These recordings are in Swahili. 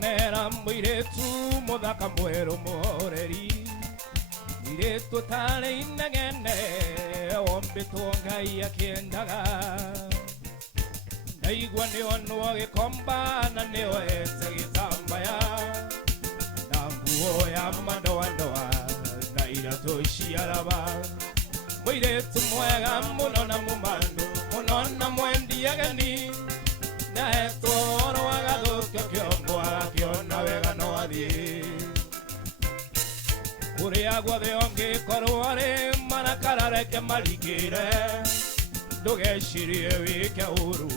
Nera mwiretu muthaka mweru moreri Mwiretu tale inagene Ombitwo Ngai akiendaga Ndaigua nĩonwo gĩkomba na nĩoete gĩtambaya Na nguo ya madoadoa na iratũ cia raba Mwiretu mwega mũno na mũmandu mũno na mwendi ageni Nahetwo oro agathũkio kĩongo agakiona wega no athiĩ Kũrĩa guothe ũngĩkorwo arĩ marakara reke marigĩre Ndũgecirie wĩke ũru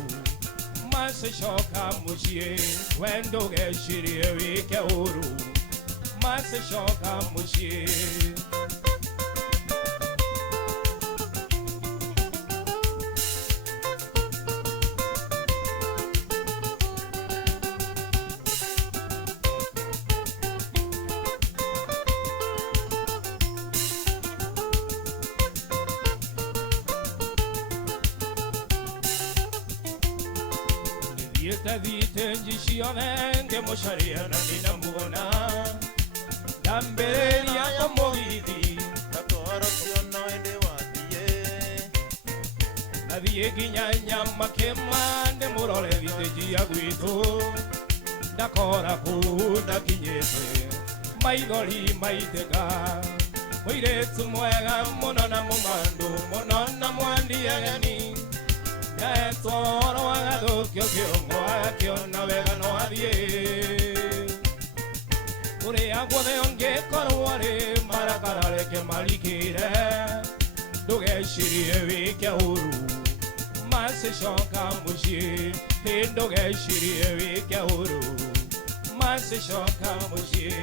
Macicoka mũciĩ we ndũgecirie wĩke ũru Macicoka mũciĩ Thiite njicione ngĩmũcaria na ndinamũona ndambĩrĩria kũmũgithi Katwaro kĩono ĩndĩ wathiĩ Nathiĩ nginya Nyamakema ndĩmũrore thitĩnjia gwitũ Ndakora kũu ndakinyĩte maithori maitĩka Mũirĩtu mwega mũno na mũmandu mũno na mwendi ageni Nahetwo oro agathũkio kĩongo agakiona wega no athiĩ Kũrĩa guothe ũngĩkorwo arĩ marakara reke marigĩre Ndũgecirie wĩke ũru Macicoka mũciĩ ndũgecirie wĩke ũru Macicoka mũciĩ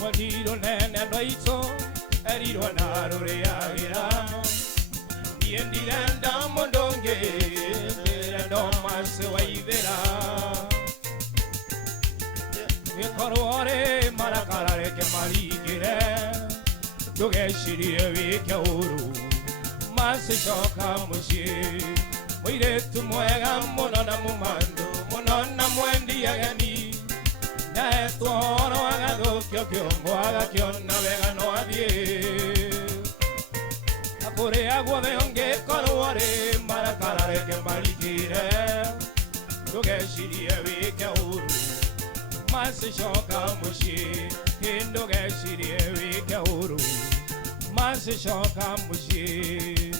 Mwandiro nene andwaitũ erirwo na rũrĩagĩra Niĩ ndirenda mũndũ ũngĩ ndĩrenda maci wa ithĩra Gĩkorwo rĩ marakara reke marigĩre Ndũgecirie wĩke ũru Macicoka mũciĩ Mũirĩtu mwega mũno na mũmandu mũno na mwendi ageni Nahetwo oro agathũkio kĩongo agakiona wega no athiĩ Kũrĩa guothe ũngĩkorwo arĩ marakara reke marigĩre Ndũgecirie wĩke ũru Macicoka mũciĩ ndũgecirie wĩke ũru Macicoka mũciĩ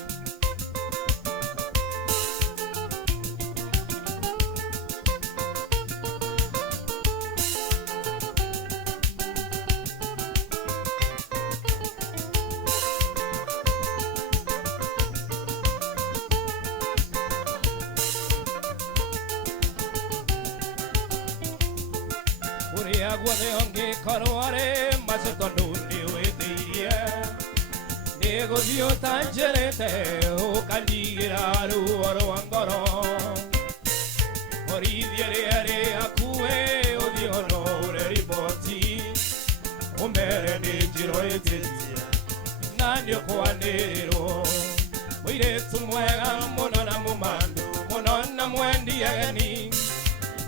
Kũrĩa guothe ũngĩkorwo arĩ maci tondũ nĩwĩtĩirie Nĩgũthiĩ ũtanjĩrĩte ũkandigĩra ruo rwa ngoro Borithi ĩrĩa ĩrĩ hakuhĩ ũthiĩ ũnũre riboti Ũmere nĩ njĩrĩtĩtie na nĩũkwanĩrĩrwo Mũirĩtu mwega mũno na mũmandu mũno na mwendi ageni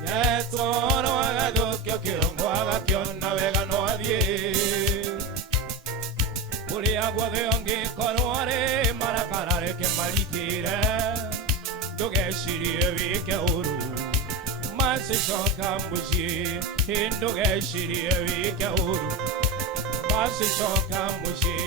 Nahetwo oro agathũkio kĩongo agakiona wega no athiĩ Kũrĩa guothe ũngĩkorwo arĩ marakara reke marigĩre Ndũgecirie wĩke ũru Macicoka mũciĩ ndũgecirie wĩke ũru Macicoka mũciĩ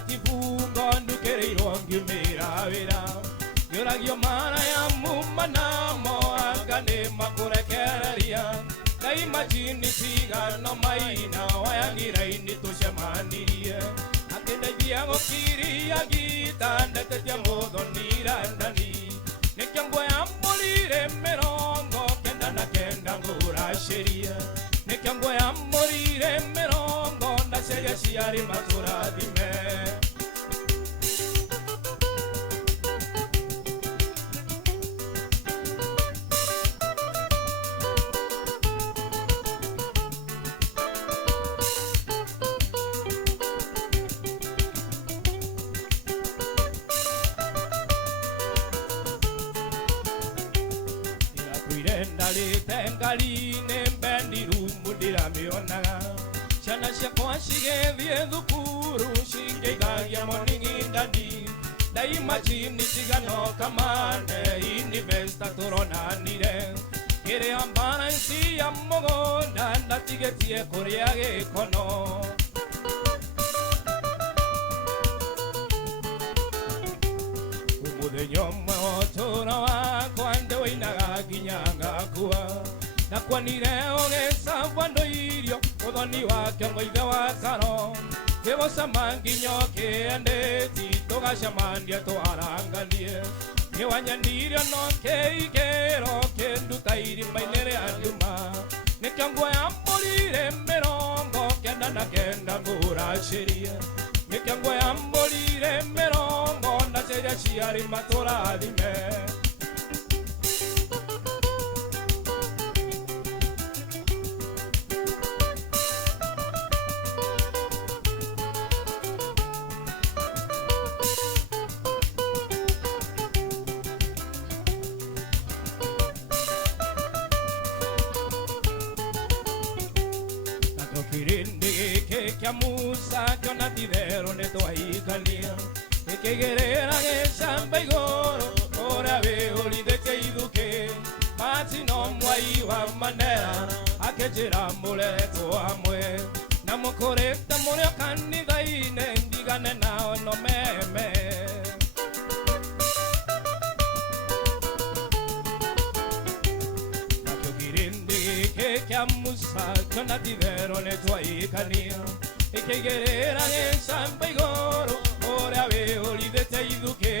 mutagatifu ngondukirirwo ngiumira wira yuragio mana ya mumanamo anga ni makurekereria ngai majini tigano maina wayangiraini tucemanirie akindeithia gukiria gita ndetetia muthonira ndani nikio ngweyamũrire mĩrongo kenda na kenda ngũracĩria nikio ngweyamũrire mĩrongo na ciaria ciarĩ matũrathime tengaline mbendiru mudiramionaga ciana ciakwa cigethie thukuru cingĩigagia moningi ndani daima chini cigano kamande investa tũronanire kĩrĩa mbaranci ya mũgũnda ndatigetie kũrĩa gĩkono mũthenya ũmwe ũtũũro wakwa ndĩwoinaga nginya ngakua nakwanire ũgĩcambua ndũirio ũthoni wake mũithe wa karo kĩgũcama nginya ũkĩendĩti tũgacemania twaranganie nĩwanyanirio no kĩigĩro kĩnduta irima-inĩ rĩa nduma nĩkĩo ngweyamũrire mĩrongo kenda na kenda ngũracĩrie nĩkĩo ngweyamũrire mĩrongo na ciaria ciarĩ matũrathime Kia Musa kiona tithero nĩ twaikania ĩkĩgerera gĩcamba igũrũ ũrĩa wĩyũrithĩtie ithukĩ Martino Mwai wa Mandela akĩnjĩra mũretwo hamwe na mũkũrĩte mũrĩo kanitha-inĩ ndigane nao no meme nakĩo kĩrĩndĩ gĩkĩ kĩa Musa kiona tithero nĩ twaikania ĩkĩgerera gĩcamba igũrũ ũrĩa wĩyũrithĩtie ithukĩ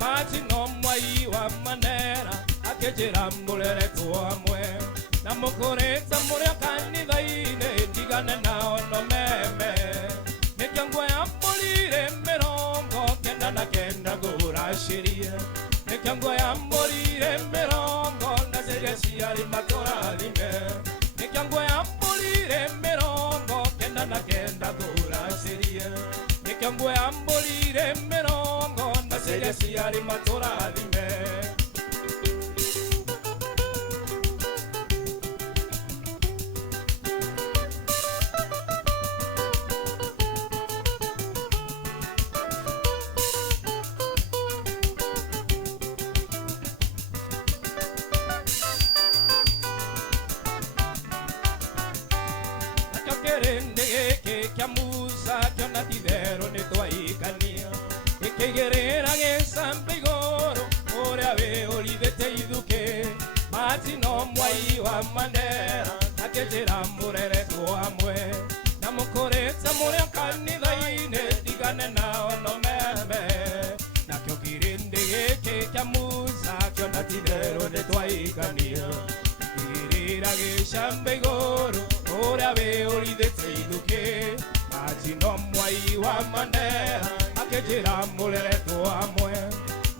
Martino Mwai wa Mandela akĩnjĩra mũreretwo hamwe na mũkũrĩte mũrĩo kanitha-inĩ ndigane nao no meme nĩkĩo ngweyamũrire mĩrongo kenda na kenda ngũracĩrie nĩkĩo ngweyamũrire mĩrongo na ciaria ciarĩ matũrathime nĩkĩo ngweyamũrire mĩrongo kenda na kenda ngũracĩrie nĩkĩo ngweyamũrire mĩrongo na ciaria ciarĩ matũrathime kia Musa kiona tithero nĩ twaikania ĩkĩgerera gĩcamba igũrũ ũrĩa wĩyũrithĩtie ithukĩ Martino Mwai wa Mandela akĩnjĩra mũreretwo hamwe na mũkũrĩte mũrĩo kanitha-inĩ ndigane nao no meme nakĩo kĩrĩndĩ gĩkĩ kia Musa kiona tithero nĩ twaikania ĩkĩgerera gĩcamba igũrũ ũrĩa wĩyũrithĩtie ithukĩ Martino Mwai wa Mandela akĩnjĩra mũreretwo hamwe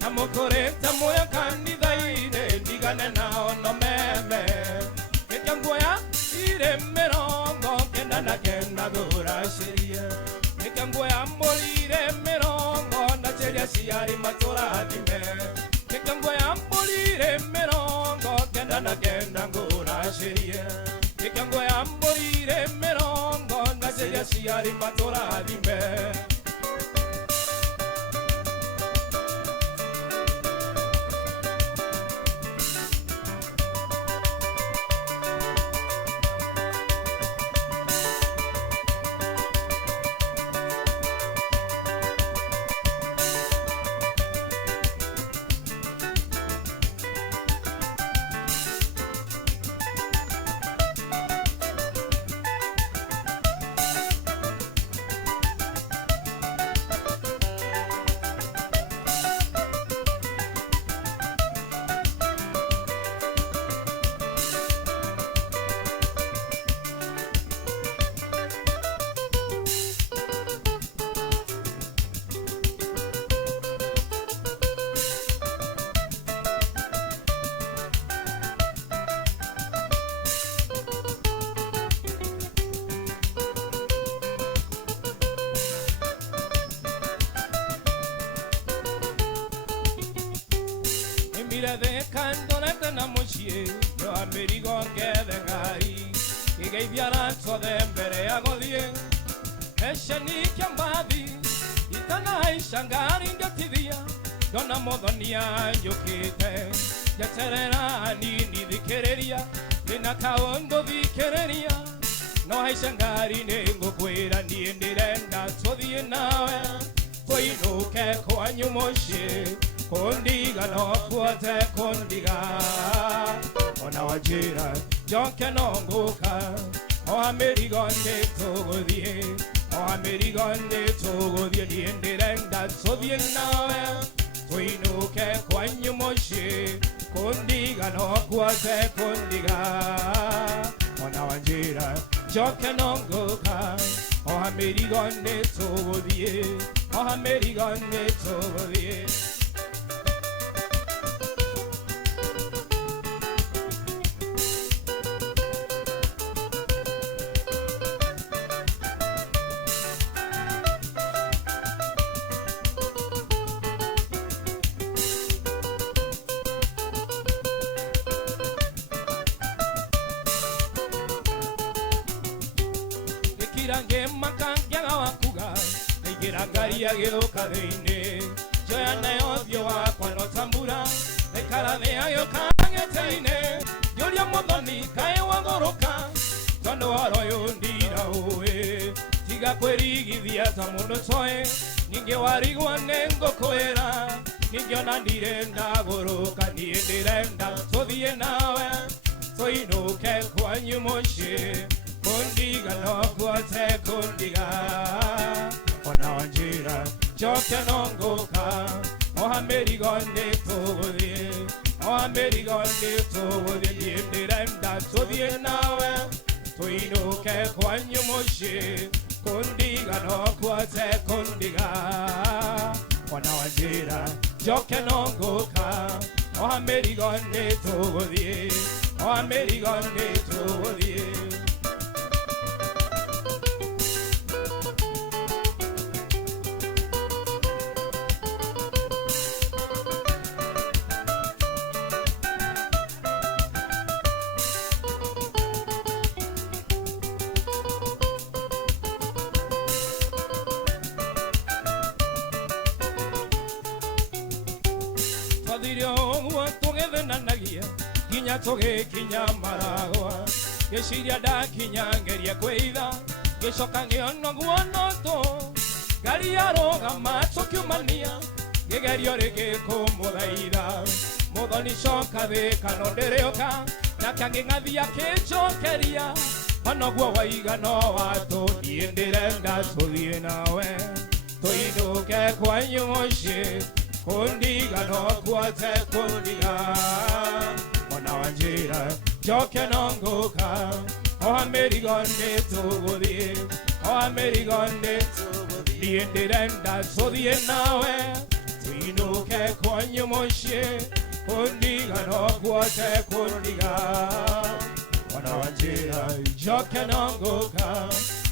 na mũkũrĩte mũrĩo kanitha-inĩ ndigane nao no meme nĩkĩo ngweyamũrire mĩrongo kenda na kenda ngũracĩrie nĩkĩo ngweyamũrire mĩrongo na ciaria ciarĩ matũrathime nĩkĩo ngweyamũrire mĩrongo kenda na kenda ngũracĩrie nĩkĩo ngweyamũrire mĩrongo na ciaria ciarĩ matũrathime de candolete na mushie yo amerigo ngede ngai igeibiara tode mbere ya godie esheni kyambadi itana ishangari ngatidia dona modonia yokite yaterera nini dikereria nina kaondo dikereria no hay shangari nengo kwera niendirenda todie nawe foi no ke koanyu moshe kondiga no kuate kondiga ona wajira jonke nongoka o amerigonde togodie o amerigonde togodie niendirenda todie nawe foi no ke koanyu moshe kondiga no kuate kondiga ona wajira jonke nongoka o amerigonde togodie o amerigonde togodie Kirange makangya wakuga Nigirangari ageuka deine Joya na odio wakwa no tambura Nekara de ayokange teine Yoria modoni kae wangoroka Tondo waroyo ndira uwe Tiga kweri githia tamundo toe Ninge warigwa nengo koera Ninge onandire ndagoroka Niendire ndatodhie nawe Toinuke kwa nyumoshe Kondiga no kuate kondiga Ona wanjira joke nongoka O amerigonde togodie O amerigonde togodie Niendire ndatodhie nawe Toinuke kwa nyumoshe Kondiga no kuate kondiga Ona wanjira joke nongoka O amerigonde togodie O amerigonde togodie Kinya toge kinya maragwa Geshiria da kinya ngeria kweida Geshoka ngiono guanoto Gariaro gamacho kiumania Gegerio rege komodaida Modoni shoka de kanondereoka Nakange ngadia kecho keria Wanogwa waiga no wato Niendirenda sodie nawe Toinuke kwa nyumoshe Kondiga no kuate kondiga Ona wanjira joke nongoka O amerigonde togodie O amerigonde togodie Niendirenda sodie nawe Toinuke kwa nyumoshe Kondiga no kuate kondiga Ona wanjira joke nongoka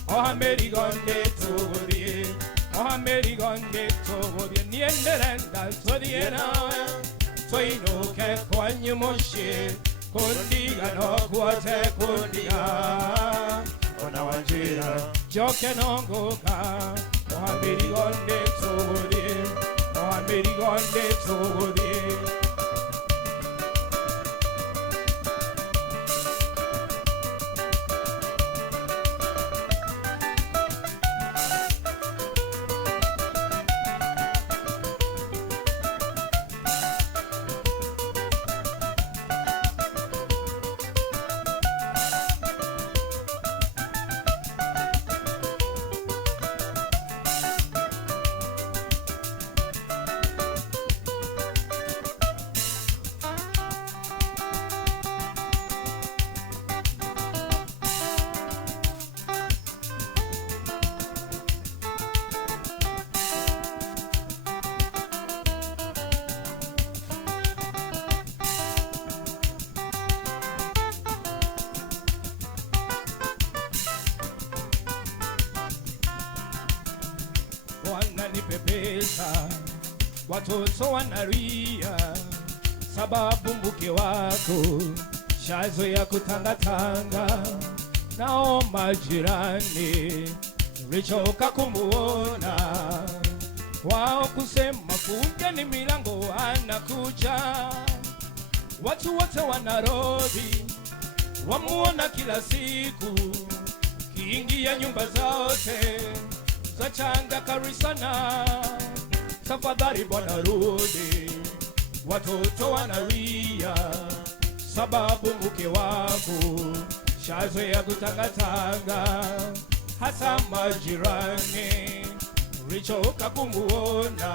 O amerigonde togodie O amerigonde togodie Niendirenda sodie nawe Toinuke kwa nyumoshe Kondiga no kuate kondiga Ona wanjira joke nongoka O amerigonde togodie O amerigonde togodie wananipepesa, watoto wanalia, sababu mke wako shazoea kutangatanga, nao majirani walichoka kumuona, wao kusema fungeni milango anakuja. Watu wote wa Nairobi wamuona kila siku, kiingia nyumba zote za changa kari sana. Tafadhali bwana rudi, watoto wanalia sababu mke wako shazoea kutangatanga, hata majirani walichoka kumuona,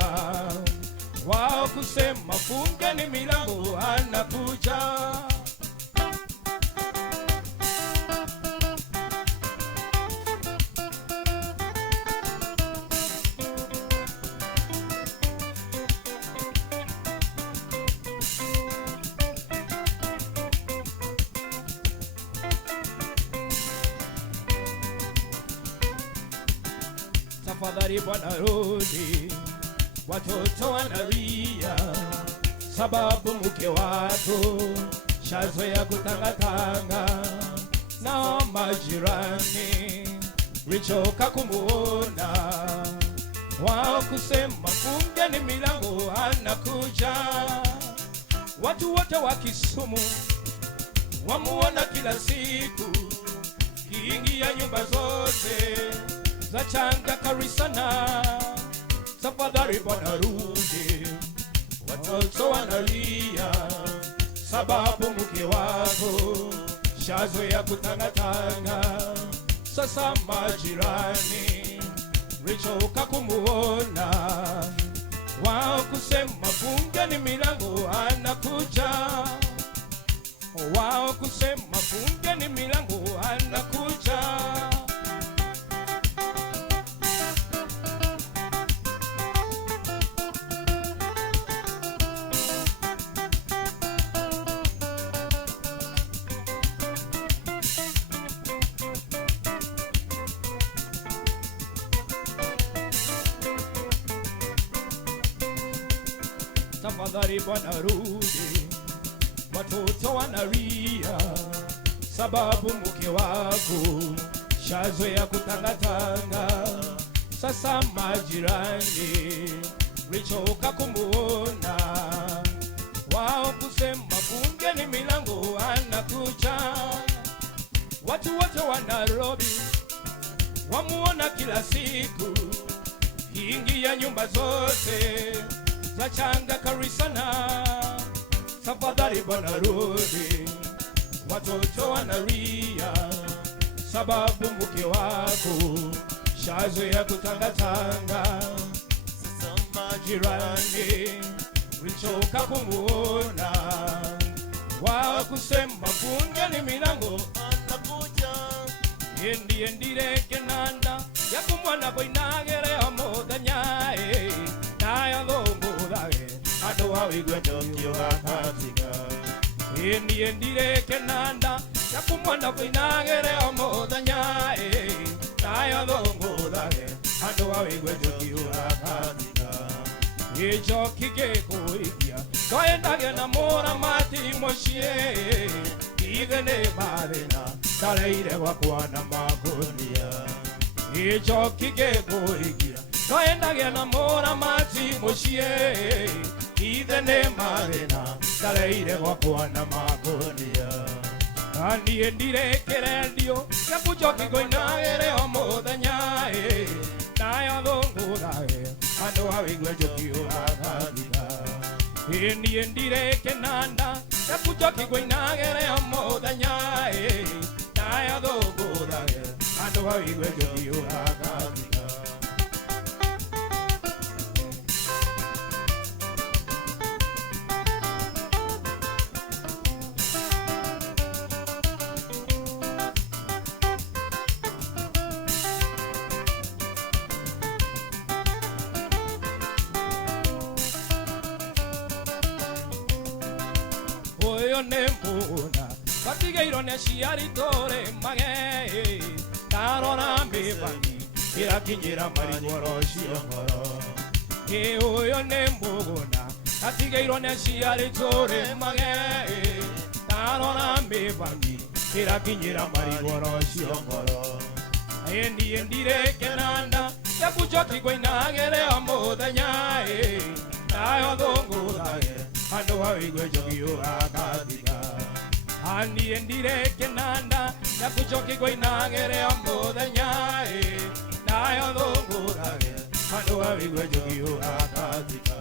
wao kusema fungeni milango anakuja. Tafadhali bwana rudi, watoto wanalia sababu mke wako shazoea kutangatanga, na majirani walichoka kumuona, wao kusema fungeni milango anakuja. Watu wote wa Kisumu wamuona kila siku, kiingia nyumba zote za changa kari sana. Tafadhali bwana rudi, watoto wanalia sababu mke wako shazoea kutangatanga, sasa majirani walichoka kumuona, wao kusema fungeni milango anakuja, wao kusema fungeni milango anakuja. Tafadhali bwana rudi, watoto wanalia sababu mke wako shazoea kutangatanga, sasa majirani walichoka kumuona, wao kusema fungeni milango anakuja. Watu wote wa Nairobi wamuona kila siku, kiingia nyumba zote za changa kari sana. Tafadhali bwana rudi, watoto wanalia sababu mke wako shazoea kutangatanga, sasa majirani walichoka kumuona, wao kusema fungeni milango anakuja. Ndiye ndireke nanda yakumwana koinagere omuthenya nayo thunguthae andu awigwe ndokio gakatika. Ndiye ndireke nanda yakumwana koinagere omuthenya nayo thunguthae andu awigwe ndokio gakatika. Ichoki gikuikia kaendage na muramati mucie, igene marina tareire gwakwa na magunia. Ichoki gikuikia kaendage na muramati mucie, igene marina tareire gwakwa na magunia. Andi ndirekere ndio yakuchoki koinagere omuthenya nayo thunguthae andu awigwe njokio gakathika. Ndiye ndireke nanda yakuchoki koinagere omuthenya nayo thunguthae andu awigwe njokio gakathika. Oyo nembona batigeiro ne ciaritore mage tarora mbebani irakinyira marigoro ciongoro. Oyo nembona Atigeiro ne shiare chore mage Tarona me bangi Kira kinyira marigoro shiongoro Endire kenanda Yakuchoki koinagere amodanya Tayo dongo dage Ando hawigwe jogiyo akatika Endire kenanda Yakuchoki koinagere amodanya Tayo dongo dage Ando hawigwe jogiyo akatika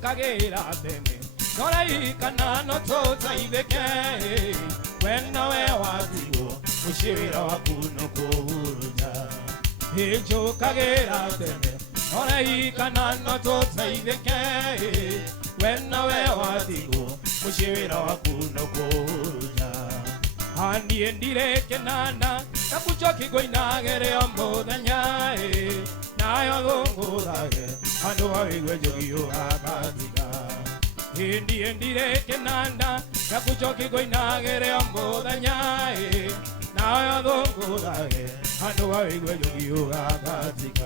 Kagera teme Nora ikana no tota ibeke Wena we watigo Ushira wakuno kuhuruja Ejo kagera teme Nora ikana no tota ibeke Wena we watigo Ushira wakuno kuhuruja Handi endire kenana Kakuchoki goinagere ambodanya Nayo dongo dage Ando hawigwe jogiyo akatika Endire kenanda Yakuchoki koinagere ambodanya Nayo dongo dage Ando hawigwe jogiyo akatika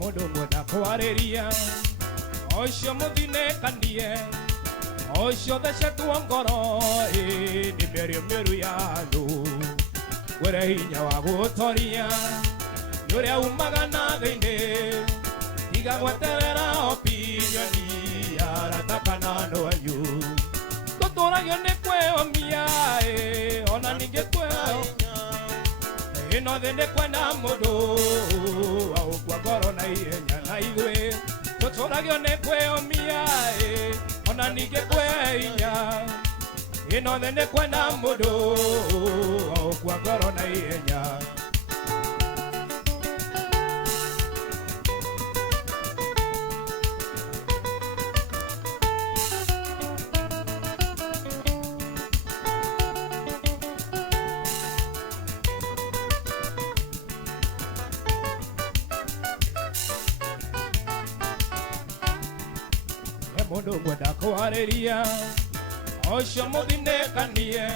Modomo da koareria Osho modine kandie Osho da shetu angoro Ni meru yalo Were hinya wagotoria Yore umagana deinde Iga guaterera opinioni Arataka no ayu Kotora yone kwe omia Ona nige kwe Ino dende kwa na modo Au kwa goro na ienya na igwe Totora gione kwe omia Ona nige kwe inya Ino dende kwa na modo Au kwa goro na ienya Mondo gwada koareria Osho modine kanie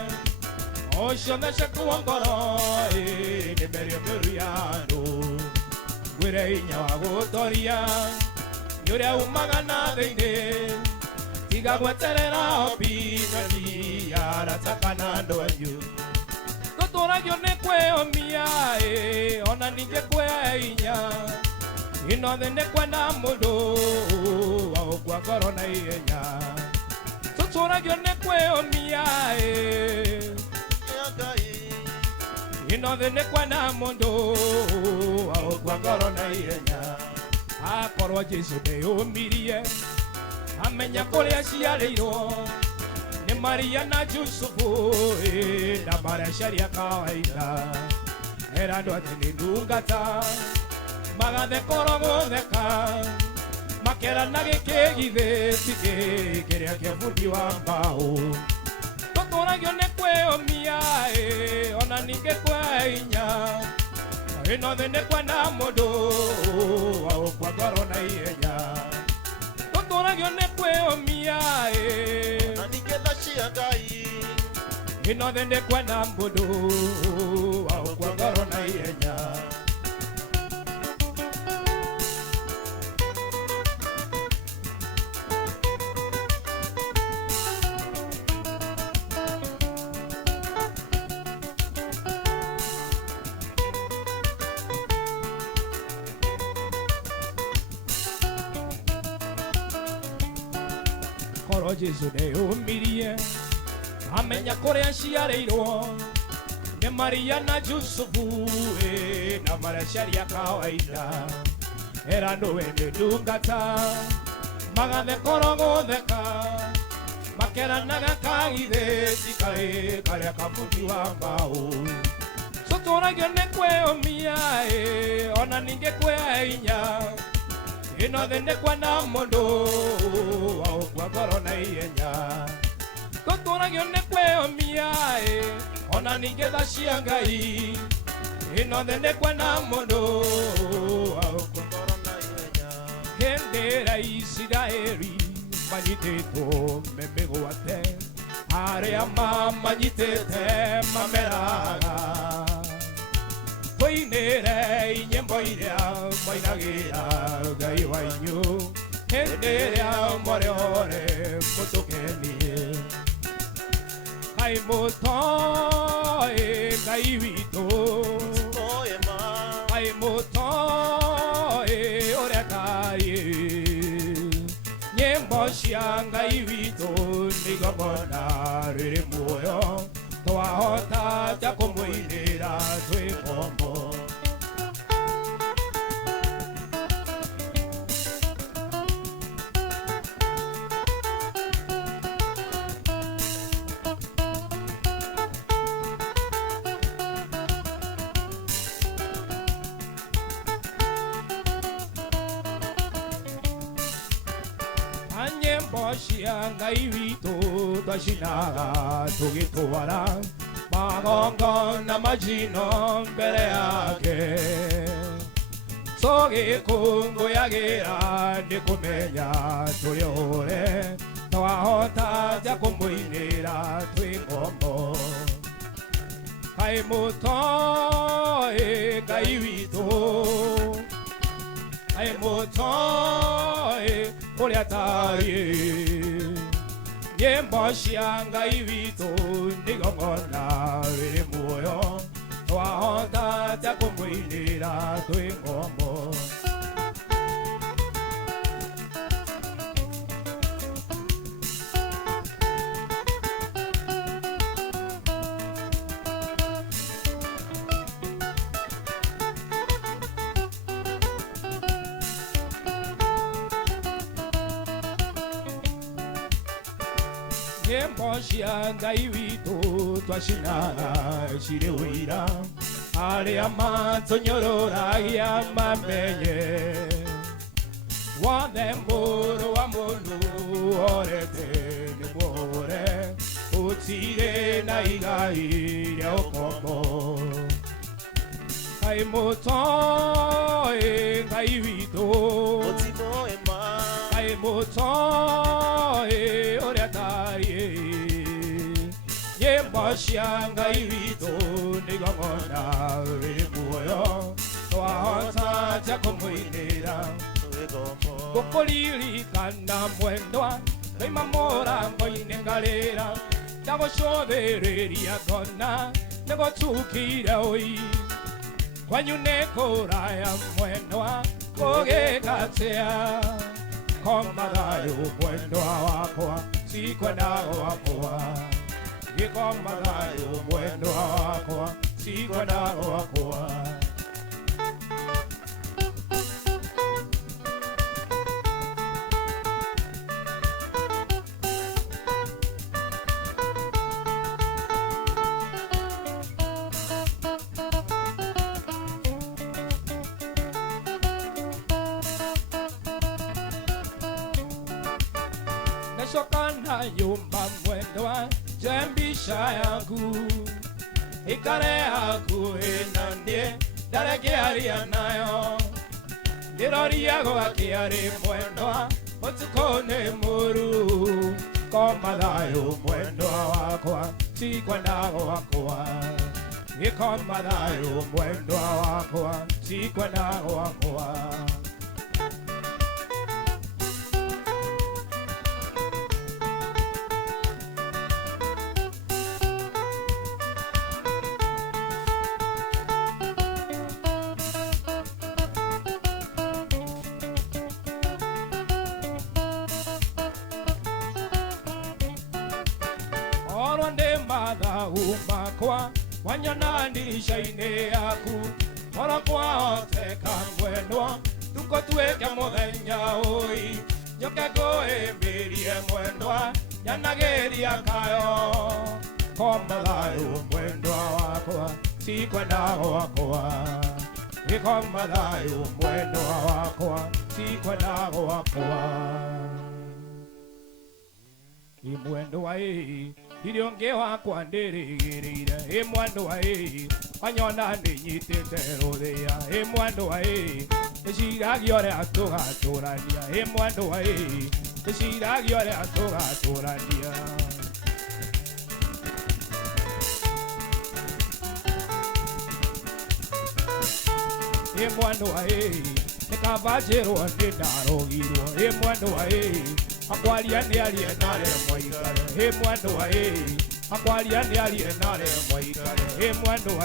Osho mesha kuangoro Ni meru yano Were inya wagotoria Yore umagana deinde Tiga guaterera opinioni Arataka no ayu Kotora yone kwe omia Ona nige kwe inya Ino dende kwa na modo Au kwa goro na ienya Totora gione kwe omia Ino dende kwa na modo Au kwa goro na ienya Akorwa Jesu de omirie Amenya kore ashiareiro Ni Maria na Yusufu Na maresha ya kawaida Erando atini nungata Magade korogo deka Makera nage kegide Tike kerea ke fundi wa mbao Totora gione kwe omia Ona nige kwe inya Ino dende kwa na modo Au kwa goro na ienya Totora gione kwe omia Ona nige dashi agai Ino dende kwa na modo Au kwa goro na ienya Jesu de umirie Amenya kore ashiareiro Ni ni Maria na Yusufu na maisha ya kawaida era no ende dungata magane korogo deka makera naga kaide sikae kale kafuti wa mbao sotora gene kwe omia ona ninge kwe inya ino dende kwa na mondo au kwa corona yenya sotora gene kwe omia ona ninge da shiangai ino dende kwa na mondo au kwa corona yenya hendera Israeli maniteto memego ate are ama manitete mameraga koinere inyemboira moinagira gai wanyu hendere amore ore motokeni kai moto gai vito kai moto ore kai Nyemboshanga ivito nigabona riri muyo Twahota jakumwinira twegombo Nyemboshanga ivito twashinaga tugitwara magongo na majino mbere yake soge kungu yagira ndikumenya tuyore twahota jakumwinira twigombo kai muto gaivito ai muto Oliataye Nyemboshanga ivito nigomona riri muyo Twahota jakumwinira twingombo Nyemboshanga ivito twashinaga shirewira ale amato nyorora yamamenye wademboro wa mundu orete nimore utire na igai ya okombo kai moto kai vito otimo ema kai moto oriataye Nyemboshanga ivito nigomona ribuyo twahota jakumwinira Kokoliri kana mwendwa Kaimamora ngoinengalera Dago shovereria gona Nego tukira oi Kwanyunekora ya mwendwa Koge katea Komadayo mwendwa wakwa Sikwendao wakwa Komadayo mwendwa wakwa Sikwendao wakwa Nashokana yumba mwendwa Jembisha yangu Ikare haku enandie Dareke aria nayo Nirori yago akiari mwendwa Otukone muru Komadayo mwendwa wakwa Sikwendago wakwa Ikomadayo mwendwa wakwa Sikwendago wakwa Orwande mada umakwa wanyona ndirisha-inĩ yaku oro kwahoteka mwendwa tukotweke mũthenya ũyũ njoke ngũhĩmbĩrie mwendwa nyanagĩria kayo komba thayũ mwendwa wakwa sikwenda gwakwa ikomba thayũ mwendwa wakwa sikwenda gwakwa imwendwa irionge wakwa ndĩrĩgĩrĩire imwendwa wanyona nĩnyitĩte rũthĩa imwendwa ndĩciragia ũrĩa tũgatũrania imwendwa ndĩciragia ũrĩa tũgatũrania imwendwa nĩkambajĩrwo nĩndarogirwo imwendwa akwaria nĩarie nare mwaikare imwendwa akwaria nĩarie nare mwaikare imwendwa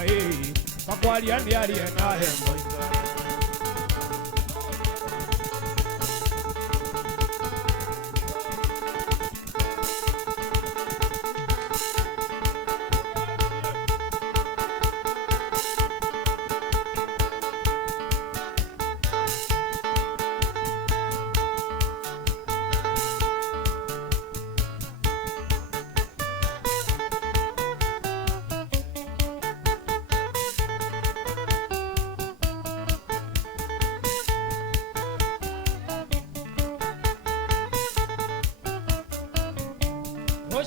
akwaria nĩarie nare mwaikare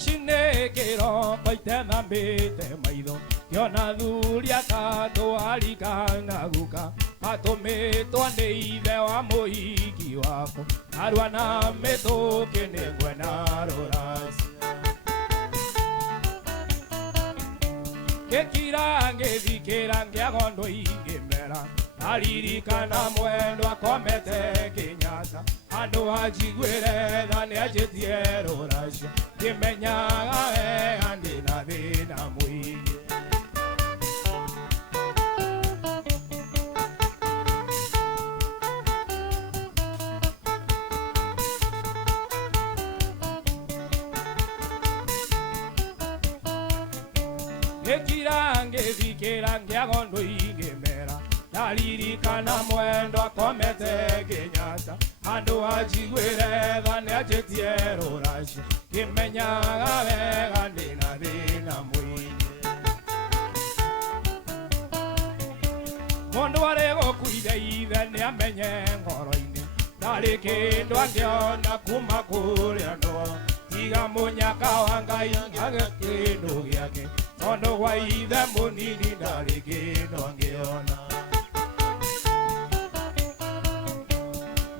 Oshinekero koitena mbete maitho yona thuria kato alikana guka atometwa nĩ ithe wa mũhiki wako arwana mĩtũkĩ nĩngwena rũracio gĩkira ngĩthikĩra ngĩagondwo ingĩmera aririkana mwendwa akomete Kĩnyata andũ anjiguĩre tha nĩanjĩtie rũracio ngĩmenyaga wega ndĩna thĩna mũingĩ gĩkira ngĩthikĩra ngĩagondwo ingĩmera ndaririkana mwendwa akomete Kĩnyata andũ anjiguĩre tha nĩanjĩtie rũracio ngĩmenyaga wega ndĩna thĩna mũingĩ mũndũ arĩ gũkuithe ithe nĩamenye ngoro-inĩ ndarĩ kĩndũ angĩona kuma kũrĩa ndo tiga mũnyaka wa Ngai age kĩndũ gĩake tondũ gwa ithe mũnini ndarĩ kĩndũ angĩona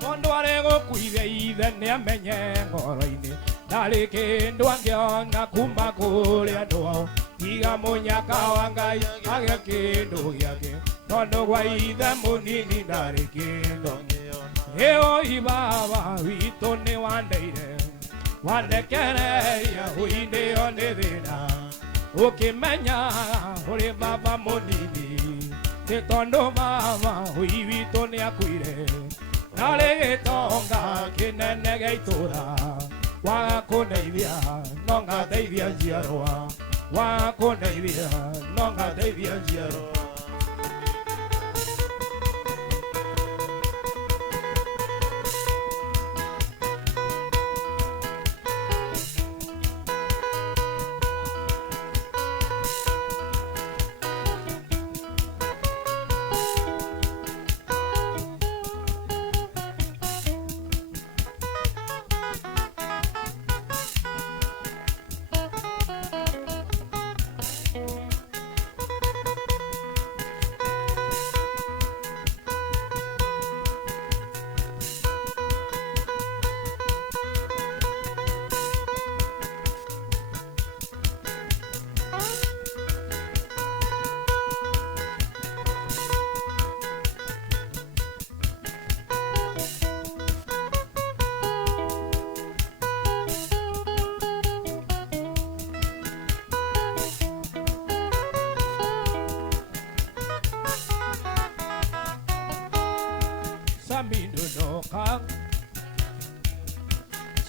mũndũ arĩ gũkuithe ithe nĩamenye ngoro-inĩ ndarĩ kĩndũ angĩona kuma kũrĩa ndwao tiga mũnyaka wa Ngai age kĩndũ gĩake tondũ gwa ithe mũnini ndarĩ kĩndũ angĩona ĩĩ baba witũ nĩ wandeire wandekereria hũinĩo nĩ thĩna ũkĩmenya ũrĩ baba mũnini nĩ tondũ baba hũi witũ nĩakuire narĩ gĩtonga kĩnene gĩa itũũra waga kũndeithia no ngateithia njiarwa waga kũndeithia no ngateithia njiarwa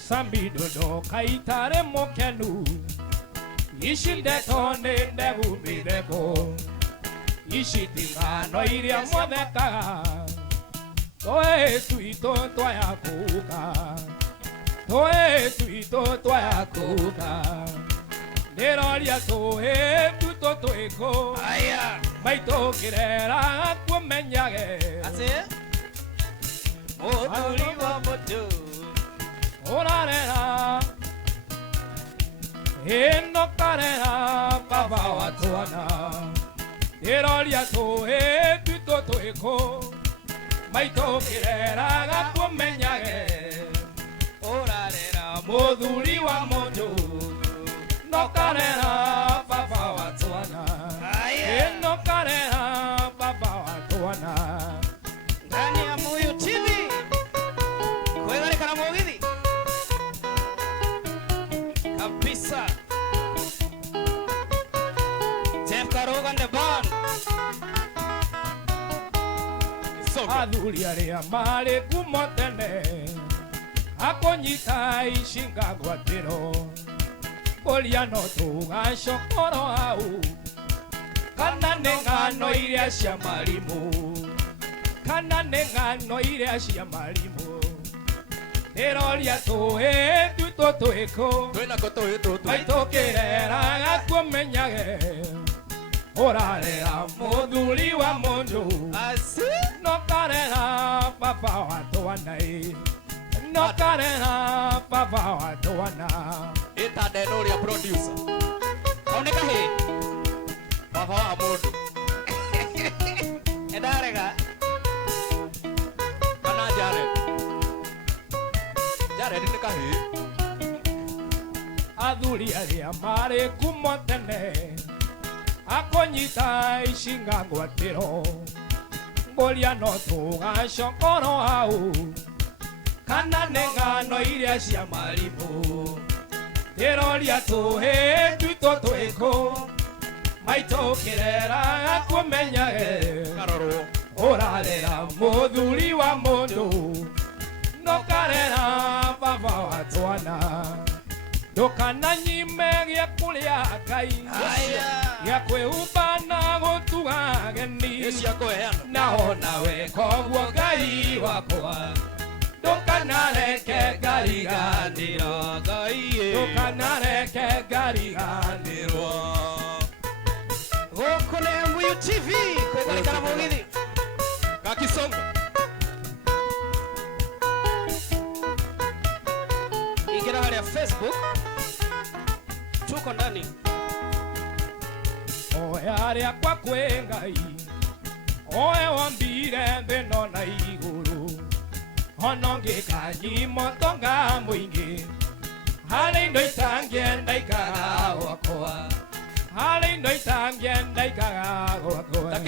Sambidono kaitare mokenu ishinde tone ndegumitheko ishitingano iria mwathekaga toe tuito twayakuka toe tuito twayakuka neroria toe tuto twiko aya maitokirera kumenyage ase muthuri wa mutu orarera eno karera baba watwana neroria toe tuto twiko maitokirera kumenyage orarera muthuri wa mundu no karera baba watwana eno karera baba watwana ndani ya Muyu TV kwegarekana mugithi kabisa Jeff Karoga and the band athuri aria mari kumo tene akonyita ishinga gwatiro oria no tugacokoro hau kana nĩ ng'ano iria cia marimũ kana nĩ ng'ano iria cia marimũ nĩroria tũhĩ tuto twĩkũ maitũkĩreraga kumenyage ũrarera mũthuri wa mũndũ no karera baba wa twana no karera baba wa twana itandenoria producer aoneka he baba wa mundu edarega kana jare ni kahi athuri aria marĩ kumo tene akonyita ishinga ngwatĩro ngũria no tũgacokoro hau kana nĩ ng'ano iria cia marimũ ndĩroria tũhĩ tuto twĩkũ maitũkĩrera kumenyage ũrarera mũthuri wa mũndũ no karera baba wa twana ndũkananyime gĩa kũrĩa Ngai gĩa kwĩhumba na gũtuga geni naho nawe koguo Ngai wakwa ndũkanareke ngariganĩrwo ndũkanareke ngariganĩrwo gũkũ nĩ Muyu TV kwegarekana mugithi gakisonga ingira haria Facebook tuko ndani oe arĩakwa kwĩ Ngai oe wambire thĩ no na igũrũ ono ngĩkanyimwo tonga mũingĩ harĩ indo itangĩenda ikaga gwakwa harĩ indo itangĩenda ikaga gwakwa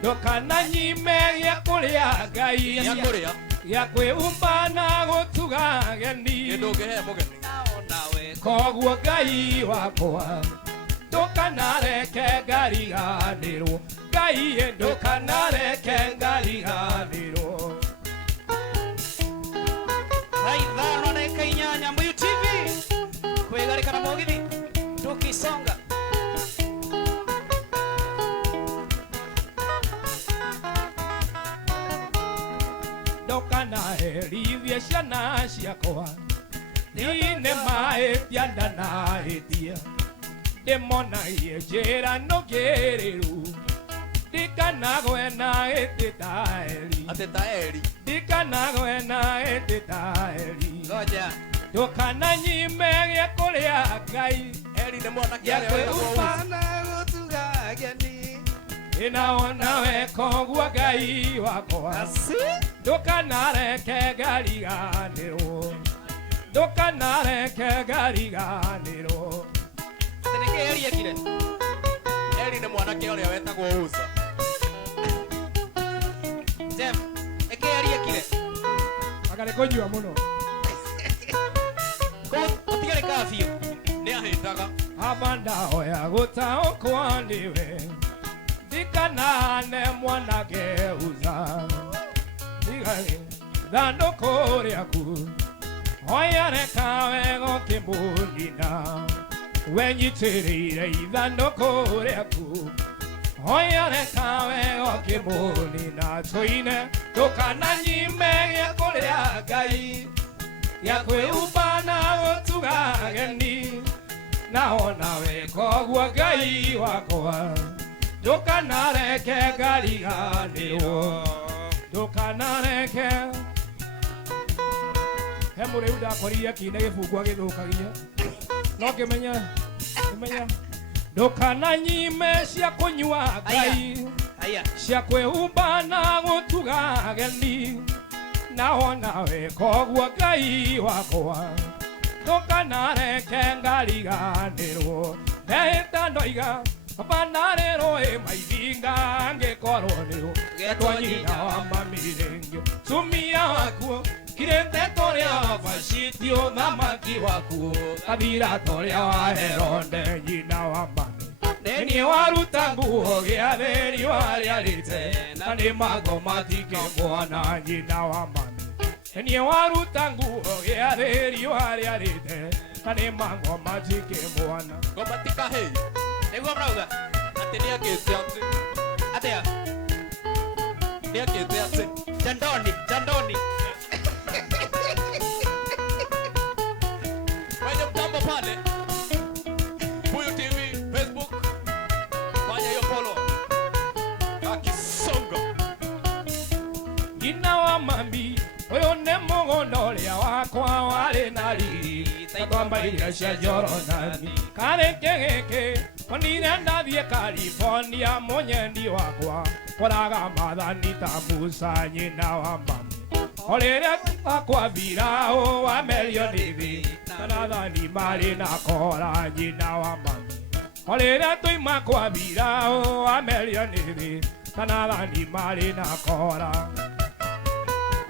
ndũkananyime gĩa kũrĩa Ngai gĩa kwĩhumba na gũtuga geni koguo Ngai wakwa ndũkanareke ngariganĩrwo Ngai ndũkanareke ngariganĩrwo Raithano na ikainyanya Muyu TV kwegarekana mugithi tukisonga ndũkanaherithie ciana ciakwa nĩ mahĩtia ndanahĩtia ndĩmonagie njĩra nũngĩrĩru ndikanagwe na gĩtĩ ta Eli ndikanagwe na gĩtĩ ta Eli ndũkananyime gĩa kũrĩa Ngai gĩa kwĩhumba na gũtuga geni ĩnaona we koguo Ngai wakwa ndũkanareke ngariganĩrwo ndũkanareke ngariganĩrwo Eli nĩ mwanake ũrĩa wetagwo Uza Jeff ekeriekire akarĩ kũnyua mũno gũtigare kafio nĩ ahĩtaga aba ndahoya gũtaũkwo nĩwe ndikanahane mwanake Uza ndigage thandũkũ rĩaku hoya reka wego kĩmũnina wenyitĩrĩire ithano kũrĩaku hoya rekawe okĩmũni na tũine ndũkananyime gĩa kũrĩa Ngai gĩa kwĩhumba na gũtuga ageni na onawe koguo Ngai wakwa ndũkanareke ngariganĩrwo ndũkanareke he mũrĩu ndakorire kine gĩbungu agĩthũkagia no ngĩmenya ndũkananyime cia kũnyua Ngai cia kwĩhumba na gũtuga ageni na onawe koguo Ngai wakwa ndũkanareke ngariganĩrwo ndehĩta ndoiga banarĩrwo maithinga ngĩkorwo nĩrwo getwa nyina wa mamirĩngio tumia wakuo kirete tũrĩa bacitio thamaki wakuo kathira tũrĩa wa Herode nyina wa mami nĩniĩ waruta nguo gĩathĩ riũa rĩarĩte na nĩ mango matikĩmwona nyina wa mami nĩniĩ waruta nguo gĩathĩ riũa rĩarĩte na nĩ mango matikĩmwona ngoma tikahĩ nĩguo mrauga atĩ nĩakĩte atĩ atĩa nĩakĩte atĩ jandoni kwenye mtambo pale Buyu TV Facebook fanya hiyo follow akisonga nyina wa mami ũyũ nĩ mũgũnda ũrĩa wakwa warĩ na riri ta kwamba iria cia Jorodani karĩkĩ gĩkĩ konire ndathiĩ California mũnyendi wakwa koraga maathani ta Musa nyina wa mami o rĩrĩa wakwa Firaũ wamerio nĩ thĩ naathani marĩ na kora nyina wa mami o rĩrĩa tũima kwa Firaũ wamerio nĩ thĩ naathani marĩ na kora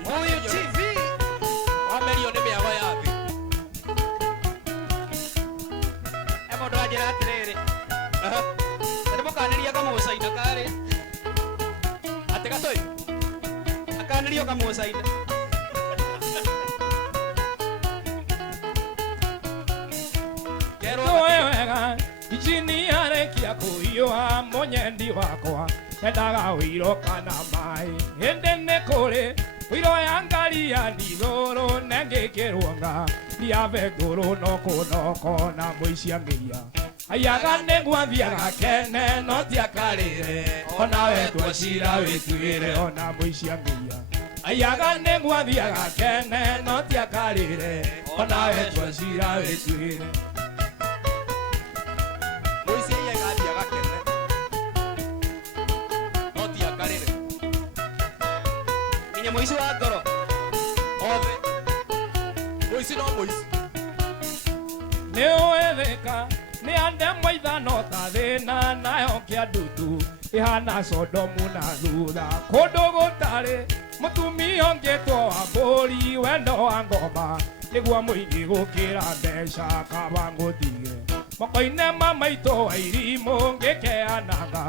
Buyu TV wamerio nĩ mĩago ya thĩ mũndũ anjĩra atĩrĩrĩ mũkanĩria kamũcaina karĩ atĩ gatũi akanĩrio kamũcaina nĩũĩ wega injini yarĩkia kũhiũha mũnyendi wakwa endaga ũiro kana maĩ hĩndĩ nĩ kũrĩ ũiro ya ngari ya ndigũrũ nengĩkĩrwo nga ndiave ngũrũ no kũnoko na mũicia ngĩia aiaga nĩgwathiaga kene no tiakarĩre onawe twacira wĩtuĩre ona mũicia ngĩia aiaga nĩgwathiaga kene no tiakarĩre onawe twacira wĩtuĩre mũicia igathiaga kene no tiakarĩre nginya mũici wa ngoro othe mũici no mũici nĩũĩthĩka nĩ andemwa ithano ta thĩna nayo kĩandutu ĩhana Sodomu na thutha kũndũ gũtarĩ mũtumia ũngĩtwo wa mbũri wendo wa ngoma nĩguo mũingĩ gũkĩra mbeca kaba ngũtige moko-inĩ ma maitũ wa irimũ ngĩkeanaga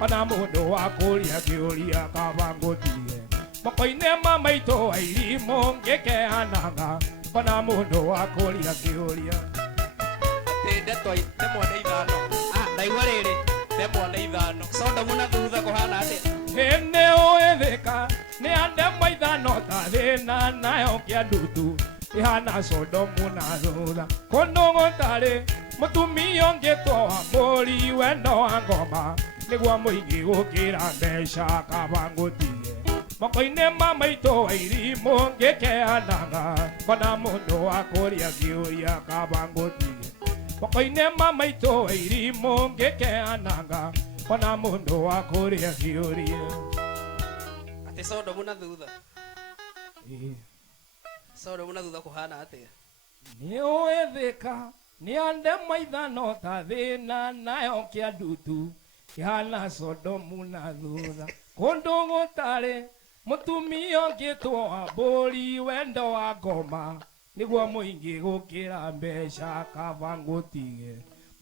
ona mũndũ wa kũria kĩũria kaba ngũtige moko-inĩ ma maitũ wa irimũ ngĩkeanaga ona mũndũ wa kũria kĩũria ndeto ndemwa nĩ ithano ndaigua rĩrĩ ndemwa nĩ ithano Sodomu na thutha kũhana atĩa nĩũĩthĩka nĩ andemwa ithano ta thĩna nayo kĩandutu ĩhana Sodomu na thutha kũndũ gũtarĩ mũtumia ũngĩtwo wa mbũri wendo wa ngoma nĩguo mũingĩ gũkĩra mbeca kaba ngũtige moko-inĩ ma maitũ wa irimũ ngĩkeanaga ona mũndũ wa kũria kĩũria kaba ngũtige moko-inĩ ma maitũ wa irimũ ngĩkeanaga ona mũndũ wa kũria kĩũria atĩ Sodomu na thutha Sodomu na thutha kũhana atĩa nĩũĩthĩka nĩ andemwa ithano ta thĩna nayo kĩandutu ĩhana Sodomu na thutha kũndũ gũtarĩ mũtumia ũngĩtwo wa mbũri wendo wa ngoma nĩguo mũingĩ gũkĩra mbeca kaba ngũtige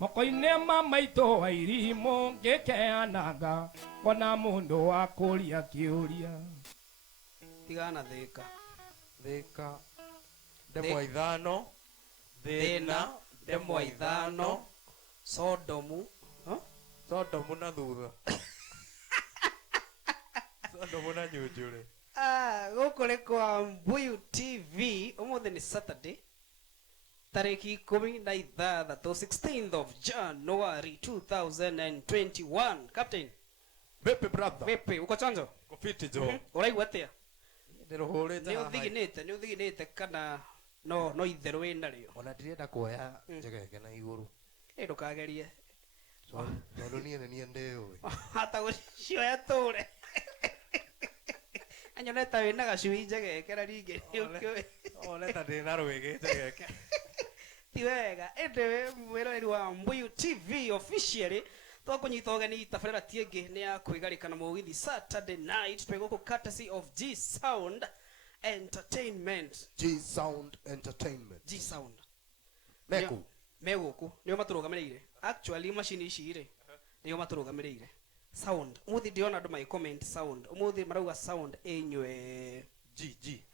moko-inĩ ma maitũ wa irimũ ngĩkeanaga ona mũndũ wa kũria kĩũria tigana thĩka ndemwa ithano thĩna ndemwa ithano Sodomu Sodomu na thutha Sodomu na nyunjure gũkũ kwa Mbuyu TV. Ũmũthĩ nĩ Saturday tarĩki 16 16th of January 2021. Captain vipi brother? vipi uko chonjo? Kofiti jo Ũraigua atĩa? Ndirohorete nĩ ũthiginĩte kana no itherũ wĩnarĩo? ona ndirenda kuoya njegeke na igũrũ ndũkagerie tondũ niĩ nĩ niĩ ndĩũĩ hata gũcioya tũre anyoneta wĩna gacui njegeke na ningĩ nĩũkĩũĩ oneta ndĩna rwĩgĩ njegeke ti wega. Ĩndĩ mwĩroreri wa Mbuyu TV officially twakũnyita ũgeni tabarĩra tiĩngĩ nĩ ya kwĩgarĩka na mũgithi Saturday night twĩgũkũ courtesy of G Sound Entertainment. G Sound Entertainment. G Sound Meku megũkũ nĩo matũrũgamĩrĩire. Actually macini ici rĩ nĩo matũrũgamĩrĩire. Sound umuthi ndiona andũ mai comment sound umuthi marauga sound enywe G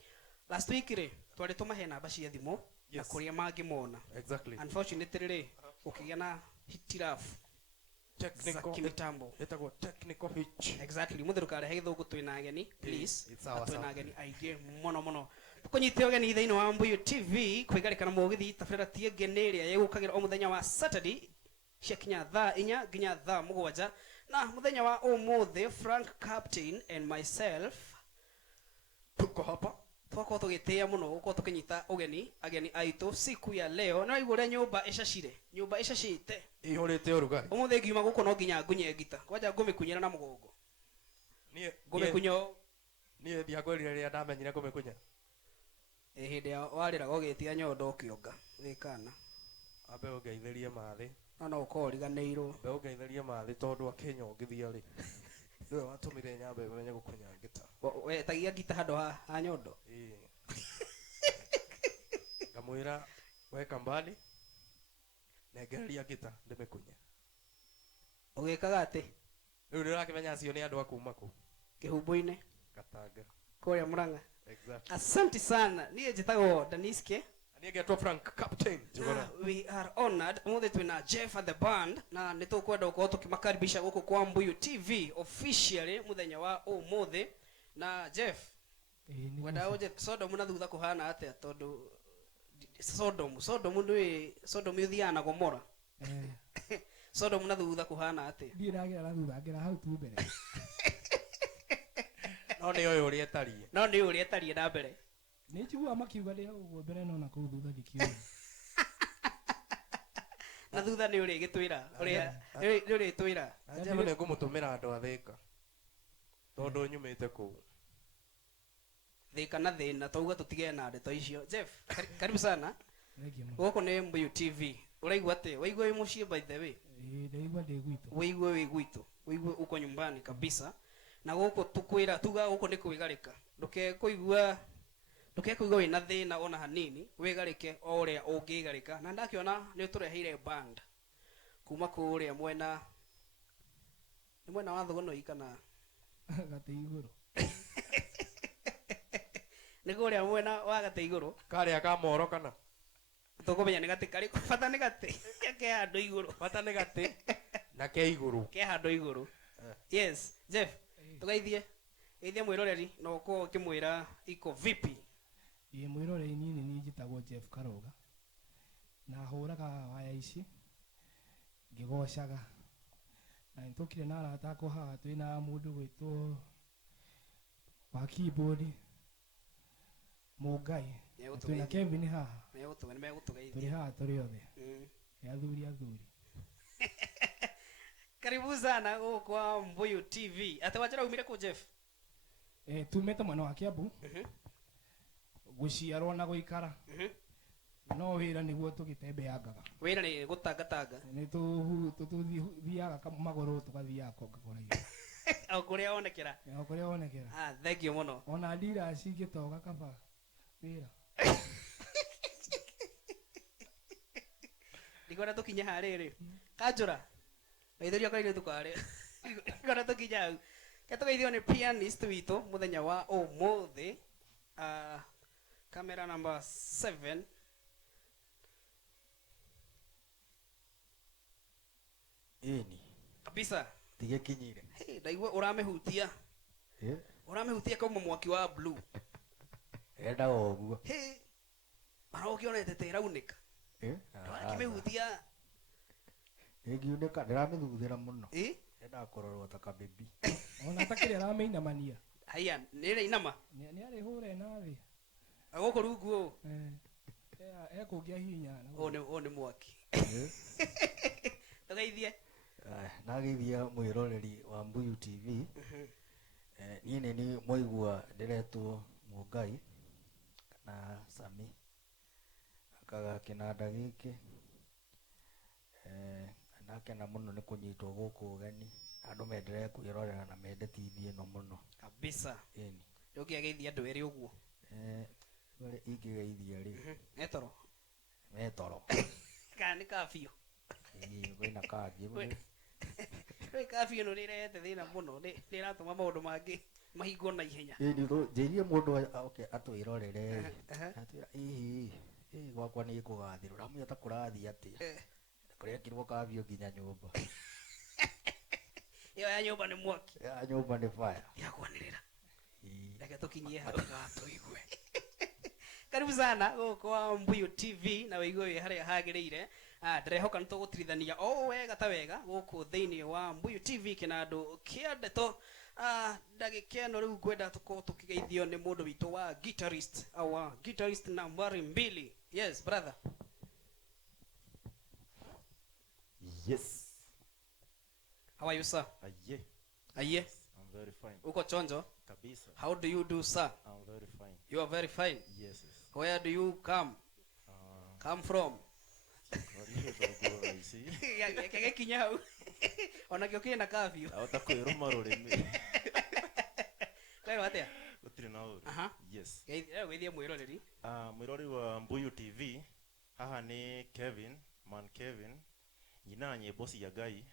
last week rĩ twarĩ tũmahe namba cia thimũ na kũrĩa mangĩmona. Exactly. Unfortunately rĩ ũkĩgĩa na hitirafu technical mitambo etagwo technical hitch. Exactly umuthi ndũkarehe gĩthũngũ twĩna ageni please. Twĩna ageni aingĩ mũno kũnyita ũgeni thĩinĩ wa Mbuyu TV kwĩgarĩka na mũgithi tabarĩra tiĩngĩ nĩ ĩrĩa yegũkagĩra o mũthenya wa Saturday ciakinya thaa 4 nginya thaa 7 na muthenya wa ũmũthĩ Frank Captain and myself tuko hapa twako tũgĩtĩa mũno gũkorwo tũkĩnyita ageni aitũ siku ya leo. Na igũrĩa nyũmba icacite ihũrĩte ũrugarĩ. ũmũthĩ ngiuma gũkũ no nginya ngunye ngita kwanja ngũmĩkunyĩra na mũgongo ngũmĩkunya niĩ ndiakwĩrire rĩrĩa ndamenyire ngũmĩkunya hĩndĩ ya warĩraga ũgĩtia nyondo ũkĩonga wĩkana ambe ũngeithĩrie mathĩ no ũkorwo ũriganĩirwo ambe ũngeithĩrie mathĩ tondũ akĩnyongithia rĩ nĩwe watũmire nyambe menye gũkunya ngita wetagia ngita handũ ha nyondo ngamwĩra weka mbali nengereria ngita ndĩmĩkunye ũgĩkaga atĩ rĩu nĩũrakĩmenya acio nĩ andũ a kuma kũ kĩhumbu-inĩ Gatanga kũrĩa Mũrang'a. Exactly. Asante sana niĩ njĩtagwo Daniske. Getwa Frank Captain. We are honored umuthi twina Jeff at the band na nitukwenda gukorwo tukimakaribisha guku kwa Mbuyu TV officially muthenya wa umuthi. Na Jeff wenda uje Sodom na thutha kuhana atia tondu Sodom ndui uthiana Gomora Sodom na thutha kuhana atia ndiragira na thutha ngira hau tu mbere no ni uyu uri etarie na mbere nĩ njiguaga makiuga ndĩ hau mbere no na kũu thutha ngĩkiuga na thutha nĩ ũrĩ gĩtwĩra ũrĩ twĩra njema nĩ ngũmũtũmĩra andũ a Thĩka tondũ nyumĩte kũu Thĩka na thĩna tauga tũtige na ndeto icio. Jeff karibu sana gũkũ nĩ Mbuyu TV. Ũraigua atĩ waigua wĩ mũciĩ by the way? Ndaigua ndĩ gwitũ. Waigua wĩ gwitũ waigua uko nyumbani kabisa na gũkũ tukwĩra tuga gũkũ nĩ kwĩgarĩka ndũkekũigua wĩna thĩna ona hanini wĩgarĩke o ũrĩa ũngĩgarĩka. Na ndakiona nĩ ũtũreheire band kuma kũrĩa mwena wa Thũgũnoi kana Gatĩ igũrũ nĩ kũrĩa mwena wa Gatĩ igũrũ karĩa ka Moro kana tũkũmenya nĩ gatĩ karĩ bata nĩ gatĩ ke handũ igũrũ bata nĩ gatĩ na ke igũrũ igũrũ. Yes Jeff tugeithie mwĩroreri na ũkorwo ũkĩmwĩra iko vipi. Mwĩroreri nini njĩtagwo Jeff Karoga na hũraga waya ici ngĩgocaga na nĩtũkire na arata akwa haha twĩna mũndũ gwĩtwo wa keyboard Mũngai twĩna Kevin haha tũrĩ haha tũrĩ othe athuri karibu sana kwa Mbuyu TV. Ate wajira umire ku Jeff? Tumete mwana wa Kiambu guciarwo na guikara no wira niguo tugitembeangaga wira ni gutangatanga ni tuthiaga maguru tugathiaga Coca-Cola au kuria onekera thank you muno ona ndira cingitoga kaba wira ndigona tukinya harĩrĩ kanjũra geithĩria kwa iretu kware ndigona tukinya hau ketugeithio ni pianist witũ muthenya wa ũmũthĩ camera number 7 Eni. Kabisa. Tige kinyire. Hey, ndaigua uramehutia. Uramehutia kama mwaki wa blue. Enda oguo. Hey. Marokionete tera unika. Ndona kimehutia. Ngiuneka ndiramithuthira muno. Enda kororwo ta kabebi. Ona takire rameinamania. Haya, nere inama. Ni ari hure nathi. Agoko rungu. Kungia hinya. One mwaki. Tugeithie. Nageithia mwiroreri wa Mbuyu TV. Niĩ nĩ mwaigua ndiretwo Mũngai kana Sami akaga kinanda gĩkĩ nakena mũno nĩ kũnyitwo gũkũ ũgeni andũ menderee kwĩrorera na mende TV ĩno mũno kabisa. Ĩni ũngĩageithia andũ erĩ ũguo wale ingĩgeithia rĩ metoro kana nĩ kafio wĩna kangĩ we kafio no nĩrehete thĩna mũno nĩratũma maũndũ mangĩ mahingwo na ihenya. Njĩrie mũndũ atwĩrorere atwĩra gwakwa nĩ kũgathĩrwo ramũya ta kũrathiĩ atĩa kũrĩa kirwo kafio nginya nyũmba ĩyo ya nyũmba nĩ mwaki ya nyũmba nĩ fire ya kwanĩrĩra reke tũkinyie hau tũigue. Karibu sana kwa Mbuyu TV na wĩigue wĩ harĩa hagĩrĩire. Ndĩrehoka nĩ tũgũtirithania o wega ta wega gũkũ thĩinĩ wa Mbuyu TV kĩnandũ kĩa ndeto. Ndagĩka ĩno rĩu ngwenda tũkorwo tũkĩgeithio nĩ mũndũ witũ wa guitarist, our guitarist nambari 2. Yes brother. Yes. How are you sir? Aye. I'm very fine. Uko chonjo? Kabisa. How do you do sir? I'm very fine. You are very fine. Yes. Where do you come? Come from? Kage kinyau. Ona kiokie na kafio. Utakwiruma rurimi. Leo atia? Gutire na uru. Yes. Geithia mwiroreri. Mwiroreri wa Mbuyu TV. Haha ni Kevin, man Kevin. Nyina nyĩmbo cia Ngai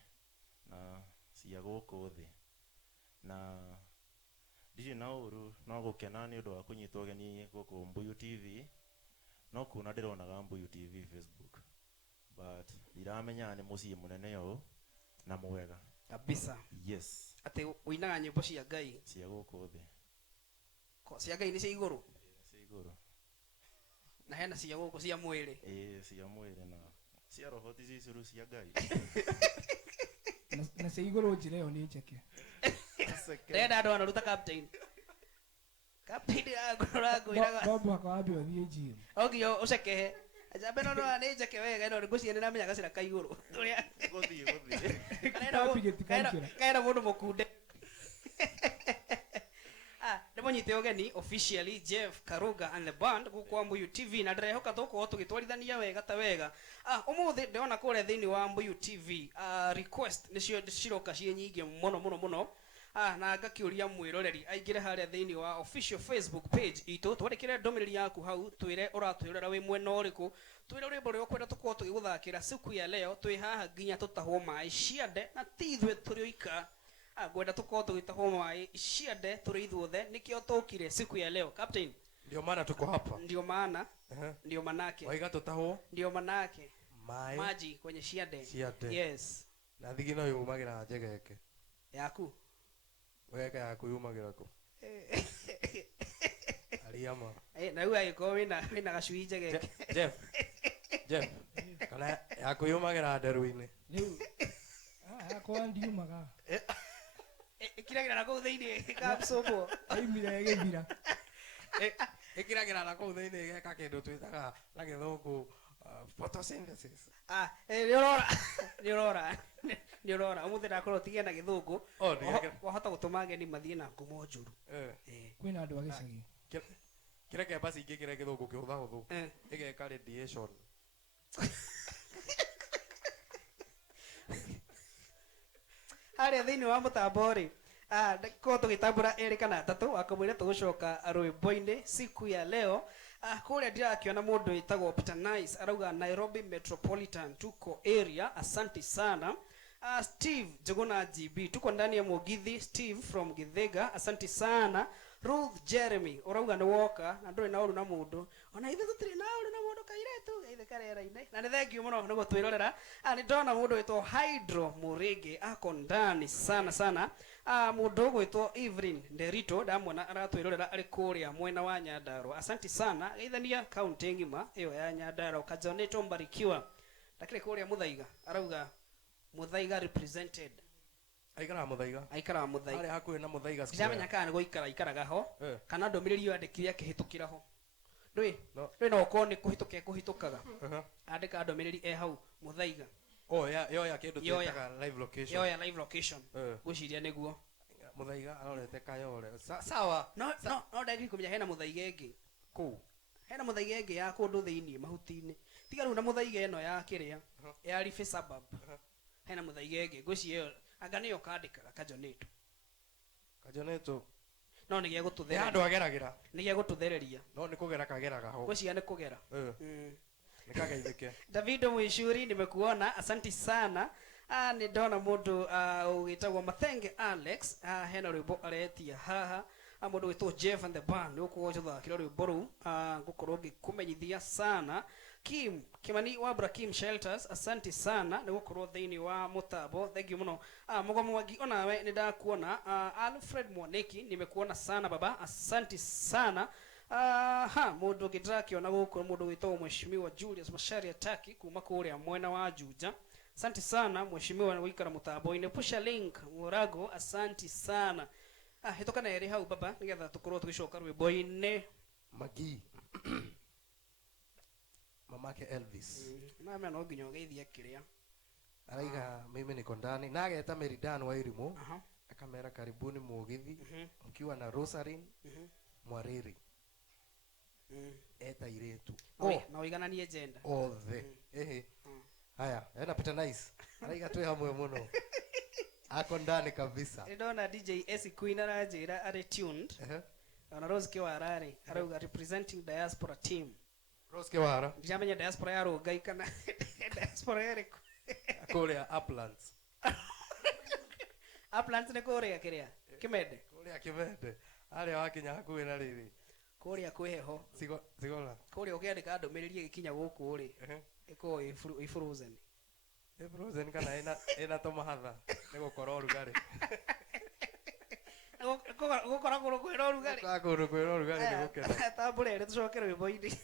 na cia gũkũ thĩ. Na ndiri na uru no gũkena nĩ ũndũ wa kũnyitwo ũgeni gũkũ Mbuyu TV. No kuna ndironaga Mbuyu TV Facebook. But ndiramenya nĩ mũciĩ mũnene ũũ na mwega. Kabisa. Yes. Ate uinaga nyĩmbo cia Ngai cia gũkũ thĩ. Ko cia Ngai nĩ cia igũrũ. Cia igũrũ. Na hena cia gũkũ cia mwĩrĩ. Cia mwĩrĩ na cia roho ti cicuru cia Ngai. Na cia igũrũ njĩra ĩyo nĩ njeke. Ndenda andũ anaruta captain. Captain agũrago iraga. Bobo akawambia ũthiĩ gym. Ogio ũcekehe. Ajabe no nĩ njeke wega no ngũciene na menya gacira ka igũrũ. Ũrĩa gũthiĩ. Kaenda mũndũ mũkunde. Ndĩmũnyite ũgeni officially Jeff Karuga and the band gũkũ Mbuyu TV na ndĩrehoka tũkorwo tũgĩtwarithania wega ta wega. Ũmũthĩ ndĩrona kũrĩa thĩinĩ wa Mbuyu TV request nĩcio ciroka ciĩ nyingĩ mũno. Na ngakĩũria mwĩroreri aingĩre harĩa thĩinĩ wa official Facebook page itũ twandĩkĩre ndũmĩrĩri yaku hau twĩre ũratwĩrora wĩ mwena ũrĩkũ, twĩre rwĩmbo rũrĩa ũkwenda tũkorwo tũgĩgũthakĩra siku ya leo. Twĩ haha nginya tũtahwo maĩ ciande na ti ithuĩ tũrĩ oika. Ngwenda tũkorwo tũgĩtahwo maĩ ciande tũrĩ ithuothe nĩkĩo tũkire siku ya leo. Captain, ndio maana tuko hapa. Ndio maana ndio manake waiga tũtahwo ndio manake maji kwenye ciande. Yes. Na thigino yumagira njegeke yaku wega yaku yumagira ku Aliama. Na huyu ayiko wina gacui njegeke. Jeff kana yaku yumagira nderu-inĩ Riu yakwa ndiumaga. Ikiragira na kũu thĩinĩ kapsopo. Aimire gĩthira. Ikiragira na kũu thĩinĩ geka kĩndũ twĩtaga na gĩthũngũ photosynthesis. Nĩ ũrora ũmũthĩ ndakorwo tigia na gĩthũngũ wahota gũtũma ageni mathiĩ na ngumo njũru. Kwĩna andũ a gĩcagi kĩreke basi ingĩkĩre gĩthũngũ kĩhũthahũthũ ĩgeka radiation. Harĩa thĩinĩ wa mũtambo rĩ ndĩkorwo tũgĩtambũra erĩ kana atatũ akamwĩra tũgũcoka rwĩmbo-inĩ siku ya leo. Kũrĩa ndirakĩona mũndũ wĩtagwo Peter Nice arauga Nairobi Metropolitan tuko area, asante sana. Steve Jogona GB tuko ndani ya Mugithi. Steve from Githega, asante sana. Ruth Jeremy urauga nĩ woka na ndũrĩ na ũru na mũndũ ona ithuĩ tũtirĩ na ũru na mũndũ kairetu geithe karera-inĩ na nĩ thengiũ mũno nĩ gũtwĩrorera nĩ ndona mũndũ wĩtwo Hydro Mũrĩngĩ ako ndani sana sana mũndũ ũgwĩtwo Evelyn Nderito ndamwona aratwĩrorera arĩ kũrĩa mwena wa Nyandarua asanti sana geithania kaunti ng'ima ĩyo ya Nyandarua Kajoneto Mbarikiwa ndakĩrĩ kũrĩa Mũthaiga arauga Mũthaiga represented aikara Mũthaiga Mũthaiga arĩ hakuhĩ na Mũthaiga ndamenya kana nĩ gũikara ikaraga ho kana ndũmĩrĩri yandĩkire akĩhĩtũkĩra ho ndũĩ no ũkorwo nĩ kũhĩtũkaga andĩka ndũmĩrĩri hau Mũthaiga yoya kĩndũ twĩtaga live location ngwĩciria nĩguo Mũthaiga arorete Kayole sawa no ndagĩrĩ kũmenya hena Mũthaiga ĩngĩ kũu hena Mũthaiga ĩngĩ ya kũndũ thĩinĩ mahuti-inĩ tiga rĩu na Mũthaiga ĩno ya kĩrĩa ya Rife suburb hena Mũthaiga ĩngĩ ngwĩciria ĩyo anga nĩyo kandĩkaga Kajoneto no nĩ gĩa gũtũthereria andũ ageragĩra nĩ gĩa gũtũthereria no nĩ kũgera kageraga ho ngwĩciria nĩ kũgera nĩ kageithĩke Davido Mwishuri nimekuona asanti sana nĩ ndona mũndũ ũgĩtagwo Mathenge Alex hena rwĩmbo aretia haha mũndũ wĩtwo Jeff and the Band nĩ ũkũgwo tũthakĩra rwĩmbo rũu ngũkorwo ngĩkũmenyithia sana Kim Kimani wa Brakim Shelters asanti sana nĩ gũkorwo thĩinĩ wa mũtambo thank you mũno Mũgomo Wangi onawe nĩ ndakuona Alfred Mwaniki nimekuona sana baba asanti sana mũndũ ũngĩ ndĩrakĩona gũkũ mũndũ wĩtagwo Mheshimiwa Julius Macharia Taki kuma kũrĩa mwena wa Juja asanti sana Mheshimiwa gũikara mũtambo-inĩ Pusha Link Murago asanti sana hĩtũka na erĩ hau baba nĩgetha tũkorwo tũgĩcoka rwĩmbo-inĩ Magi mamake Elvis mama no nginya ũgeithie kĩrĩa araiga mimi niko ndani na ageta Meridan wa Irimũ akamera karibuni Mũgithi mkiwa na Rosarin Mwariri eta iretu na ũigananie gender othe haya ena Peter Nice araiga twĩ hamwe mũno ako ndani kabisa ndona DJ S Queen aranjĩra arĩ tuned na Rose Kiwarari arauga representing diaspora team Rose Kiwara ndamenya diaspora ya Rongai kana diaspora ya rĩkũ kũrĩa Uplands Uplands nĩ kũrĩa kĩrĩa Kĩmende kũrĩa Kĩmende arĩa wakinya hakuhĩ na rĩrĩ kũrĩa kwĩheho sigora kũrĩa ũkĩandĩka ndũmĩrĩri ĩgĩkinya gũkũ rĩ ĩkorwo ĩ frozen frozen kana ĩna tũmahatha nĩ gũkorwo ũrugarĩ gũkoragwo kwĩna ũrugarĩ nĩ gũkena tambũre rĩ tũcoke rwĩmbo-inĩ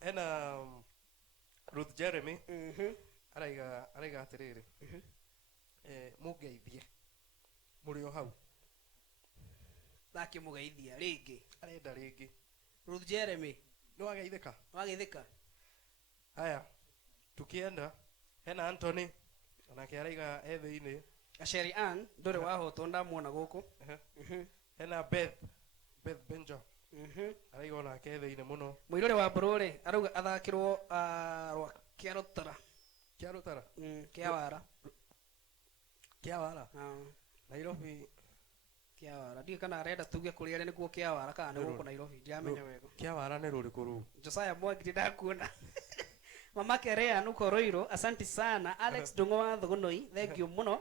hena Ruth Jeremy araiga atĩrĩrĩ mũngeithie mũrĩ o hau ndakĩmũgeithia rĩngĩ arenda rĩngĩ Ruth Jeremy nĩ wageithĩka haya tukienda hena Anthony onake araiga thĩinĩ Asheri Ann ndũrĩ wahotwo ndamuona gũkũ hena Beth Benja araiga onake thĩinĩ mũno Mũirũrĩ wa Mbũrũrĩ arauga athakĩrwo rwa Kĩarũtara Kĩawara Nairobi Kĩawara ndiũĩ kana arenda tuge kũrĩa arĩ nĩkuo Kĩawara kana nĩ gũkũ Nairobi ndiramenya wega Kĩawara nĩ rũrĩkũ rũu Josiah Mwangi ndakuona Mamake Rea nuko Roiro asanti sana Alex Ndung'u wa Thugunoi thank you mũno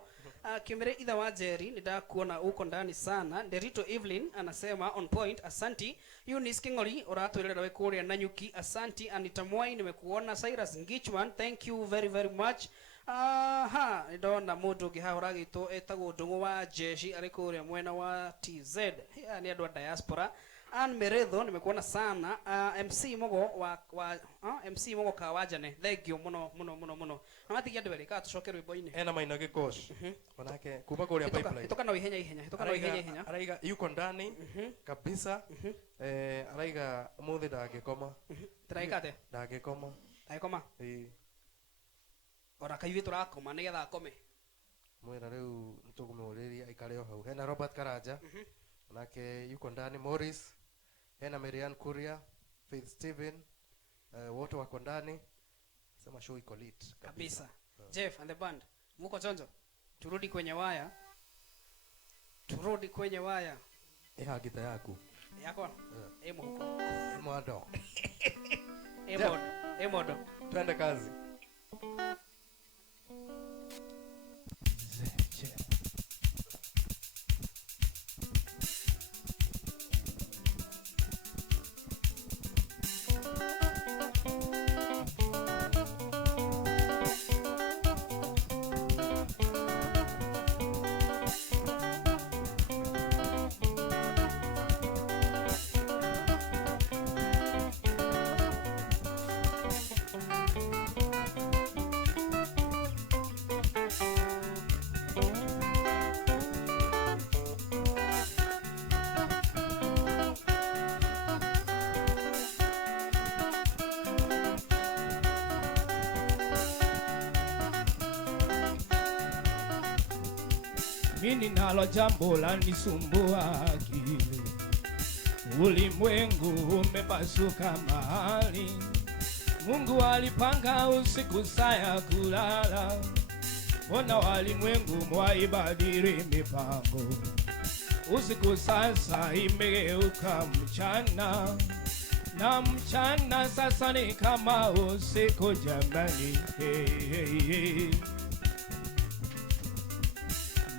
Kimere itha wa Jerry ndakuona uko ndani sana Nderito Evelyn anasema on point asanti Eunice King'ori uratwĩrĩra we kũrĩa Nanyuki asanti Anita Mwai nimekuona Cyrus Ngichman thank you very very much ndona mũndũ ũngĩ haha ũragĩtwo etagwo Ndung'u wa Jeshi arĩ kũrĩa mwena wa TZ nĩ andũ a diaspora Ann Meretho nimekuona sana MC Mogo Kawajane thank you mũno na matigia andũ erĩ ka tũcoke rwĩmbo-inĩ ena Maina Gĩkosh onake kuma kũrĩa pipeline hĩtũka na ihenya araiga yuko ndani kabisa araiga mũthĩ ndangĩkoma ndagĩkoma ora kaithuĩ tũrakoma nĩgetha akome mwĩra rĩu nĩtũkũmũrĩria aikare o hau hena Robert Karanja onake yuko ndani Morris hena Marian Kuria Faith Steven wote wako ndani sema show iko lit kabisa Jeff and the band muko chonjo turudi kwenye waya gita yaku yako muko modo modo twende kazi Mimi nalo jambo la nisumbua akili. Ulimwengu umepasuka mahali. Mungu alipanga usiku saya kulala. Mbona walimwengu mwaibadili mipango? Usiku sasa imegeuka mchana, na mchana sasa ni kama usiku jamani.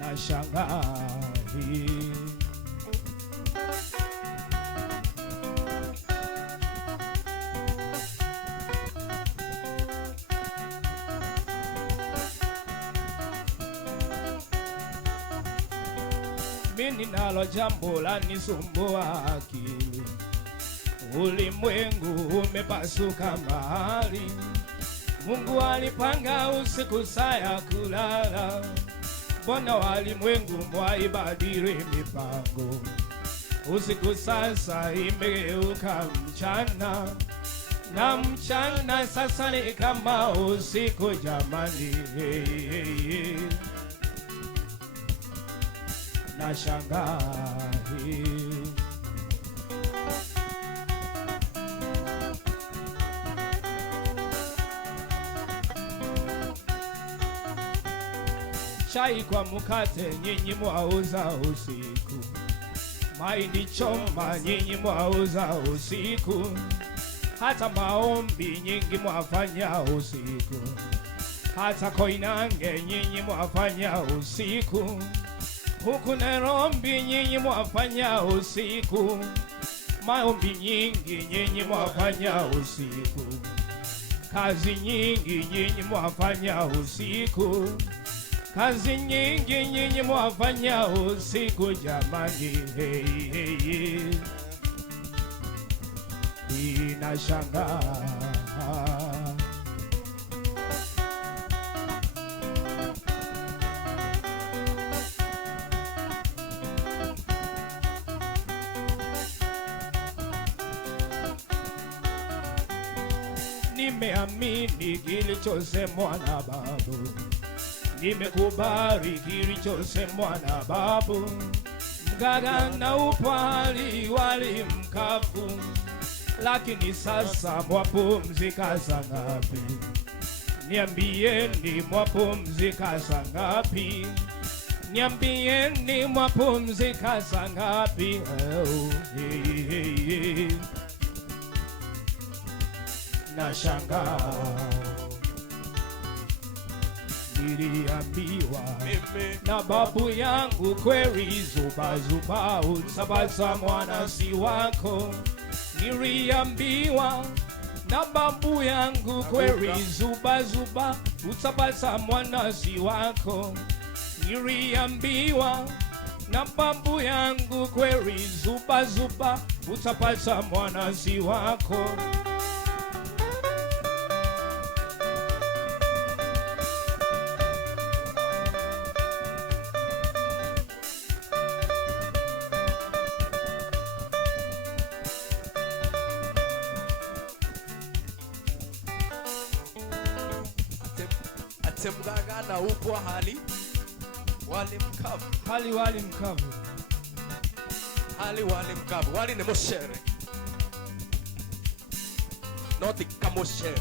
Nashangaa mimi nalo jambo la nisumbua akili. Ulimwengu umepasuka mahali. Mungu alipanga usiku saya kulala. Mbona walimwengu mwaibadili mipango? Usiku sasa imegeuka mchana, na mchana sasa ni kama usiku jamani. Nashangaa chai kwa mkate nyinyi mwauza usiku. Mahindi choma nyinyi mwauza usiku. Hata maombi nyingi mwafanya usiku. Hata koinange nyinyi mwafanya usiku. Huku Nairobi nyinyi mwafanya usiku. Maombi nyingi nyinyi mwafanya usiku. Kazi nyingi nyinyi mwafanya usiku. Kazi nyingi nyinyi mwafanya usiku jamani. Inashangaa nimeamini kilichosemwa na babu. Nimekubali kilichosemwa na babu. Mgaga na upwali wali mkavu. Lakini sasa mwapumzika saa ngapi? Niambieni mwapumzika saa ngapi? Niambieni mwapumzika saa ngapi? Nashangaa niliambiwa na babu yangu kweli zuba zuba utabasa mwana si wako. Niliambiwa na babu yangu kweli zuba zuba utabasa mwana si wako. Niliambiwa na babu yangu kweli zuba zuba utabasa mwana si wako. Mgaga na upwa hali wali mkavu. Hali wali mkavu. Hali wali mkavu. Wali ni moshere. Not kamoshere.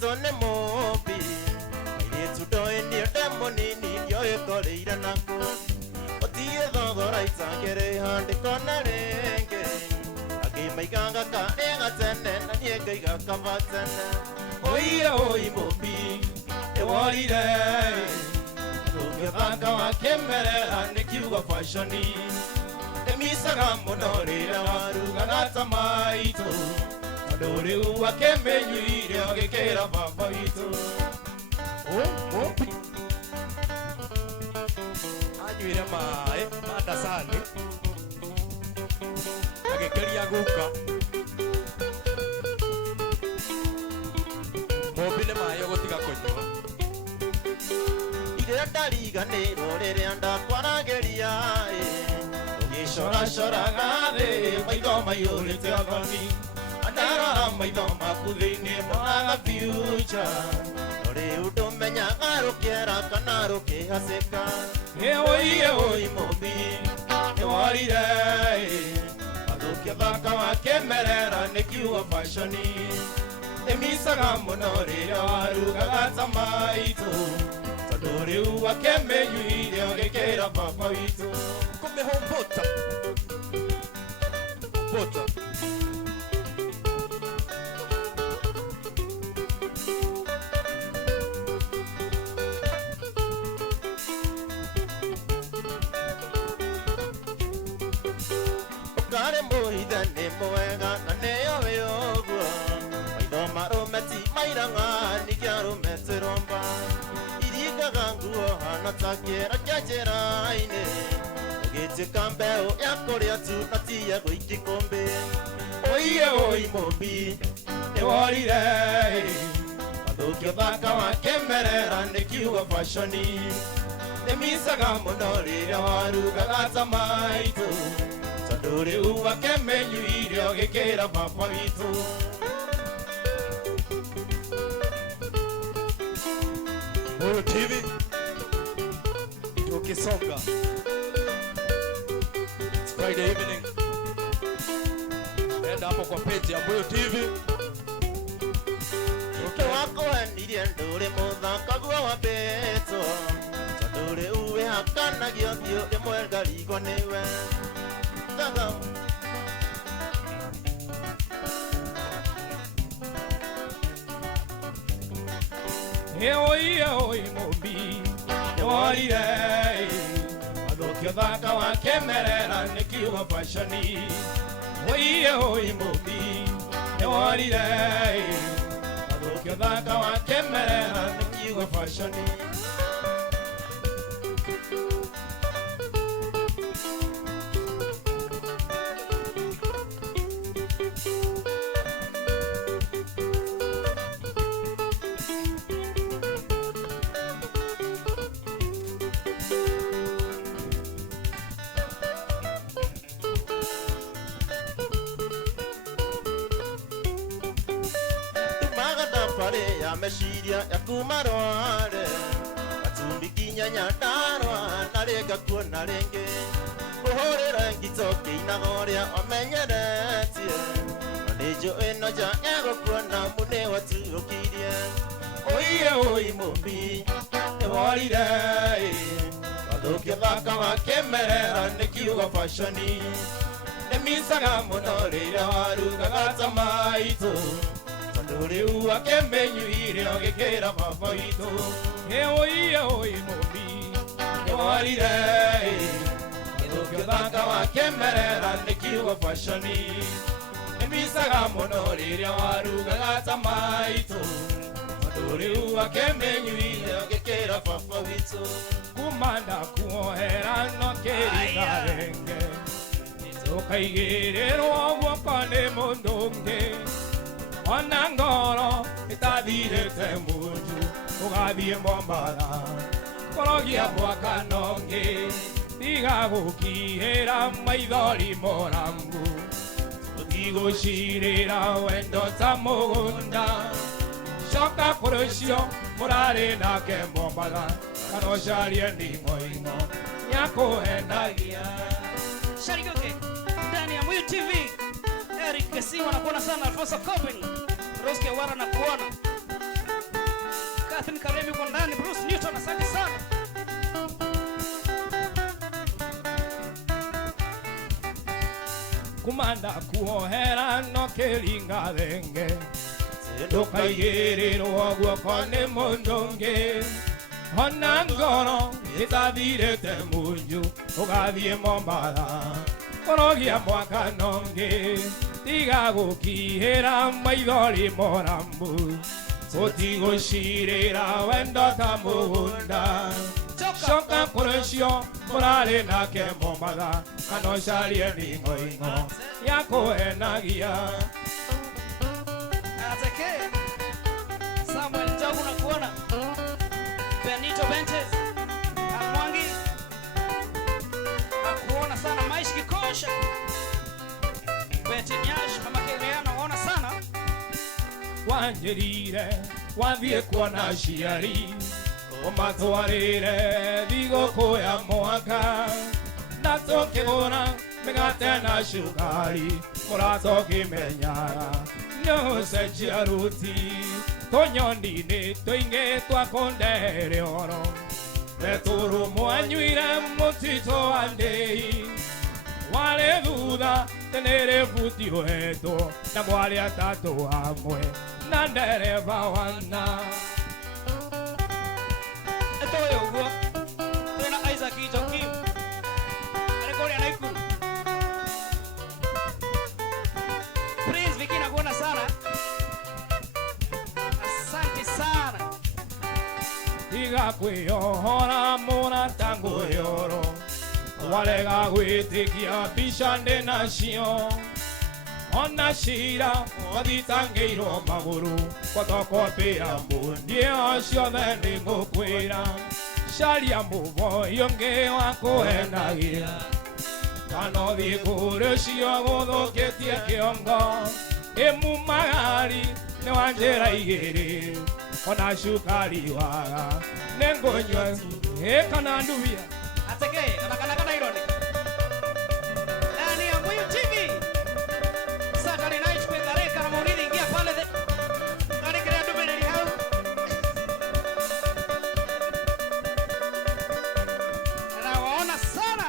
Zone mobi ile tudoe ni demo nini yo ekoleira nako otie thogora itangere hande kona renge age maiganga ka enga tene na niega iga kavatene oia oi mobi e walire tuge banga wa kemere ane kiuga fashoni emisaga monorira waruga natamaito Dore uwa kemenyuire agekera baba itu. Mopi. Anyuire mae madasani. Agekeria guka. ndariganĩrwo rĩrĩa ndakwarageria ũgĩcoracoraga thĩ maitho maiyũrĩte athoni ndarora maitho maku thĩinĩ moraga future no rĩu ndũmenyaga rũkĩera kana rũkĩhacĩka ĩĩ mũmbi nĩworire mathũkia thaka wa kĩmerera nĩ kiugo fashoni ĩmicaga mũno rĩrĩa warugaga ta maitũ tondũ rĩu wakĩmenyuire ũgĩkĩra baba witũ kũmĩhũmbũta mbũta ũkarĩ mũhithe nĩ mwega na nĩoĩ ũguo maitho marũme ti mairaga nĩkĩ arũme tũromba iringaga nguo hana ta kĩera kĩa njĩra-inĩ ũgĩtuĩka mbeũ ya kũrĩa tu na ti ya gũiki kũmbĩ ũiye mũmbi nĩworire mathũkia thaka wa kĩmerera nĩ kiugo fashoni nĩmicaga mũno rĩrĩa warugaga ta maitũ tondũ rĩu wakĩmenyuire ũgĩkĩra baba witũ Moyo TV tukisonga. It's Friday evening. Enda hapo kwa page ya Moyo TV. wakũhenirie ndũrĩ mũthaka guo wambĩtwo tondũ rĩu wĩhakanagio thiũ rĩmwe ngarigwo nĩwe Gaga. Oi mũmbi nĩworire mathũkia thaka wa kĩmerera nĩ kiugo fashoni oi mũmbi nĩworire mathũkia thaka wa kĩmerera nĩ kiugo fashoni ya meciria ya kuma rware gatumbi kinya nyandarwa narenga kuona rĩngĩ kũhũrĩra ngito kĩinaga ũrĩa ũmenyeretie na nĩ njũĩ no nja egũkuona mũnĩ watuũkirie oi mũmbi nĩworire mathũkia thaka wa kĩmerera nĩ kiugo fashoni nĩmicaga mũno rĩrĩa warugaga ta maitũ rĩu wakĩmenyuire ũgĩkĩra baba witũ oi mũmbi nĩworire mathũkia thaka wa kĩmerera nĩ kiugo fashoni nĩmicaga mũno rĩrĩa warugaga ta maitũ tondũ rĩu wakĩmenyuire ũgĩkĩra baba witũ kuma ndakuohera no kĩringarenge tũkaigĩrĩrwo guoko nĩ mũndũ ũngĩ ona ngoro ĩtathirĩte mũnju ũgathiĩ Mombatha kũrogia mwaka nongĩ tiga gũkihĩra maithori moramu ũtigũcirĩra wendo ta mũgũnda coka kũrĩ ũcio mũrarĩ nake Mombatha kana ũcarie nding'oing'o yakũhenagia Sharigũke ndani ya Moyo TV. Eric Kesiwa nakuona sana, Alfonso Coping, Roske Wara nakuona, Catherine Karemi kwa ndani, Bruce Newton asante sana. kumanda kuohera no kĩringathenge ndũkaigĩrĩrwo guoko nĩ mũndũ ũngĩ ona ngoro ĩtathirĩte mũnju ũgathiĩ Mombatha kũrogia mwaka nongĩ tiga gũkihĩra maithori moramu ũtigũcirĩra wendo ta mũgũnda coka kũrĩ ũcio mũrarĩ nake Mombatha kana ũcarie nding'oing'o yakũhenagia Atake Samuel Njogu nakuona, Benito Bentes kutosha. Betty Nyash, Mama Kelea naona sana. Wanjerire wathie kuona ciari umatwarire thigũkũ ya mwaka na tũkĩgũra mĩgate na cukari mũratũkĩmenyaga nĩũcenjia ruti tũnyoni-inĩ tũingĩ twakũndehera ũhoro betũrũ mwanyuire mũtitũ wa ndĩi warĩ thutha tenere buti wetu na mwarĩ atatũ hamwe na ndereba wana Etoyo uguo. Tena Isaac Ijoki. Anakoria Naikuru. Prince Vicky nakuona sana. Asante sana. tiga kwĩyohora mũrata ngũyoro warega gwĩtĩkia mbica ndĩ nacio ona cira wathitangĩirwo magũrũ gũtokwambĩra mũndie ciothe nĩ ngũkwĩra caria mũboi ũngĩ wa kũhenagĩra kana ũthiĩ kũrĩ cio gũthũkĩtie kĩongo ĩmumagari nĩ wa njĩra igĩrĩ ona cukari waga nĩ ngũnyua kana nduia Ateke, anakanaka ironi. Ndani ya Mbuyu TV. Saturday night kwa Gareka na Maulidi ingia pale. Gareka ya Dume ni hao. Nawaona sana.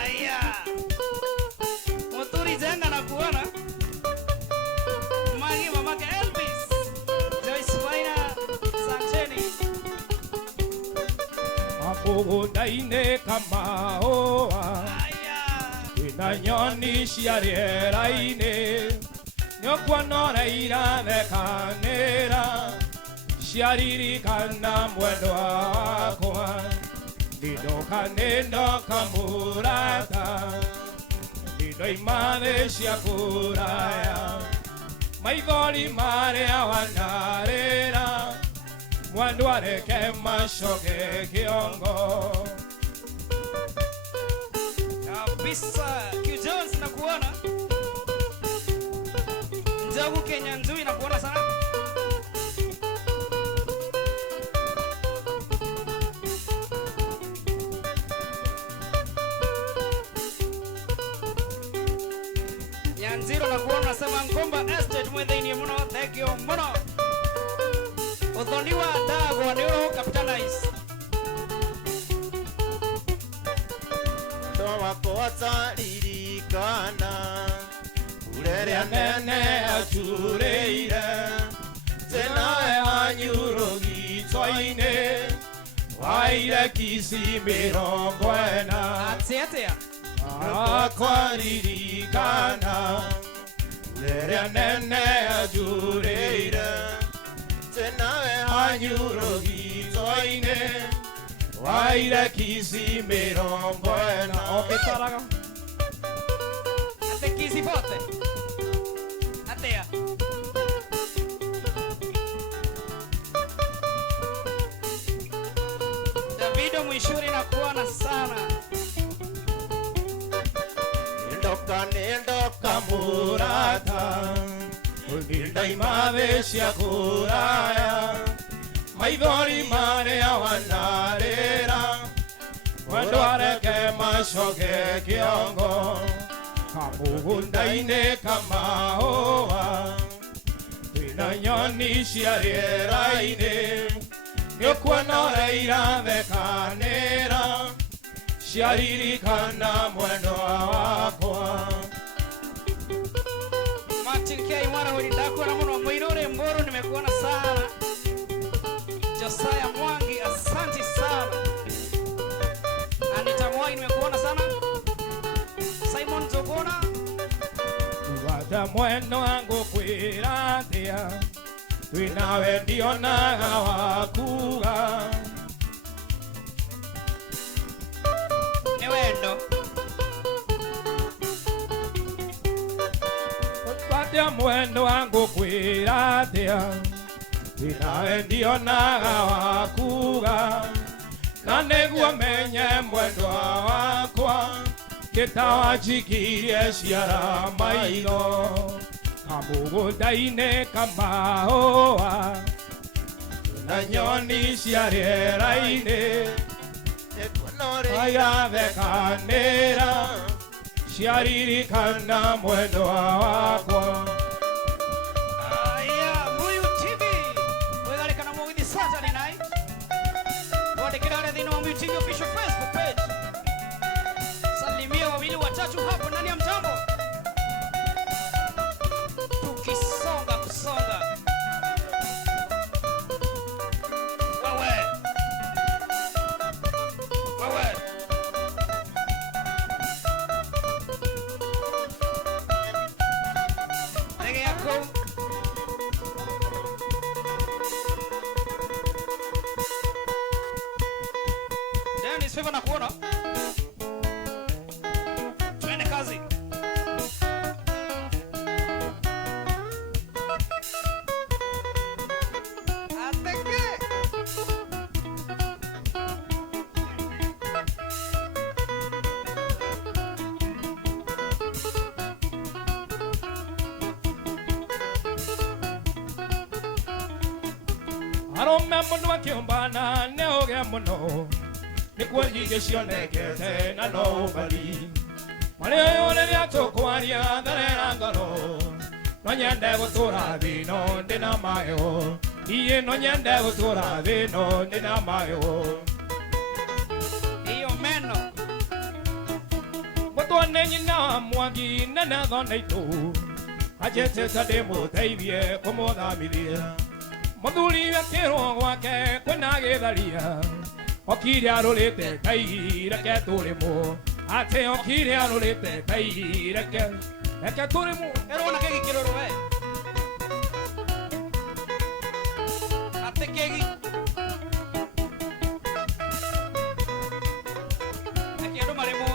Aya. Moturi zenga na kuona. Magi mamake Elvis. Joyce Waina Sancheni. mũgũnda-inĩ kamahũa Aya. na nyoni cia rĩera-inĩ nĩũkuona ũrĩa irathekanĩra ciaririkana mwendwa wakwa nĩndoka mũrata nĩndoima thĩ cia kũraya maithori marĩa wanarĩra mwendwa reke macoke kĩongo Kabisa Q Jones nakuona. Njogu Kenya Nzui nakuona sana. Nyanziro nakuona nasema Nkomba Estate mwethini muno. Thank you muno. Uthoni wa Dago ndio capitalize. Ndo wakota ririkana Urere nene achurĩire Tenawe hanyuro gĩtwa-inĩ Waire kisi mĩrongo ĩna Atia. Akwa ririkana Urere nene achurĩire Tenawe hanyuro gĩtwa-inĩ Waire kisi mĩrongo ĩna ũkĩtaraga Ate kisi bote. Atea. Davido Mwishuri nakuona sana. Nĩndoka mũrata Nĩndaima thĩ cia kũraya Maithori marĩa wanarĩra Mwendwa reke macoke kĩongo Kamũgũnda-inĩ kamahũa Twĩna nyoni cia rĩera-inĩ Nĩũkuona ũrĩa irathekanĩra Ciaririkana mwendwa wakwa Martin K. Mwana ulindakura muno Mwirure Mburu nimekuona sana. Josiah Mwangi asante sana. Anita Mwai nimekuona sana. Simon Zogona. Wada mweno ngũkwĩra atĩa twĩnawe ndionaga wakuga Ni wendo. Wada mweno ngũkwĩra atĩa nawe ndio naga wakuga na nĩguo menye mwendwa wakwa gĩtawanjikirie ciara maitho kamũgũnda-inĩ kamahũa na nyoni cia rĩera-inĩ ayathekanĩra ciaririkana mwendwa wakwa. Mbuyu TV wegarekana mwithi Saturday night wadekera thina wa Mbuyu TV official Facebook page. Salimia wawili watatu hapo ndani ya mtambo tukisonga kusonga. Dennis Fever na kuona. Twende kazi. Ateke. Arome mundu akiombana ne oge muno nikuo nyingĩ cionekete na no ũbari marĩa yone rĩa tũkwaria tharera ngoro no nyende gũtũra thĩ ĩno ndĩna mayo iye no nyende gũtũra thĩ ĩno ndĩna mayo Iyo meno mũtwane nyina wa Mwangi nene thona itũ anjĩtĩte ndĩmũteithie kũmũthamithia mũthuri akĩrwo gwake kwĩna gĩtharia okire arũrĩte Ngai reke tũrĩmwo atĩ okire arũrĩte Ngai reke tũrĩmwo. erona kegi kiroro we ate kegi akiado maremo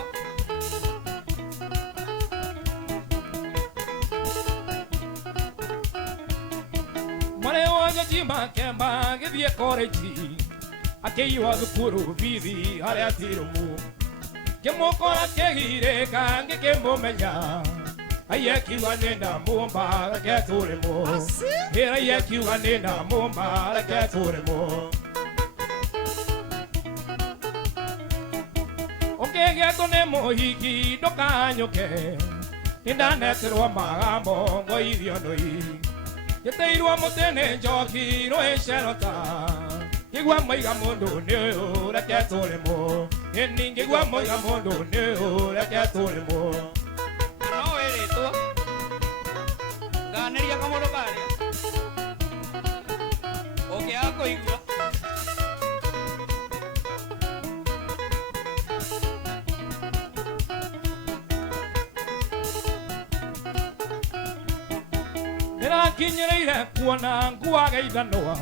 mareo nyajima kemba gĩthiĩ koreji akĩiywo thukuru bithi harĩa tirumu ngĩmũkora kĩgirĩka ngĩkĩmũmenya aiye kiuga nĩ ndamũmba reke tũrĩmwo hĩra aiye kiuga nĩ ndamũmba reke tũrĩmwo ũkĩgĩatwo nĩ mũhiki ndũkanyũke nĩndaneterwo magambo ngoithio ndũi gĩtĩirwo mũtĩ nĩ njoki rwĩcerota ngĩgua moiga mũndũ nĩ ũyũ reke tũrĩmwo ĩni ngĩgua moiga mũndũ nĩ ũyũ reke tũrĩmwo. no erĩtwo nganĩria kamũndũ karĩa ũngĩaga kũigua ndĩrakinyĩrĩire kuona nguaga ithanwa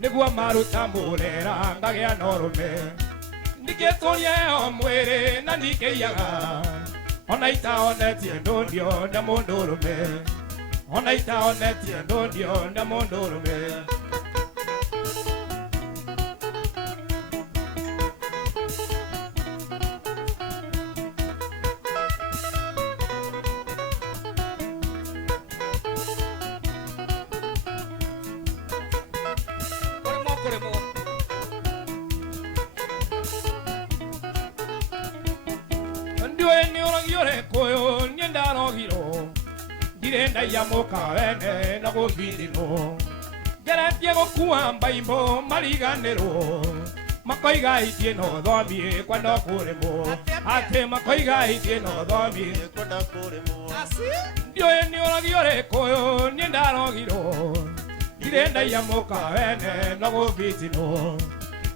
nĩguo maruta mũrera ngagĩa na ũrũme ndingĩtũria o mwĩrĩ na ndingĩiyaga ona itaonetie ndũndio na mũndũ ũrũme ona itaonetie ndũndio na mũndũ ũrũme. Ya mukawene na gũthithino ngeretie gũkua mbaimbo mariganĩrwo makoiga itie no thomie kwenda kũrĩmwo atĩ makoiga itie no thomie kwenda kũrĩmwo ndiũĩ nĩ ũragio rĩkũ ũyũ niĩ ndarogirwo ndirĩ ndaia mukawene na gũthithino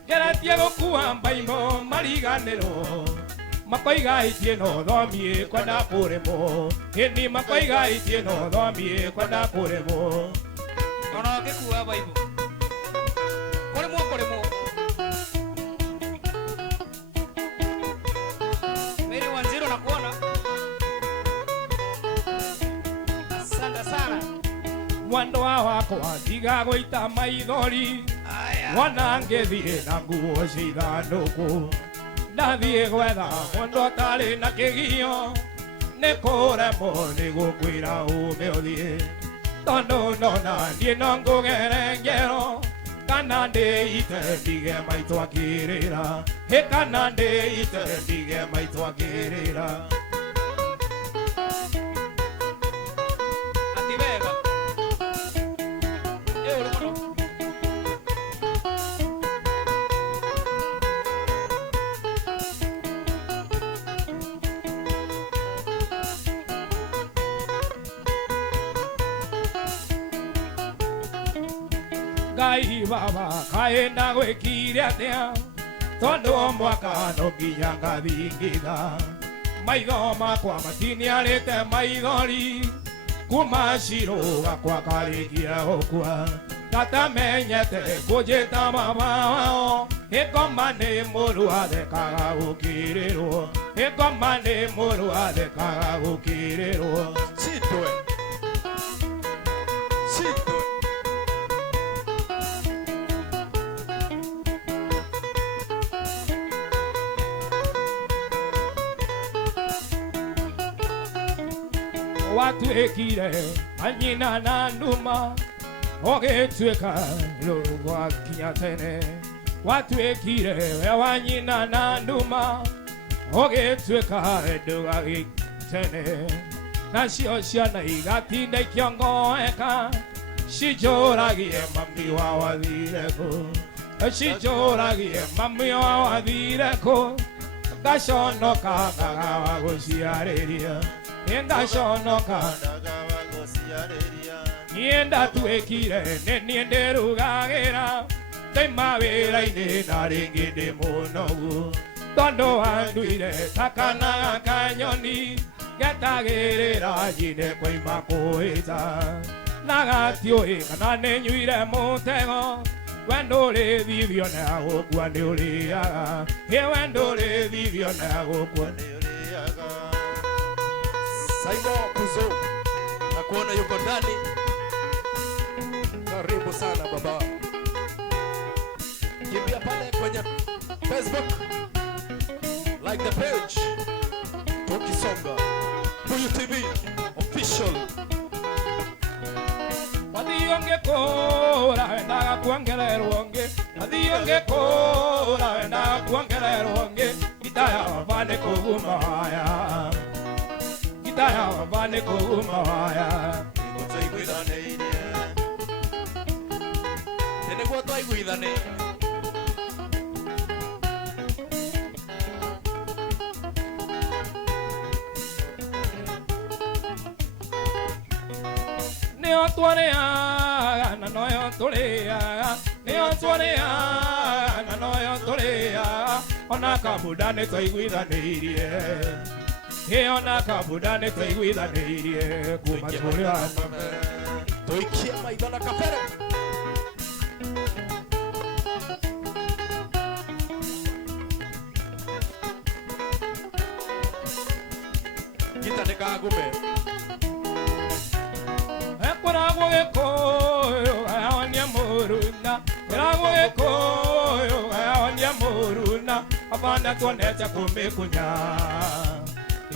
ngeretie gũkua mbaimbo mariganĩrwo makoiga itie no thomie kwenda kũrĩmwo ĩni makoiga itie no thomie kwenda kũrĩmwo ona ngĩkua baibu kũrĩmwo Mary Wanjiru na kuona asante sana mwendo wa wakwa ndigagũita maithori mwana ngĩthiĩ na nguo cia ithandũkũ ndathiĩ gwetha mũndũ atarĩ na kĩgio nĩ kũremwo nĩ gũkwĩra ũme ũthiĩ tondũ nona niĩ no ngũgere ngero kana ndĩite ndige maitũ akĩrĩra kana ndĩite ndige maitũ akĩrĩra ati wega Ngai baba kaenda gwĩkire atĩa tondũ mwaka no nginya ngathingitha maitho makwa matiniarĩte maithori kuma cirũ gakwa karĩkia gũkua gatamenyete kũnjĩta baba wao ĩngoma nĩ mũrũ athekaga gũkĩrĩrwo ĩngoma nĩ mũrũ athekaga gũkĩrĩrwo Chitwe. Chitwe. watuĩkire anyina na nduma ũgĩtuĩka rũgwa kinya tene watuĩkire we wanyina na nduma ũgĩtuĩka ndũgagĩtene nacio ciana igatinda ikĩongoeka cinjũragie mami wao athire kũ cinjũragie mami wao athire kũ ngaconoka ngagawa gũciarĩria ngaconoka niĩ ndatuĩkire nĩ niĩ ndĩrugagĩra ndaima wĩra-inĩ na rĩngĩ ndĩ mũnogu tondũ wanduire ta kana kanyoni getagĩrĩra njine kwaima kũhĩta na gatiũĩ kana nĩ nyuire mũtego we ndũrĩthithio nĩ agũkua nĩ ũrĩaga we ndũrĩthithio nĩ agũkua nĩ ũrĩaga Saibo Kuzo na kuona yuko ndani. Karibu sana baba. Kimbia pale kwenye Facebook, like the page Tukisonga Mbuyu TV official. wathiĩ ũngĩkũra wendaga kuongererwo ũngĩ wathiĩ ũngĩkũra wendaga kuongererwo ũngĩ gitaya baba nĩ kũguma waya gitaya baba nĩ kũguma waya Nĩguo twaiguithanĩire. nĩo tũrĩaga na noyo tũrĩaga nĩo tũrĩaga na noyo tũrĩaga ona kabunda nĩ twaiguithanĩirie ona kabunda nĩ twaiguithanĩirie kuma tũrĩ wa Tuikie maitho na kapere. Gita nĩkagume. ekoragwo gĩkũyũ gayonia mũruna eragwo gĩkũyũ gayonia mũruna abana tuonete kũmĩkunya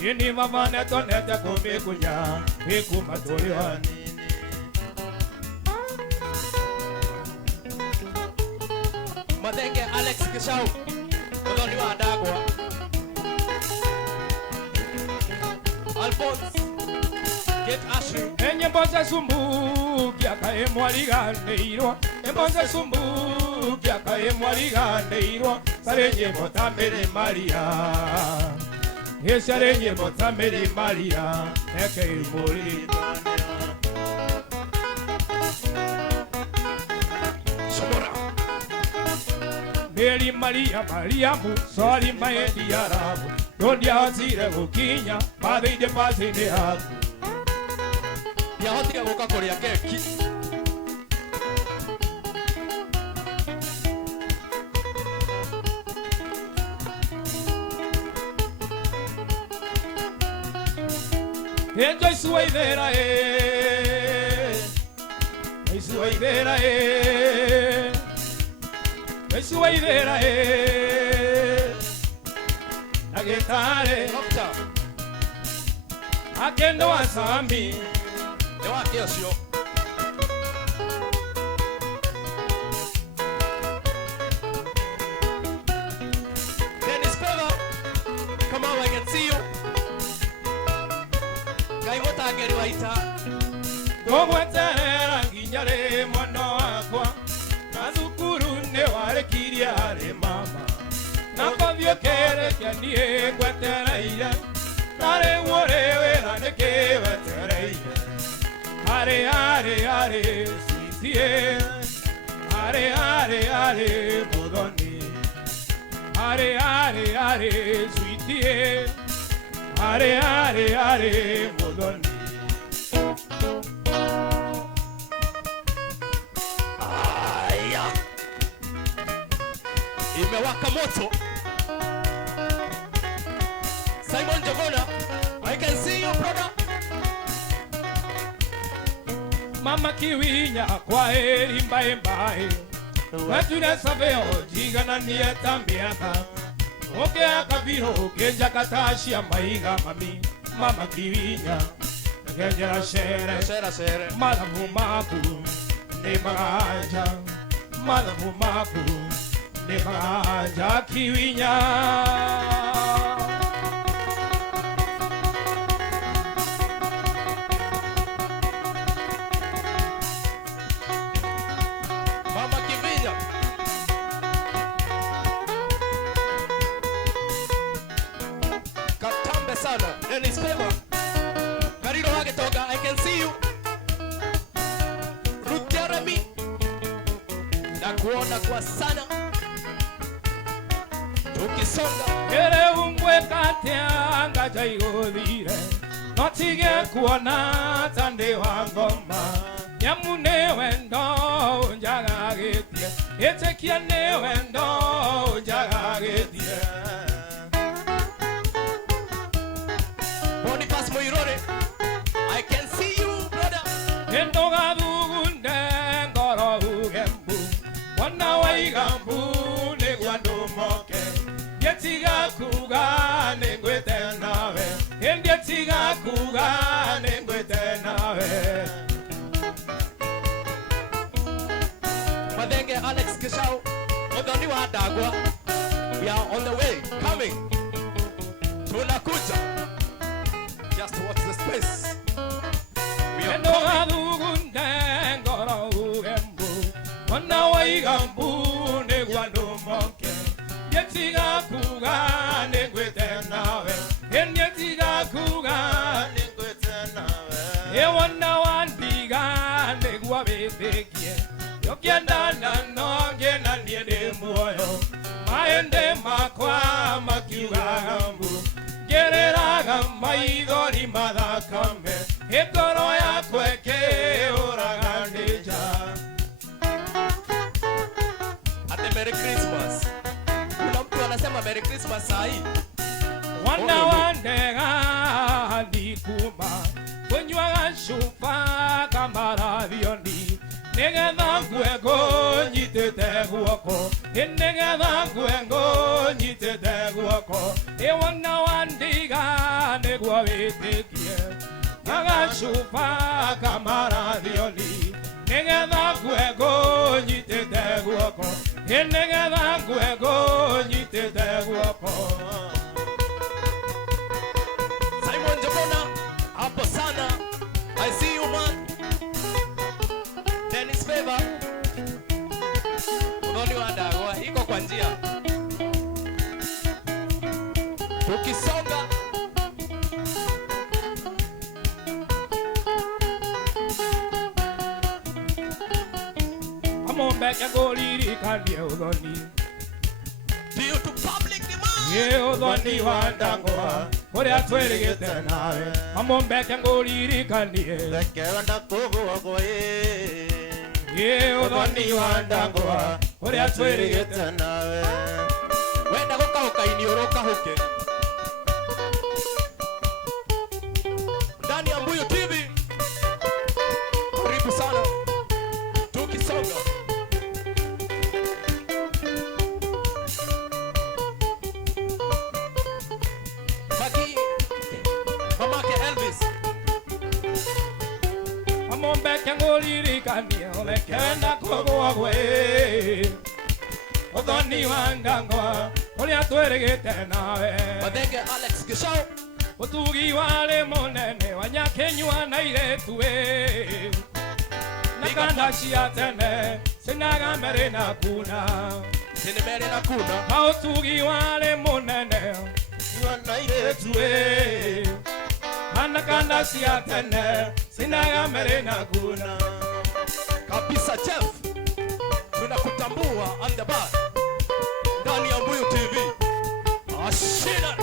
ini mabana tuonete kũmĩkunya ĩkuma tũrĩ wanini Mathenge Alex Gĩcaũ. Mũthoni wa Ndagwa. Alphonse. Get Ashley. enyimbo zacumbukia kaĩ mwariganĩirwo nyimbo zacumbukia kaĩ mwariganĩirwo sarĩ nyimbo ta Mary Maria sarĩ nyimbo ta Mary Maria ekei mũritania Mary Maria Mariamu sorry my dear Arabu ndũndiahotire gũkinya mathĩinĩ paci-inĩ yaku Ndiahotire gũka kũrĩa keki. Joyce Waithera Joyce Yesu waithera Yesu waithera Nagitare Doctor, Akendo wasambi ne wakiosio. Dennis Peva, come on, I can see you. Gai motageri waita. Gogweterera nginyare mwana wakwa Nazukuru ne warekirie harĩ mama Nakothio kerekia niĩ ngwetereire Narĩ wũrĩ wĩra nĩkĩ wetereire Harĩ citie Harĩ mũthoni Harĩ citie Harĩ mũthoni Aya. Imewaka moto. Simon Jogona, I can see you, brother. Mama Kiwinya kwa heri mbae mbae Wetu na saveo jigana nieta miaka Oke akabiro kenja katashia maiga mami Mama Kiwinya Kenjera shere Shere. Malamu maku ne magaja Malamu maku ne magaja Kiwinya Mama Kivinya. Katambe sana. Dennis Peva. Gariro Hagetoga, I can see you. Ruth Jeremy. Nakuona kwa sana. Tukisonga. Ere umwe katyanga jaigolire Notige kuona tande wa ngoma Nyamune wendo njagagetie Etekia ne wendo njagagetie Boniface Moirore. I can see you, brother. Endo gadugunde ngoro ugembu Wana waigambu ne gwando moke Yetiga kuga ne ngwete nawe Yetiga kuga ne ngwete nawe Madenge Alex Kishau. Odoni wa Dagwa. We are on the way. Coming. Tunakuja. Just watch the space. We are Endo coming. gadugunde ngoro ugembu Wana waigambu ne gwando moke Yetiga kuga ne ngwete nawe Yetiga kuga ne ngwete nawe Ewana wandiga ne gwabetekie Yokienda na nonge na niende muoyo Maende makwa makiugambu Gereraga maithori mathakame Ngoro yakwa ĩkĩũraganĩja Ate Merry Christmas. Kuna mtu anasema Merry Christmas saa hii. Wana wandega ndikuma Kũnyuaga cuba kamaravioni Nĩgetha nguengo nyitĩte guoko Nĩgetha nguengo nyitĩte guoko Wana wandiga nĩguo wĩtĩkie Agacuba kamaravioni Nĩgetha nguengo nyitĩte guoko Nĩgetha nguengo nyitĩte guoko Simon Jogona. Hapo sana. I see you, man. Dennis Favor. Odoni wa Dagwa. Iko kwa njia. Tukisonga. Amombeke ngũririkanie ũthoni Due to public demand. Ye ũthoni wa ndangwa ũrĩa twĩrĩgĩte nawe Amombeke ngũririkanie Reke wenda kũgũa gwe Ye ũthoni wa ndangwa ũrĩa twĩrĩgĩte nawe Wenda gũkahuka iniũrũ kahuke. Ndani ya Mbuyu TV. Karibu sana. Nĩtũririkanie ũmekenda kũgũa gwe Ũthoni wa Ndangwa ũrĩa twĩrĩgĩte nawe Mathenge Alex Gĩcaũ Ũtugi warĩ mũnene wa Nyakenyua na airĩtu Na kanda cia tene cinaga merĩ na kuna Cinemere na kuna Na ũtugi warĩ mũnene na airĩtu Na kanda cia tene cinaga merĩ na kuna kabisa Jeff, tunakutambua on the bar ndani ya Mbuyu TV. Ashira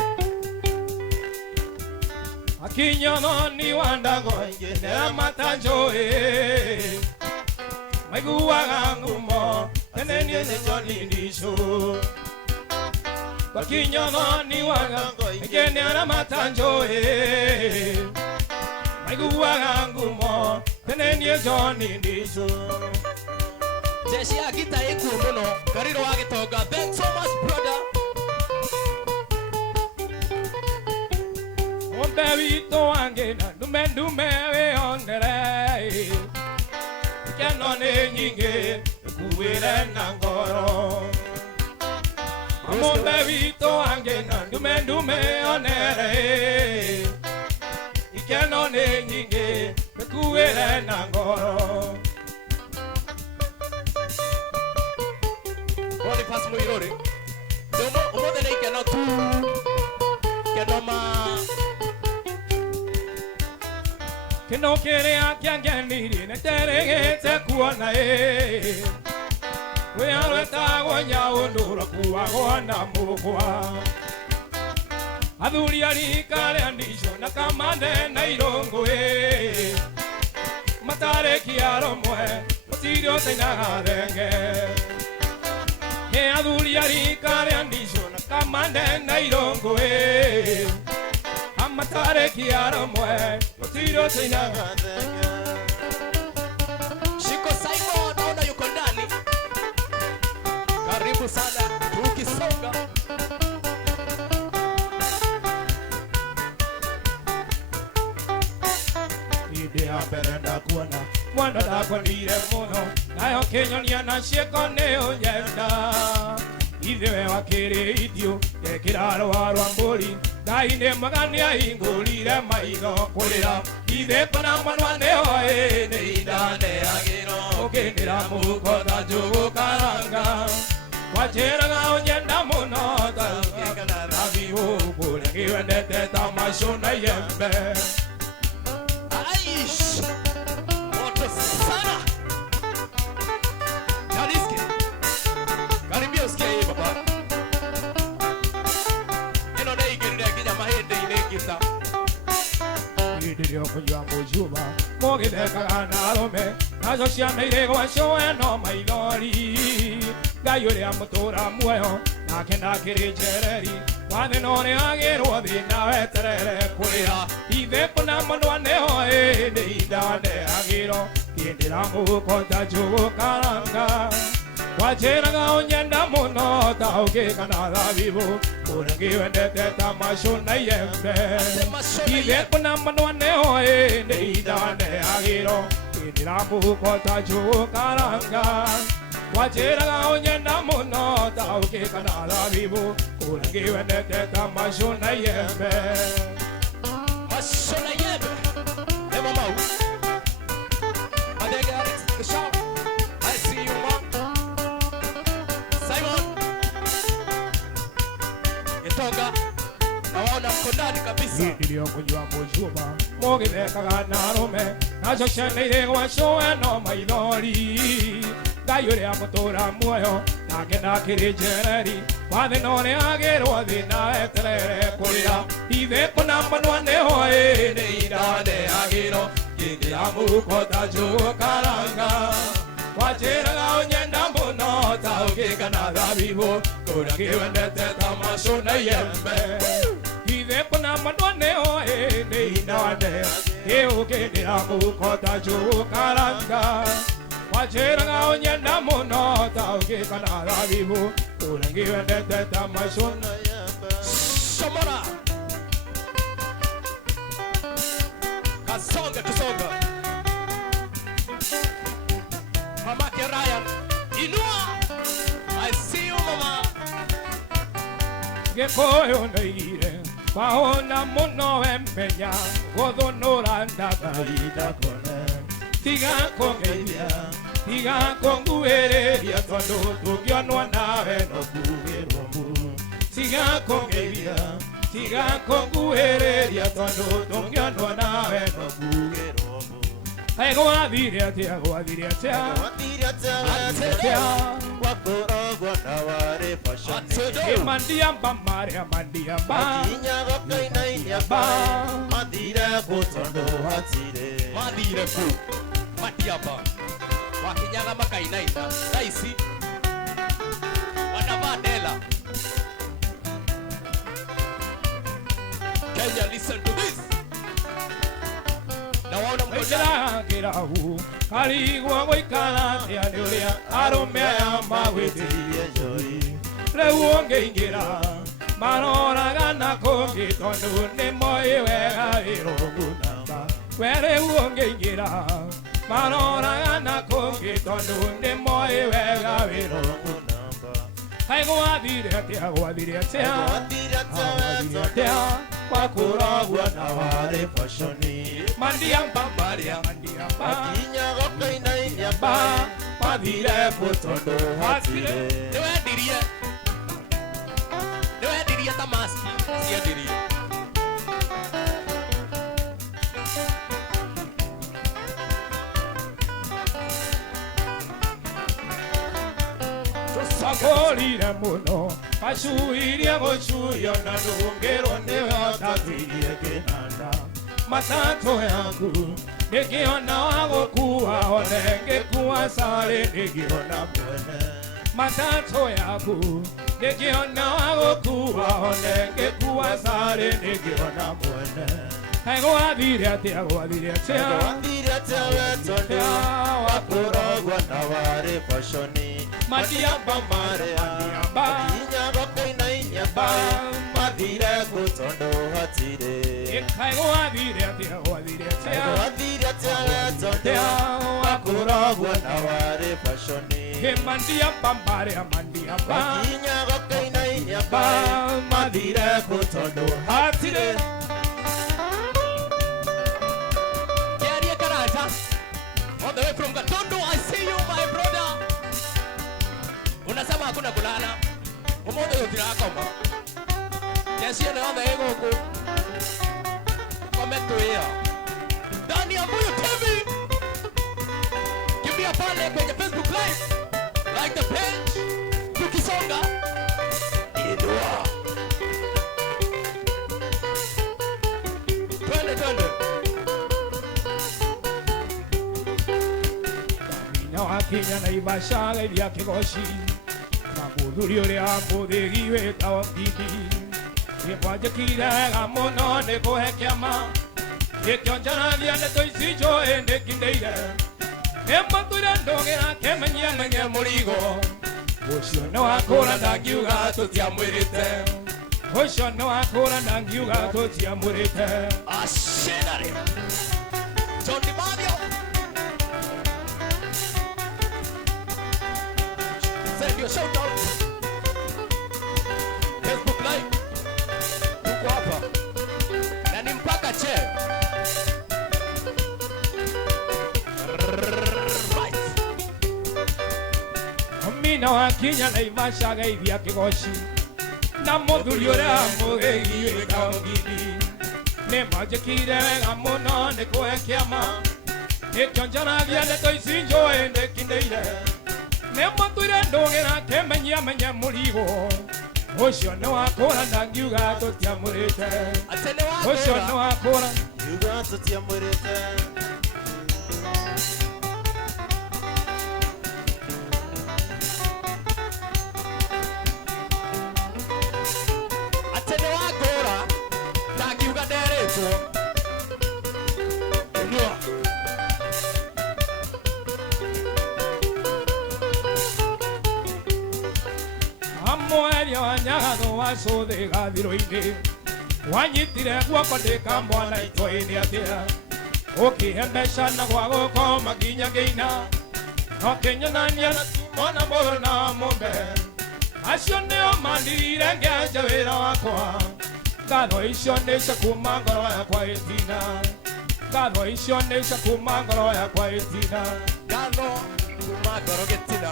Akinyononi wa Ndangwa ngenera matanjoe Maiguaga ngumo tene niĩ nĩ John Ndisũ Akinyononi wa Ndangwa ngenera matanjoe Maiguaga ngumo tene niĩ John Ndisũ jeshi ya gita ikuo muno Kariro wa Gitonga. Thanks so much brother. Ombe witũ wangĩna ndume wĩyonere Ikeno nĩ nyingĩ ĩkuĩre na ngoro Ombe witũ wangĩna ndume onere Ikeno nĩ nyingĩ ĩkuĩre na ngoro Boniface Muiruri umuthi nĩ ikeno tu kenoma Kĩno kĩrĩa kĩangenirie nĩndĩrĩgĩte kuona Wĩa rwetagwo Nyaũndũ kuagwo na mũgwa Athuri a rika rĩa Ndisũ na Kamande na Irũngũ Matarĩkia rũmwe mũtirĩ ũcainaga thenge Athuri a rika rĩa Ndisũ na Kamande na Irũngũ Matarĩkia rũmwe mũtirĩ ũcainaga thenge Shiko Simon naona yuko ndani. Karibu sana tukisonga. Hĩndĩ ya mbere ndakuona mwana ndakwendire mũno nayo kĩnyonia na ciĩko nĩ ũnyenda Ithe wakĩrĩ idio gekĩra rũa rwa mbũri Ngai nĩ mwega nĩahingũrire maitho kũrĩra Ithe kana mwanwa nĩoĩ nĩ inda ndeagĩrwo Ũkĩndĩra mũhuko ta njũgũ karanga Wanjĩraga ũnyenda mũno ta thabibũ Kũrĩa kĩwendete ta macũ na iembe Aish moto sana. Janiski karibia usikie hii baba. Ino nĩ ingĩrire nginya mahĩndĩ-inĩ ngita. Hĩndĩ ĩrĩa ũkũnyua mũcuba mũgĩthekaga na arũme nacio ciana irĩ gwacũe no maithori Ngai ũrĩa mũtũra muoyo nake ndakĩrĩ njereri Wathĩ no nĩagĩrwo thĩna weterere kũrĩra Ithe kũna mwanwa nĩoĩ nĩ inda ndeagĩrwo Kĩndĩra mũhuko ta njũgũ karanga Wanjĩraga ũnyenda mũno ta ũkĩ kana thabibũ Kũrĩa kĩwendete ta macũ na iembe Ithe kũna mwanwa nĩoĩ nĩ inda ndeagĩrwo Kĩndĩra mũhuko ta njũgũ karanga Wanjĩraga ũnyenda mũno ta ũkĩ kana thabibũ Kũrĩa kĩwendete ta macũ na iembe Macũ na iembe nĩmo mau. Mathenge Alex Gĩcaũ. I see you man. Simon Gitonga nawaona mko ndani kabisa. Hĩndĩ ĩrĩa ũkũnyua mũcuba mũgĩthekaga na arũme nacio ciana irĩ gwacũe no maithori Ngai ũrĩa mũtũra muoyo nake ndakĩrĩ njereri Wathĩ no nĩagĩrwo thĩna weterere kũrĩra Ithe kũna mwanwa nĩoĩ nĩ inda ndeagĩrwo Kĩndĩra mũhuko ta njũgũ karanga Wanjĩraga ũnyenda mũno ta ũkĩ kana thabibũ Kũrĩa kĩwendete ta macũ na iembe Ithe kũna mwanwa nĩoĩ nĩ inda ndeagĩrwo Kĩndĩra mũhuko ta njũgũ karanga Wanjĩraga ũnyenda mũno ta ũkĩ kana thabibũ Kũrĩa kĩwendete ta macũ na iembe Shomora kasonga tusonga. Mke Ryan. Inua. I see you, mama. Gekoyo neire Paona mono emenya Godo noranda Daida kone Tiga kongeria Tiga konguereria Tondo tugionwa nawe no kugeromu Tiga kongeria Tiga konguereria Tondo tugionwa nawe no kugeromu Ego adire atia Wakorogwa na ware fashoni Mandiamba Maria Mandiamba Kinyago kaina inyaba Madire kutondo hatire Madire ku. Matiaba. Wakinyaga makainaina. Raisi. Wanavaa dela. Kenya, listen to this. Na waona mkoja. Kirahu Kaligwa goikara Tianuria Arume amba witirie joi Reu ngeingera Maroraga na kongi Tondu ni moi wega irogu namba Reu ngeingera Maroraga na kongi Tondu ni moi wega irogu namba Haigo adire atia Wakurogwa na ware fashoni Mandiamba Maria Mandiamba Kinyago kaina inyaba Madire kutondo hatire Dewe diria tamaski. Sia diria. Sakolire muno Pashuiria gochuyo na nungero Newe otatirie kinanda Matato yangu Nikiona wagokuwa Onenge kuwa sare Nikiona mwene Matato yangu Nikiona wagokuwa Onenge kuwa sare Nikiona mwene Ego adire atia Wakorogwa na ware fashoni Madiamba Maria Kinyago kaina inyaba Madire kutondo hatire Ego adire atia Wakorogwa na ware fashoni Mandiamba Maria Mandiamba Kinyago kaina inyaba Madire kutondo hatire Kiaria Karata. On the way from Gatondo, I see you, my brother. Unasema hakuna kulala. Umoja yotira koma. Kiasi na on the ego huko. Comment here. Ndani ya Mbuyu TV. Kimbia pale kwenye Facebook Live. Like the page. Tukisonga. Inua. Twende. Na wakinya na ibashaga iria kigoshi Na muthuri uria muthigiwe taongini Nĩkwanjĩkire mũno nĩ kũhe kĩama Gĩkĩo njaragia nĩ tũici njũĩ ndĩkindeire Nĩmũtuire ndũgĩra kĩmenyie mũrigo Ũcio nĩ wakũra ndangiuga tũtiamwĩrĩte Ũcio nĩ wakũra ndangiuga tũtiamwĩrĩte Ashenare. John DiMaggio. Send your shout out. Facebook Live. Tuko hapa. Na ni mpaka che. Right. Mina wakinya na ibashaga iria kigoshi Na muthuri uria muthigiwe taongini Nĩmanjĩkire wega mũno nĩ kũhe kĩama Gĩkĩo njaragia nĩ tũici njũĩ ndĩkindeire Nĩmũtuire ndũgĩra kĩmenyie mũrigo Ũcio nĩ wakũra ndangiuga tũtiamwĩrĩte Atene Ũcio nĩ wa. wakũra Yuga tutiamwĩrĩte Atene wa gora. Takiuga nderetwo. Inua. Amweria wa nyagatho wacũthĩ gathiro-inĩ Wanyitire guoko ndĩka mwana itũĩ-inĩ atĩa Ũkĩhe mbeca na gwa gũkoma nginya ngĩina no kenyonania na tumona mbona mombe acio nĩo mandirire ngĩanja wĩra wakwa ngatho icio nĩ cia kuma ngoro yakwa ĩtina ngatho icio nĩ cia kuma ngoro yakwa ĩtina Ngatho kuma ngoro gĩtina.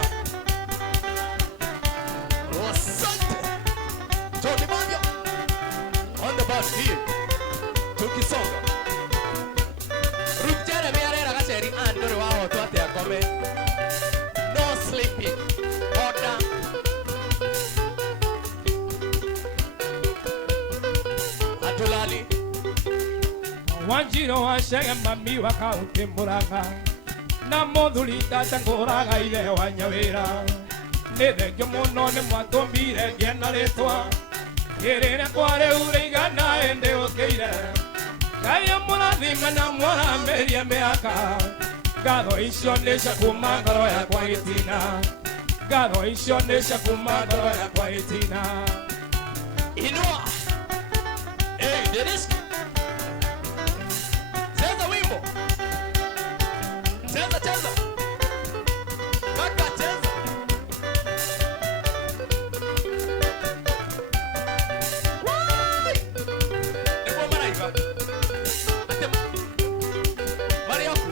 Asante. Tony Mavia on the bus here. Tukisonga. Ruth Jeremy arera gaceri andore wao twate akome. No sleeping. Order. Atulali. Wanjiro wa shege mami wa kaunti Murang'a na mũthuri ndatangũraga ithe wa Nyawĩra nĩ thengio mũno nĩ mwatũmbire ngĩe na rĩtwa gĩrĩre kwa rĩu rĩigana ĩndĩ ũkĩire Ngai amũrathime na mwaramĩrie mĩaka ngatho icio nĩ cia kuma ngoro yakwa gĩtina ngatho icio nĩ cia kuma ngoro yakwa gĩtina Inua. Hey, Deniski. Cheza wimbo. Cheza, cheza. Kaka, cheza. Wai! Nikuwa maraiva. Ate Mariaku.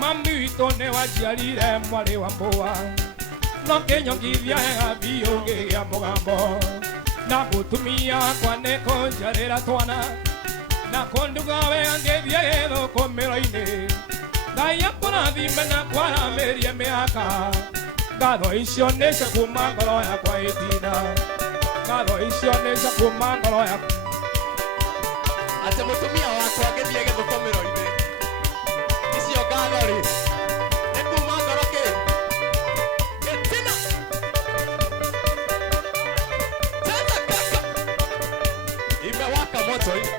mami witũ nĩ wanjiarire mwarĩ wa mbũa no kĩnyongithia wega biũ ngĩgĩa mũgambo na mũtumia wakwa nĩ kũnjarĩra twana na kũnduga wega ngĩthiĩ gĩthũkũmĩro-inĩ Ngai akũrathime na kwaramĩrie mĩaka ngatho icio nĩ cia kuma ngoro yakwa ĩtina ngatho icio nĩ cia kuma ngoro yakwa Ate mutumia wakwa agĩthiĩ gĩthũkũmĩro-inĩ. Icio ngatho rĩ. Nĩ kuma ngoro kĩ? Gĩtina. Cheza kaka. Imewaka moto hii.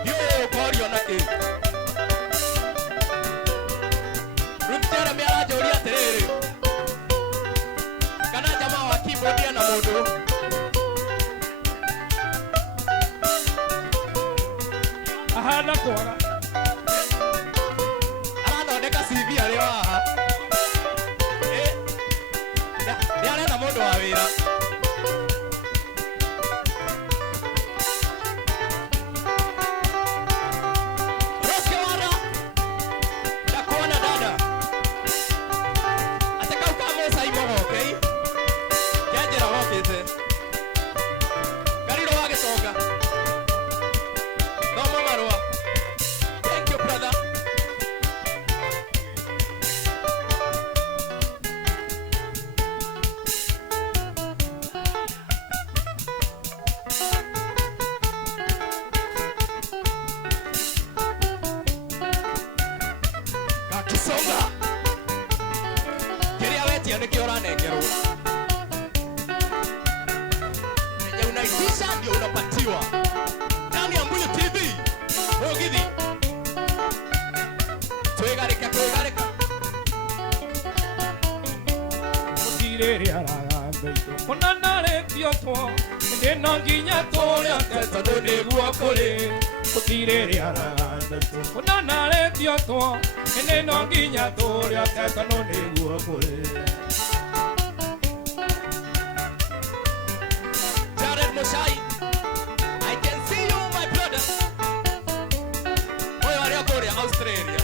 Ndiyo ũkorio na kĩ? Ruth Jeremy aranjũria atĩrĩrĩ. Kana jamaa wa keyboard na mũndũ. ahana kwaga Arathondeka CV arĩ o haha. Nĩ arenda mũndũ wa wĩra. Roske Wara. Ndakuona dada. Ate kau ka Musa imogo, okay? Kĩanjĩra gokĩte. Gariro wa Gĩtonga. Thoma marũa. Thank you, brother. Gakisonga. Kĩrĩa wetia nĩkĩo ũranengerwo. Yenye unaitisha ndio unapatiwa. Ndani ya Mbuyu TV. Mugithi. Twĩgarĩka, twĩgarĩka. mũtirĩrĩ araganda itũ kũnanarĩtio two ndĩ no nginya tũrĩote tondũ nĩguo kũrĩ mũtirĩrĩ araganda itũ kũnanarĩtio two ndĩ no nginya tũrĩote tondũ nĩguo kũrĩ Jared Muchai. I can see you, my brother. Huyo arĩa kũrĩa Australia.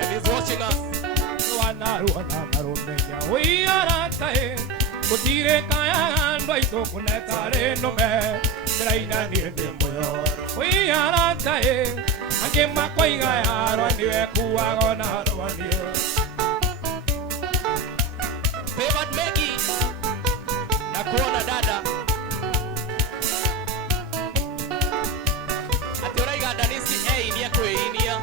And he's watching us. wanarũona marũmenya wĩarataĩ mũtirĩ kayaga andũ aitũ kũnetarĩ nũme ndĩrainanie ndĩ mũyo wĩarataĩ angĩ makoiga yarwa nĩwe kuaga na rwanio Favored Maggie. Na kuona dada. Ati ũraiga Danisi einia kwĩinia.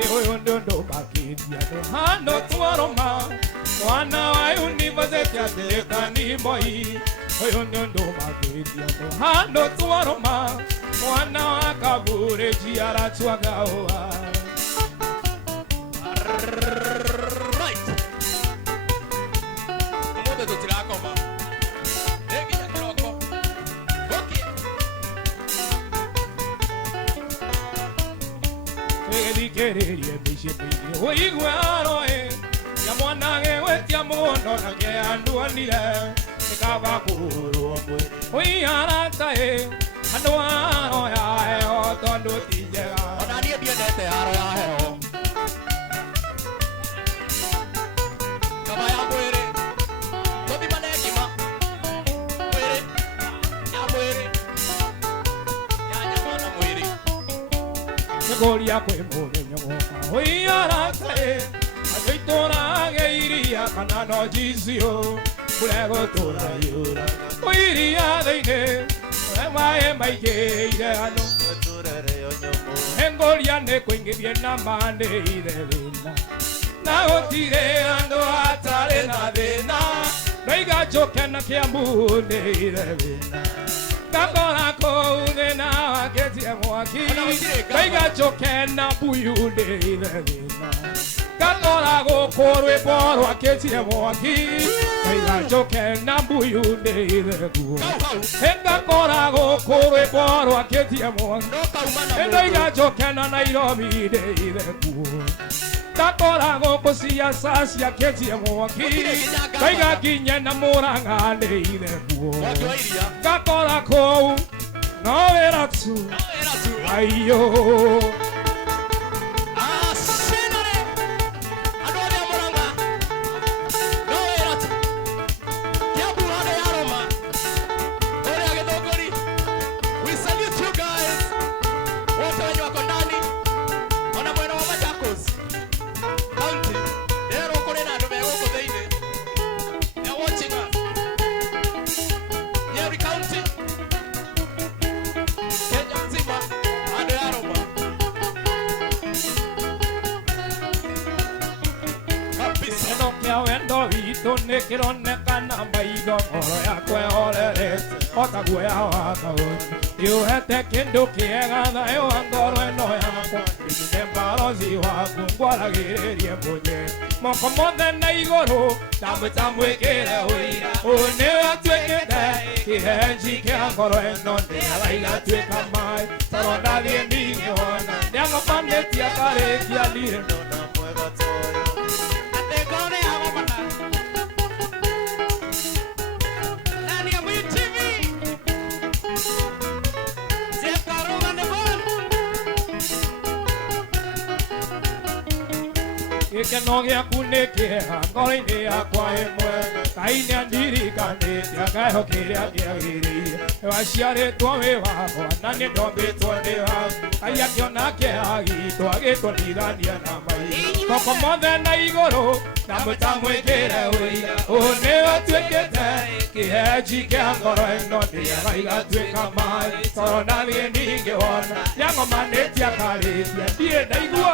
ũyũ nĩ ũndũ makĩria nĩ handũ twarũma mwana wa yunivasĩtĩ athirĩkani moi ũyũ nĩ ũndũ makĩria nĩ handũ twarũma mwana wa kaburĩji aratuagaũa Right. Ũmũthĩ tũtirakoma. Nĩ nginya kĩroko. Gũkĩa. thikĩrĩrie mĩciĩ-inĩ ũiguaroĩ ya mwanage wetia mũno na kĩanduanire nĩkaba kũhũrwo mwĩrĩ ũiarataĩ andũ aro ya heho tondũ ti njega ona niĩ ndiendete haro ya heho kaba ya mwĩrĩ tũthimane ngima mwĩrĩ ya mwĩrĩ ya nyama na mwĩrĩ nĩkũria kwĩ mũthenya gũka ũiarataĩ andũ itũrage iria kana no jicio mũregũtũra yũra ũiria thĩinĩ maĩ maingĩire ano engũria nĩ kũingĩrie na mandĩire thĩna na gũtirĩ andũ atarĩ na thĩna noiga njũke na kĩambundĩire thĩna ngakora kũu thĩna wakĩtie mwaki noiga njũke na mbuyundĩire thĩna ngakora gũkũ rwĩmbo rwakĩtie mwaki noiga njũke na mbuyundĩire guo ngakora gũkũ rwĩmbo rwakĩtie mwaki noiga njũke na Nairobi ndĩire guo ngakora gũkũ ciaca ciakĩtie mwaki noiga nginye na Mũrang'a ndĩire guo ngakora kũu no wĩra tu aiyũ nĩkĩronekana maitho ngoro yakwa ĩhorerete ota guoya wa kaũni yũhete kĩndũ kĩega thayũ wa ngoro ĩno yakwa ndĩkĩte mbaroci waku ngwaragĩrĩrie mũnye moko mothe na igũrũ ndamwĩta mwĩkĩre ũira ũũ nĩwe atuĩkĩte kĩhenji kĩa ngoro ĩno ndĩaga igatuĩka maĩ toro ndathiĩ ndingĩwona nĩang'omanĩtie akarĩkia ndirĩ ndona mwega toyo gĩkeno gĩaku nĩ kĩega ngoro-inĩ yakwa ĩmwe Ngai nĩandirikanĩte akaheho kĩrĩa kĩagĩrĩire waciarĩtwo wĩ wakwa na nĩ ndombĩtwo nĩ waku Ngai akĩona kĩeha gitũ agĩtũnithania na mai moko mothe na igũrũ ndamwĩta mwĩkĩre ũira ũũ nĩwe atuĩkĩte kĩhenji kĩa ngoro ĩno ndĩaga igatuĩka maĩ toro ndathiĩ ndingĩwona nĩang'omanĩtie akarĩkia ndirĩ ndaigua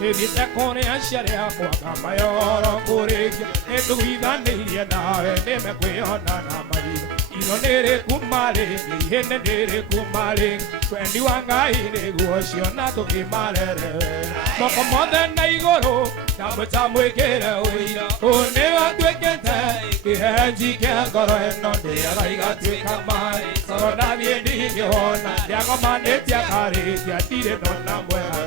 Nĩthiĩte kũrĩa ciarĩ yakwa ngamayoro kũrĩkia nĩtũiguithanĩirie nawe nĩme kwĩona na maitho itho nĩrĩkuma rĩngĩ ihĩndĩ nĩrĩkuma rĩngĩ wendi wa Ngai nĩguo ciona tũkĩmarere moko mothe na igũrũ ndamwĩta mwĩkĩre ũira ũũ nĩwe atuĩkĩte kĩhenji kĩa ngoro ĩno ndĩaga igatuĩka maĩ toro ndathiĩ ndingĩwona nĩang'omanĩtie akarĩkia ndirĩ ndona mwega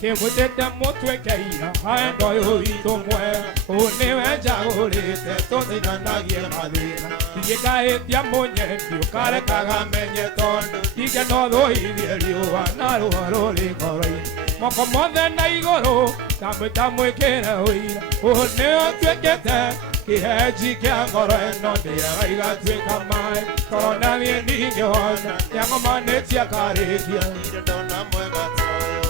Kĩmũtĩte mũtwe kĩira haendo ũitũ mwe ũũ nĩwe njagũrĩte tũthinanagie mathĩna ingĩkahĩtia mũnyendi ũkarekaga menye tondũ ingĩno thũithie riũa na rũa rũrĩ ngoro-inĩ moko mothe na igũrũ ndamwĩta mwĩkĩre ũira ũũ nĩwe ũtuĩkĩte kĩhenji kĩa ngoro ĩno ndĩaga igatuĩka maĩ toro ndathiĩ ndingĩwona nĩang'omanĩtie akarĩkia ndirĩ ndona mwega toyo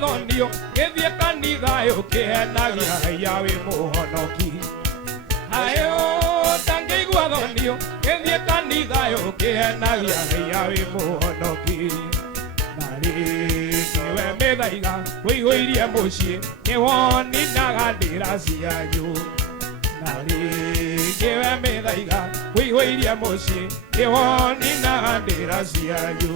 thonio githie kanitha ukienagia yawe muhonoki ayo tangĩigua thonio githie kanitha ukienagia yawe muhonoki na rĩngĩ we mĩthaiga wĩihũirie mũciĩ nĩwoninaga ndĩra cianyu na rĩngĩ we mĩthaiga wĩihũirie mũciĩ nĩwoninaga ndĩra cianyu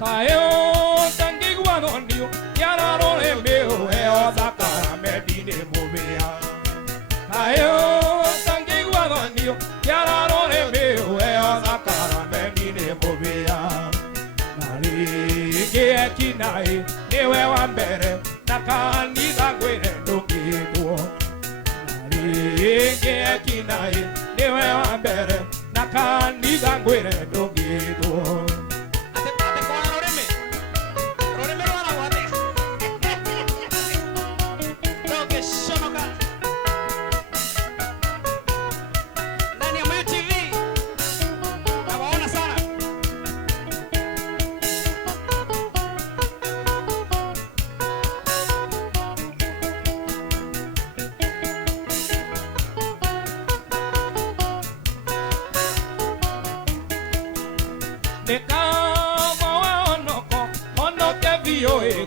kayo tangĩigua thonio kĩararore mĩhũheo thakara mendine mũbĩa kayo tangĩigua thonio kĩararore mĩhũheo thakara mendine mũbĩa na rĩngĩ ekinaĩ nĩwe wa mbere na kanitha ngwĩre ndũkĩndwo na rĩngĩ ekinaĩ nĩwe wa mbere na kanitha ngwĩre ndũkĩndwo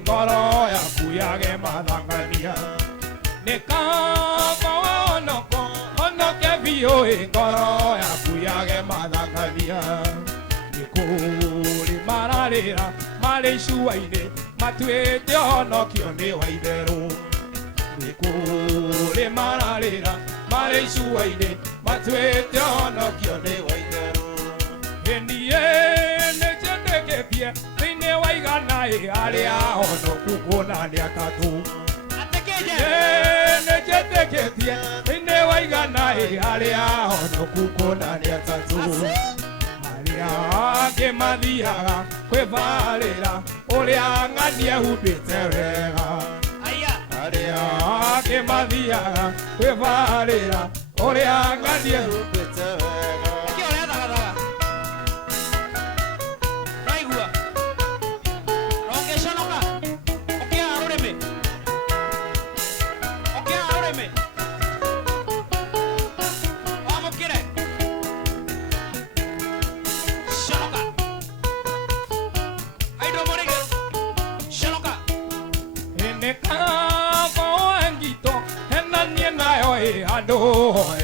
ngoro yaku yage mathangania nĩkamaonoko onoke biũ ngoro yaku yage mathangania nĩkũrĩ mararĩra marĩ icuainĩ matuĩte honokio nĩ wa itherũ nĩkũrĩ mararĩra marĩ icuainĩ matuĩte honokio nĩ wa itherũ niĩ nĩnjĩtĩkĩtie thĩinĩ wa iganaĩ arĩa ahonoku kuona nĩ atatũ nĩnjĩtĩkĩtie thĩinĩ wa iganaĩ arĩa ahonoku kuona nĩ atatũ arĩa angĩ mathiaga kwĩbarĩra ũrĩa ng'ani ehumbĩte wega arĩa angĩ mathiaga kwĩbarĩra ũrĩa ng'ani ehumbĩte wega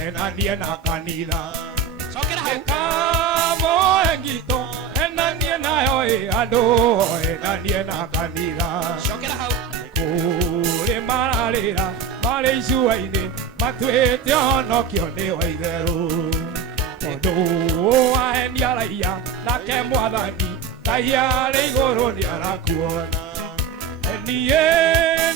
enanie na kanitha kamo engito enanie nayo ando enanie na kanitha kũrĩ mararĩra marĩ icuainĩ matuĩte honokio nĩ wa itherũ tondũ wahenia raiya nake mwathani Ngai arĩ igũrũ nĩarakuona niĩ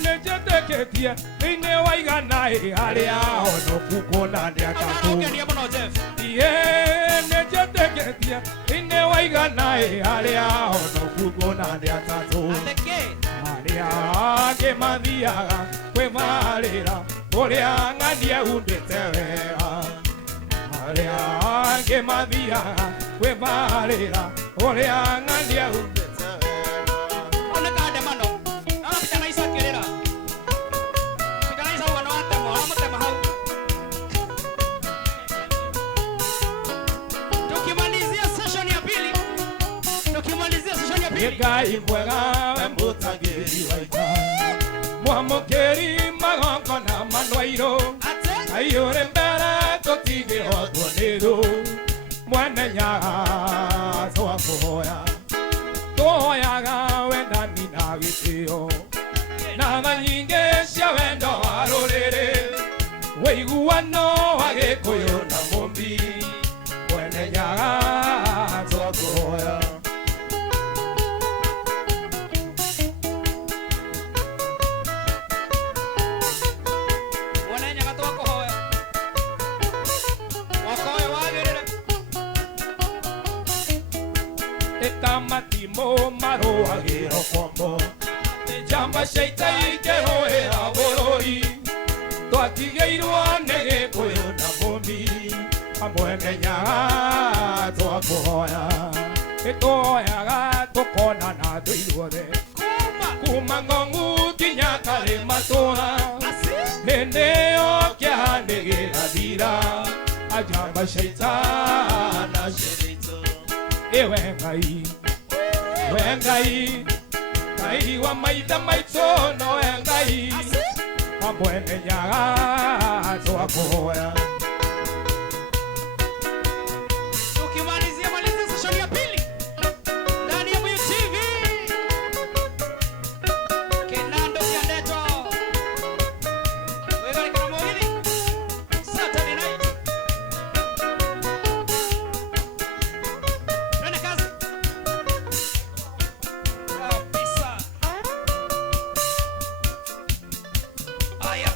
nĩnjĩtĩkĩtie thĩinĩ wa iganaĩ arĩa ahonoku kuona nĩ atatũ niĩ nĩnjĩtĩkĩtie thĩinĩ wa iganaĩ arĩa ahonoku kuona nĩ atatũ arĩa angĩ mathiaga kwĩbarĩra ũrĩa ng'ani ehumbĩte wega arĩa angĩ mathiaga kwĩbarĩra ũrĩa ng'ani ehumbĩte Ngai mwega we mũtangĩri wa ita mwamũkĩri magongona manwairũ Ngai ũrĩ mbere tũtingĩhotwo nĩ thũ mwene nyaga twakũhoya tũhoyaga wendani na gĩtĩo na tha nyingĩ cia wendo wa rũrĩrĩ wĩiguano wa gĩkũyũ na mũmbi mwene nyaga twakũhoya matimo maroagĩra kwambo njamba cia ita ikĩhũĩra bũrũri twatigĩirwo nĩ gĩkũyũ na mũmbi amwenenyaga twakuhoya itoyaga tukonana twiruothe kuma ng'ong'u kinya karĩma tũha hĩndĩ ĩyo kĩhani gĩgathira ajamba shaitana ewe Ngai we Ngai Ngai wa maitha maitũ nowe Ngai amwenenyaga twakuhoya. Tukimalizia session ya pili ndani ya Mbuyu TV. Kenando Kiandeto. Wewe kama mwingine. Saturday night. Twende kazi. Kabisa. Aya.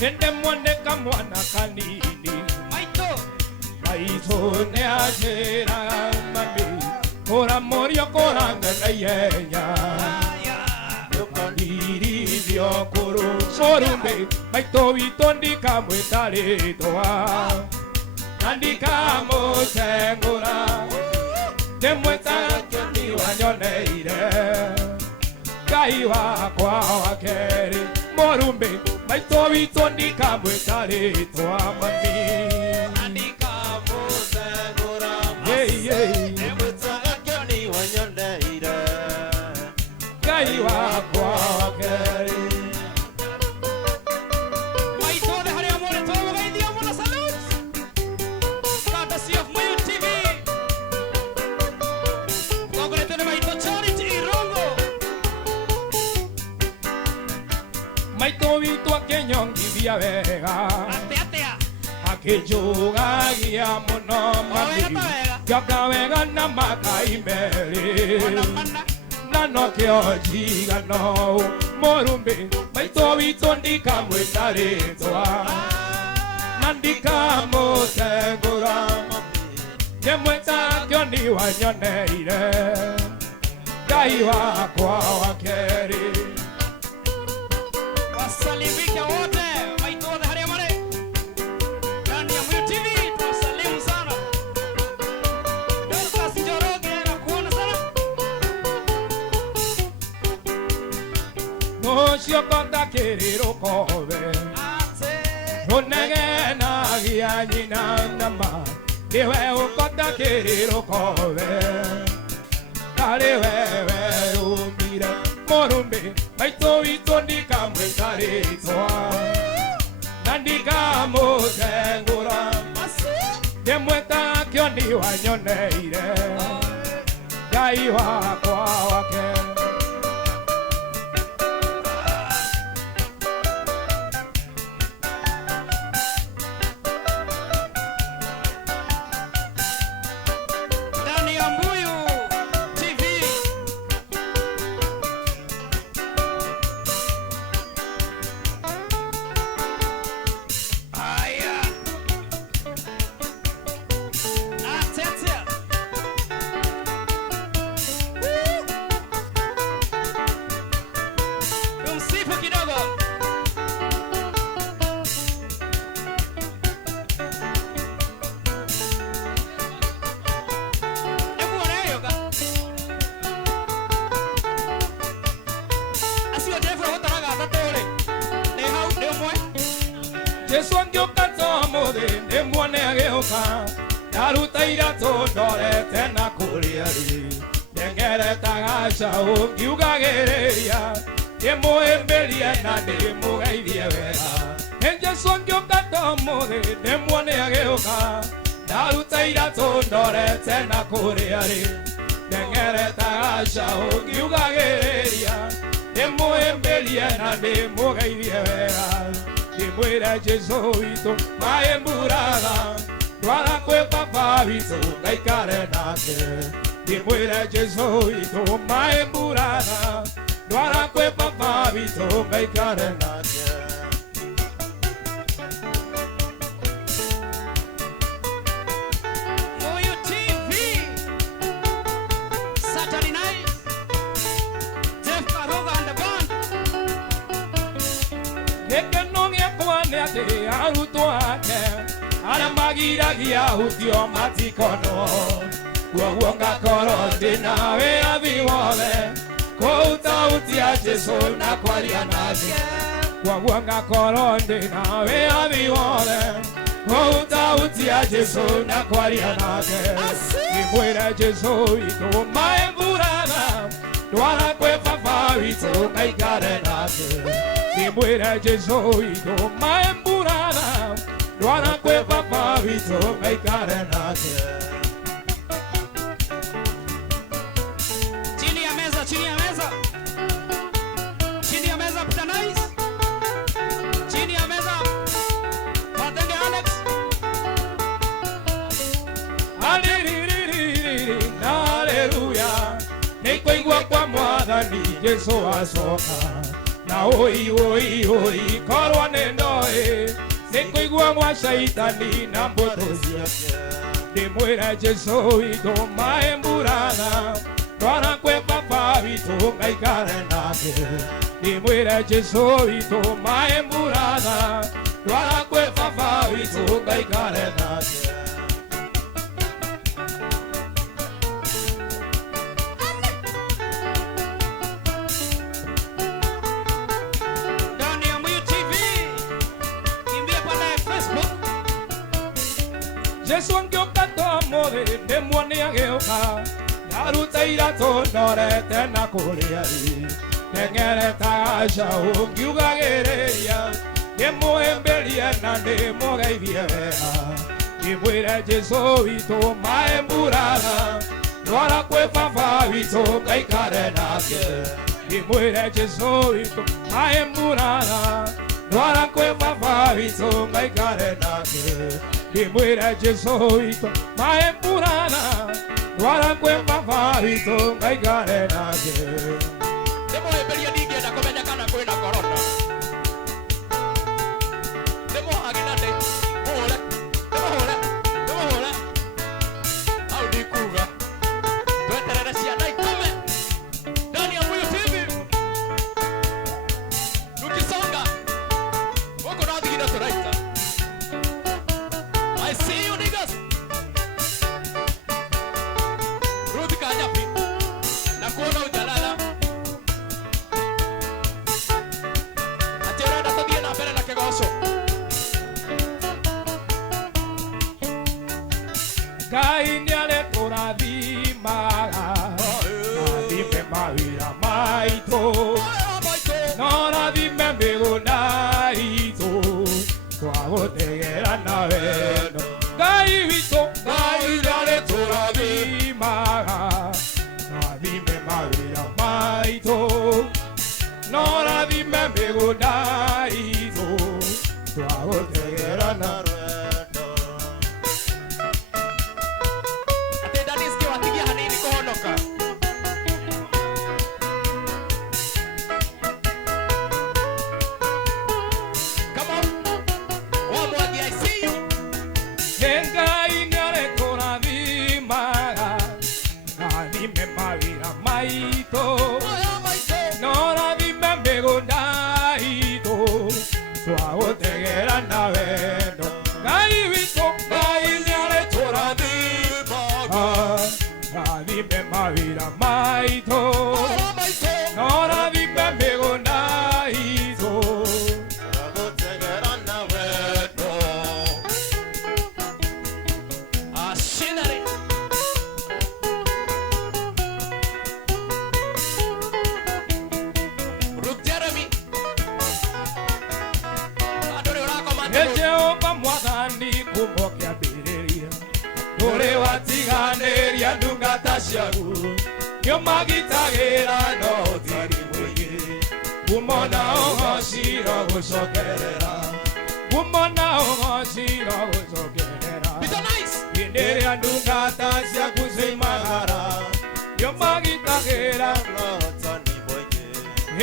Hende mwaneka mwana kanini Maito ne ajera mami Kora morio kora ngayenya Yokandiri vyokoro Sorumbe Maito vitondika mwetale toa Nandika motengura Temweta kani wanyoneire Kai wakwa wakeri Morumbe Maito vitondika mwetale toa mami Nandika motengura Temweta kani wanyoneire Kai wakwa wakeri Maito de Hare Amore todo gay dia buena salud. Courtesy of Mbuyu TV. Congratulations Maito Charity y Rongo. Maito vitu akenyongi via vega Atea. Akijugagia muno mami Vega. Yaka vega na makaimeli Mana. Nano kiojiga no Morumbe Maito vitondika mwetale toa Nandika motengura Temweta kioni wanyoneire Ngai wakwa wakeri Wasalimike wote. Maito de Hare Amore. Ndani ya Mbuyu TV tunasalimu sana. Dorcas Njoroge nakuona sana. Nocio konda kiriro kobe Nunegena gia nyina nama Iwe ukonda kiriro kobe Kari wewe umire Morumbe Maito vitondika mwetale toa Nandika motengura Temweta kioni wanyoneire Ngai wakwa wakeri Ndani ya Mbuyu TV. Aya. Atetea. Tumsifu kidogo. Hebu wanayoka. Asio defo hotaraga tatole. Ne hau de mwe. Jesu angioka tomuthi nĩ muone agĩũka ndaruta iratũ ndorete na kũrĩa rĩ nyengeretaga caũ ngiugagĩrĩria ndĩmũhĩmbĩrie na ndĩmũgeithie wega nĩ Jesu angioka tomuthi nĩ muone agĩũka ndaruta iratũ ndorete na kũrĩa rĩ nyengeretaga caũ ngiugagĩrĩria ndĩmũhĩmbĩrie na ndĩmũgeithie wega Kimwira Jesu witũ maĩ mburaga twara kwe baba witũ ngaikare nake ndĩmwĩre Jesũ witũ maĩmbũrana twara kwe baba witũ ngaikare nake. Moyo TV Saturday night, Jeff Karoga and the band. Gĩkeno gĩakwa nĩ atĩ arutwo ake arĩa magiragia hutio matikono kuoguo ngakorwo ndĩna wĩyathi wothe kũutaũtia Jesũ na kwaria nathi kuoguo ngakorwo ndĩna wĩyathi wothe kũutaũtia Jesũ na kwaria nake ndĩmwĩre Jesũ witũ maĩmbũrana twara kwĩ baba witũ ngaikare nake ndĩmwĩre Jesũ witũ maĩmbũrana twara kwĩ baba witũ ngaikare nake. Chini ya meza, chini ya meza. Chini ya meza Peter Nice. Chini ya meza Patenge Alex. Hallelujah. Nĩkũigua kwa Mwathani Jesũ acoka na oi oi oi korwo nĩ ndoĩ nĩkũigua gwa Shaitani na mbũtũ ciake ndĩmwĩre Jesũ witũ maĩmbũrana twara kwĩ baba witũ ngaikare nake ndĩmwĩre Jesũ witũ maĩmbũrana twara kwĩ baba witũ ngaikare nake. Ndani ya Moyo TV. Kimbia pale Facebook. Jesũ angĩũka tũmũthĩ ndĩmuone agĩũka ndaruta iratũ ndorete na kũrĩa teng'eretaga caũ ngiugagĩrĩria ndĩmũhĩmbĩrie na ndĩmũgeithie wega ndĩmwĩre Jesũ witũ maĩmbũrana twara kwĩ baba witũ ngaikare nake ndĩmwĩre Jesũ witũ maĩmbũrana twara kwĩ baba witũ ngaikare nake ndĩmwĩre Jesũ witũ maĩmbũrana twara kwĩ baba witũ ngaikare nake. Ndĩmũhĩmbĩrie ndingĩenda kũmenya kana kwĩna korona. Ndĩmũhage na ndĩmũhũre, ndĩmũhũre, ndĩmũhũre. Hau ndikuga. Tweterere ciana ikome. Ndani ya Moyo TV. Tukisonga. Gũkũ no thigino tũraita. I see you niggas. Ruth Kanyafi. Na kuona ujalala. Ati ũrenda tũthiĩ na mbere na kĩgoco. Ngai nĩarĩtũrathimaga rathime mawĩra maitũ no rathime mĩgũnda itũ twagũtegera na wendo Ngai witũ Ngai nĩarĩtũrathimaga rathime mawĩra maitũ no rathime mĩgũnda itũ twagũtegera na Ati Daniski watigia hanini kuhonoka. Come on. Wamwagi, I see you. Ngai nĩarĩtũrathimaga rathime mawĩra maitũ no rathime mĩgũnda itũ twagũtegera na wendo Ngai witũ Ngai nĩarĩtũrathimaga rathime mawĩra maitũ no rathime mĩgũnda itũ twagũtegera na wendo. Ashinari. Ruth Jeremy. Andũ nĩ ũrakomanda Nĩ Jehova Mwathani kuuma kĩambĩrĩria ndũrĩ watiganĩria ndungata ciaku nĩũmagitagĩra no ũtheri mũingĩ kuma na ũgooci no gũcokerera kumona ugocira gucokerera Peter Nice. hĩndĩ ĩrĩa ndungata ciaku cioimagara nĩo magitagĩra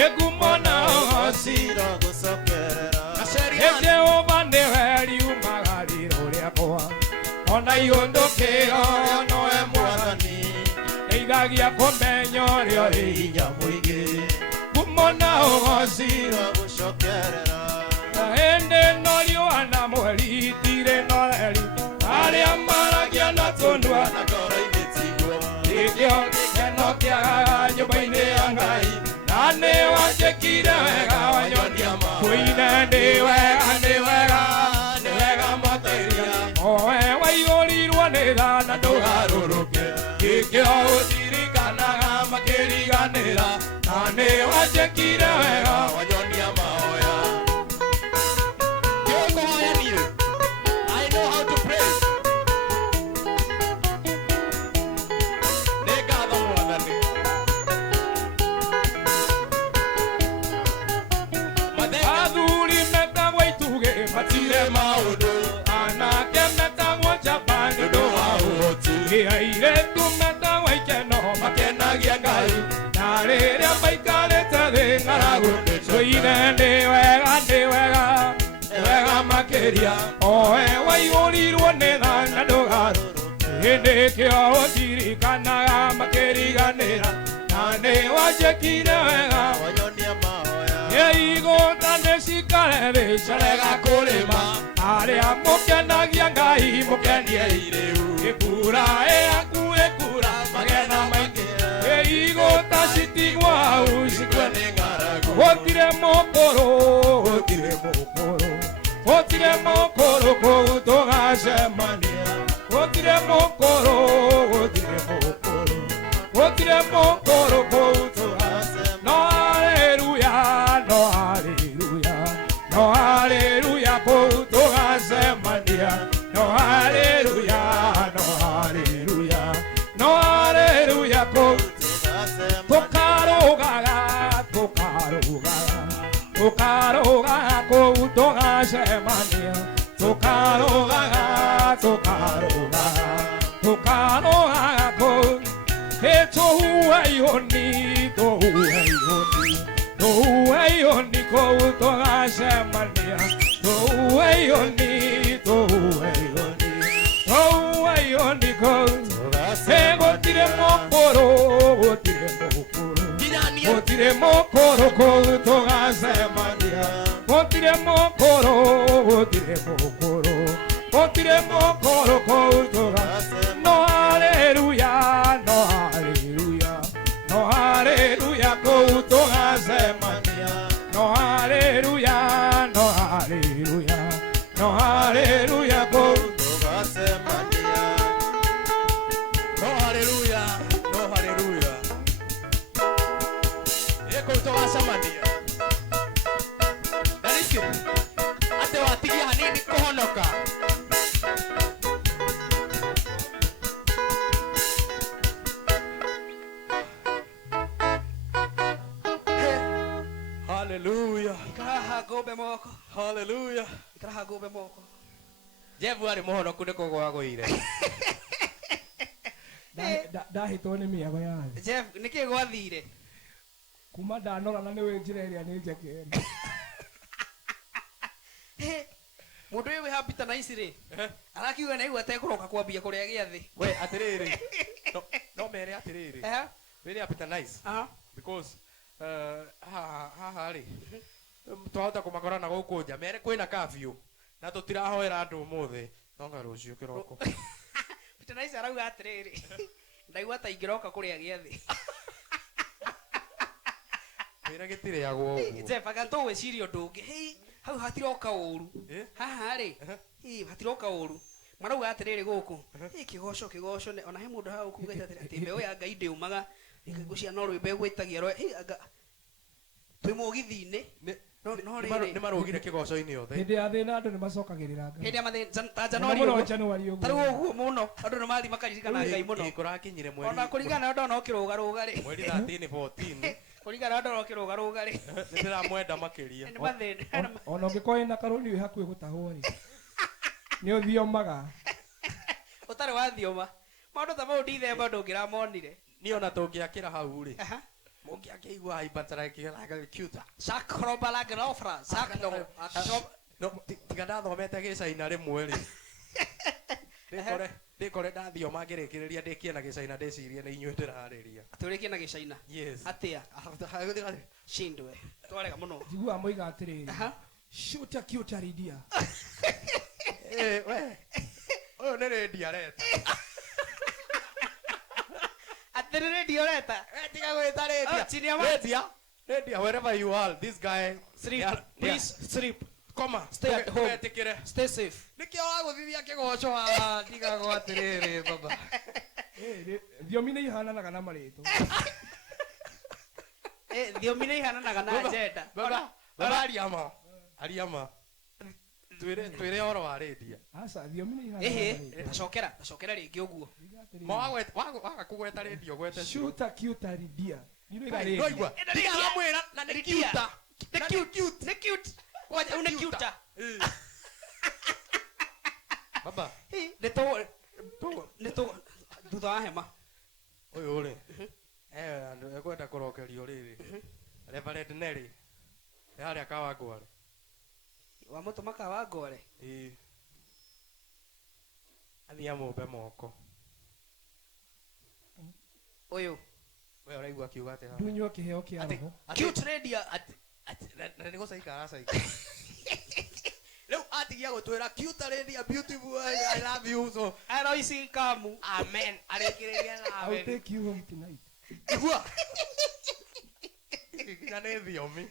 ĩkumona ugocira Jehova nĩwe riumagĩrĩro rĩakwa ona ihũndũkĩro nowe mwathani ndeithagia kũmenya ũrĩa ũrĩ hinya mũingĩ kumona ũgocira hĩndĩ ĩno riũa na mweri itirĩ noreri arĩa maragia na tũndwa nĩkĩo gĩkeno kĩagaga nyũmba-inĩ ya Ngai na nĩ wanjĩkire wega wanyonia kũine nĩ wega makĩria owe waihũrirwo nĩ tha na ndũgarũrũke gĩkĩo ũtirikanaga makĩriganĩra na nĩ wanjĩkire wega wanyonia mahoya Kĩũkũhoya niĩ. I know how to pray. Nĩ ngatho Mwathani. athuri metagwo itugĩ matirĩ maũndũ anake metagwo njamba nĩ ũndũ wa ũhoti airĩtu metagwo ikeno makenagia Ngai na rĩrĩa maikarĩte thĩ ng'aragu tũine nĩ wega makĩria owe waihũrirwo nĩ tha na ndũgarũrũke hĩndĩ kĩo ũtirikanaga makĩriganĩra na nĩ wanjĩkire wega igũta nĩcikare thĩ carega kũrĩma arĩa mũkenagia Ngai mũkenie irĩu ĩkura ĩkura magetha maingĩ igũta citigwo hau cikwe nĩ ng'aragu gũtirĩ mũkũrũ kũu tũgacemania gũtirĩ mũkũrũ kũu tũgacemania no haleluya kũu tũgacemania no haleluya kũu tũkarũgaga kũu tũgacemania tũkarũgaga kũu tũhuhe ihũni kũu tũgacemania tũhuhe ihũni kũu gũtirĩ mũkũrũ kũu tũgacemania gũtirĩ mũkũrũ kũu tũgacemania no haleluya kũu tũgacemania no haleluya kũu No hallelujah. Kũu tũgacemania. Na rĩngĩ, atĩ watigia hanini kũhonoka. Hallelujah. ikaraha ngũmbe moko Hallelujah. ikaraha ngũmbe moko Jeff arĩ mũhonoku nĩ kũgwagũire. ndahĩtwo nĩ mĩago ya thĩ Jeff nĩkĩ gwathire kuma ndanora na nĩwe njĩra ĩrĩa nĩ njekere mũndũ ũyũ wĩ ha Peter Nice rĩ arakiuga naigua atekũroka kwambia kũrĩa gĩathĩ We atĩrĩrĩ. No mere atĩrĩrĩ. Wĩrĩa Peter Nice. Because haha rĩ twahota kũmakorana gũkũ nja mere kwĩna curfew na tũtirahoera andũ ũmũthĩ no nga rũciũ kĩroko. Peter Nice arauga atĩrĩrĩ ndaigua ta ingĩroka kũrĩa gĩathĩ wĩra gĩtirĩagwo ũguo. Jeff anga tũgwĩciria ũndũ ũngĩ hau hatiroka ũru haha rĩ hatiroka ũru marauga atĩrĩrĩ gũkũ kĩgoco ona he mũndũ haha ũkugĩte atĩ mbeũ ya Ngai ndĩumaga gũciana rwĩmbe gwĩtagia anga twĩ mũgithi-inĩ nĩ marũgire kĩgoco-inĩ othe hĩndĩ ya thĩna andũ nĩ macokagĩrĩra Ngai hĩndĩ ya mathĩna ta Januari ũguo tarĩu ũguo mũno andũ nĩ mathi makaririkana Ngai mũno kũrakinyire mweri ona kũringana na ndona ũkĩrũgarũga rĩ mweri 13 14 Kuringana na kiroga rugari. Ndiramwenda makiria. Ni mathĩna. Ona ũngĩkorwo na karũni wĩ hakuhĩ gũtahwo rĩ. Nĩ ũthiomaga. Ũtarĩ wathioma. Maũndũ ta mau ndithemba ndũngĩramonire. Ni ona tũngĩakĩra hau rĩ. Mũngĩakĩigua haibatara kĩgeraga cute. Sacrobala grofra. Sacro. No tiga ndathomete gĩcaina rĩmwe rĩ. Ndĩkore ndathioma ngĩrĩkĩrĩria ndĩkie na gĩcaina ndĩcirie nĩ inyuĩ ndĩrarĩria. Atũrĩkie na gĩcaina. Yes. Atĩa. Shindwe. Twarega mũno. Njiguaga moiga atĩrĩrĩ. Shoot a cute ridia. We. Ũyũ nĩ rĩndia reta. Atĩrĩ rĩndia reta. Tiga gwĩta rĩndia. Rĩndia, wherever you are, this guy. Sleep. Please sleep. Koma. Stay at home. Stay safe. Nikio wagũthithia kĩgoco haha ndigagwo atĩrĩrĩ baba. Thiomi nĩ ihananaga na marĩtũ. Thiomi nĩ ihananaga na agenda. Baba ariama. Twĩre oro wa rĩndia. Aca thiomi nĩ ihananaga. Tacokera rĩngĩ ũguo. Waga kũgweta rĩndia ũgwete. Shoot a cute ridia. Nĩigua. Ndiramwĩra na nĩ cute. Nĩ cute. Wacha une cute. Baba. Nĩtũ thutha wa hema. Ũyũ rĩ. Andũ ekwenda kũrokerio rĩrĩ. Reverend Nelly. Harĩa Kawangware. Wa mũtũma Kawangware. Athia mũmbe moko. Ũyũ. We ũraigua kiuga atĩ. Ndunywo kĩheo kĩa roho. Cute radio na nĩ gũcaika aracaika. Rĩu atigia gũtwĩra cute radio beautiful I love you so. Eroici kamu. Amen. Arĩkĩrĩria na amen. I'll take you home tonight. Igua. Na nĩ thiomi.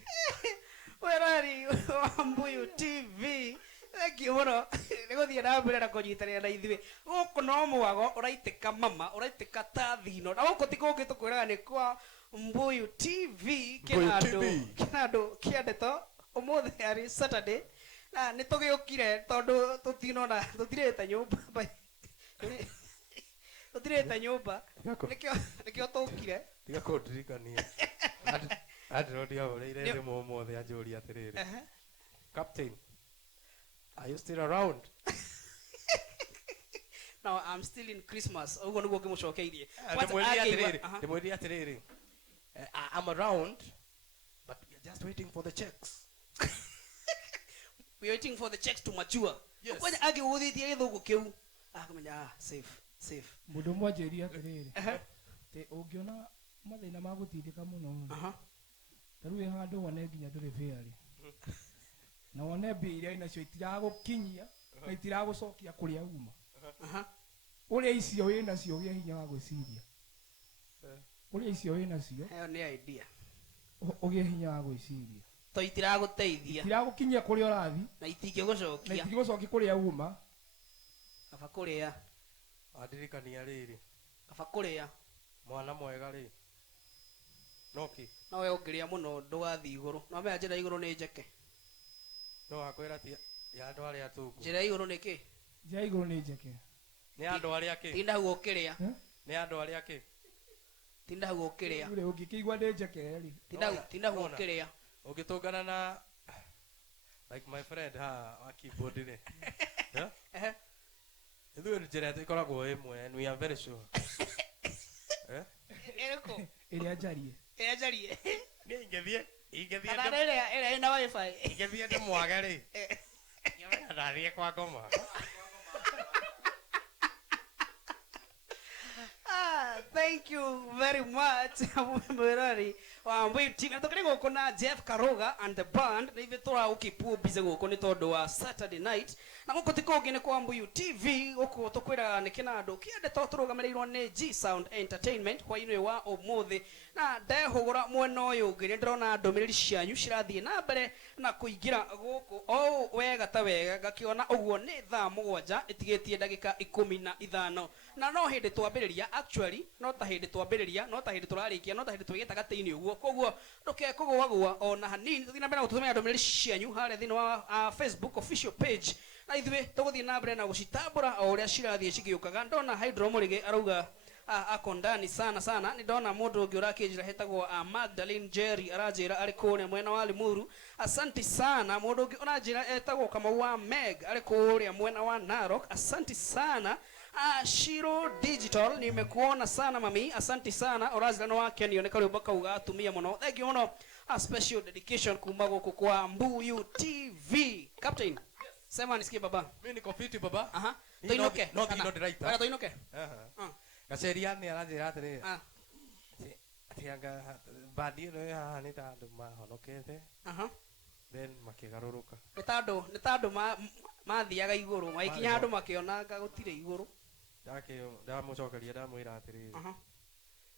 Werari wa Mbuyu TV. Thengiũ mũno nĩ gũthiĩ na mbere na kũnyitanĩra na ithuĩ. Gũkũ no mwago ũraitĩka mama ũraitĩka ta thino. Na gũkũ ti kũngĩ tũkwĩraga nĩ kwa Mbuyu TV kĩnandũ kĩa ndeto ũmũthĩ arĩ Saturday na nĩ tũgĩũkire tondũ tũtirĩte nyũmba nĩkĩo tũkire tiga kũndirikania Androdia ũrĩire thimũ ũmũthĩ anjũria atĩrĩrĩ Captain, are you still around? No, I'm still in Christmas. Ũguo nĩguo ngĩmũcokeirie. Ndĩmwĩrire atĩrĩrĩ I'm around, but we're just waiting for the checks. We're waiting for the checks to mature. Yes. When agi ũgũthĩtie gĩthũngũ kĩu akamenya safe. Mũndũ ũmwe anjĩrire atĩrĩrĩ. Ũngĩona mathĩna ma gũtindĩka mũno. Tarĩu wĩ handũ wone nginya ndũrĩ fare. Na wone mbia iria inacio itiragũkinyia na itiragũcokia kũrĩa uma. Ũrĩa icio wĩ nacio gĩa hinya wa gwĩciria. Ũrĩa icio wĩ nacio. Ĩyo nĩ idea. Ũgĩe hinya wa gwĩciria. To itiragũteithia. Itiragũkinyia kũrĩa ũrathi. Na itingĩgũcokia. Na itingĩgũcokia kũrĩa uma. Kaba kũrĩa. Andirikania rĩrĩ. Kaba kũrĩa. Mwana mwega rĩ. Noki. No we ũngĩrĩa mũno ndũgathiĩ igũrũ. No menya njĩra igũrũ nĩ njeke. No akwĩra ti ya andũ arĩa atungu. Njĩra igũrũ nĩ kĩ? Njĩra igũrũ nĩ njeke. Nĩ andũ arĩa kĩ? Tinda hau ũkĩrĩa. Nĩ andũ arĩa kĩ? Tinda hau ũkĩrĩa. Ule ũngĩkĩigua nĩ njeke rĩ. Tinda hau ũkĩrĩa. Ũngĩtũngana na like my friend wa keyboard rĩ. Ithuĩ njĩra ĩkoragwo ĩmwe and we are very sure. Ĩrĩkũ? Ĩrĩa njarie. Ĩrĩa njarie. Niĩ ingĩthiĩ kana ĩrĩa ĩna wifi. Ingĩthiĩ ndĩmwage rĩ. Ndathiĩ kwa ngoma. Thank you very much. Mwirari wa Mbuyu TV. Natokire gũkũ na Jeff Karoga and the band. Na ithuĩ tũraũkipu bize gũkũ nĩ tondũ wa Saturday night. Na gũkũ ti kũngĩ nĩ kwa Mbuyu TV. Gũkũ tũkwĩra nĩ kĩnandũ kĩendetwo tũrũgamĩrĩirwo nĩ G Sound Entertainment hwaĩ-inĩ wa ũmũthĩ. Na ndehũgũra mwena ũyũ ũngĩ nĩ ndĩrona ndũmĩrĩri cianyu cirathiĩ na mbere na kũingĩra gũkũ o wega ta wega ngakĩona ũguo nĩ thaa 7 ĩtigĩtie ndagĩka 15 na no hĩndĩ twambĩrĩria actually no ta hĩndĩ twambĩrĩria no ta hĩndĩ tũrarĩkia no ta hĩndĩ twĩgĩtagatĩ-inĩ ũguo koguo ndũkekũgũagũa ona hanini tũthiĩ na mbere na gũtũmĩra ndũmĩrĩri cianyu harĩa thĩinĩ wa Facebook official page na ithuĩ tũgũthiĩ na mbere na gũcitambũra o ũrĩa cirathiĩ cigĩũkaga ndona Hydro Mũrĩgĩ arauga ako ndani sana sana. Nindona mundu ungi urakijira hetagwo Magdalene Jerry arajira ari kure mwena wa Limuru. Asante sana. Mundu ungi urajira etagwo kama wa Meg ari kure mwena wa Narok. Asante sana. Shiro Digital nimekuona sana mami. Asante sana. Urazira no wake nionekana ubaka ugatumia muno. Thank you no. A special dedication kumbago kwa Mbuyu TV. Captain. Sema nisikie baba. Mimi niko fiti baba. Aha. Toinoke. No director. Bana toinoke. Gaceria ni aranjira atiri. Atianga badi no ya ni tandu mahonokete. Then makigaruruka. Ni tandu mathiaga iguru. Maikinya handu makionaga gutire iguru. Dake ndamucokeria ndamwira atiri.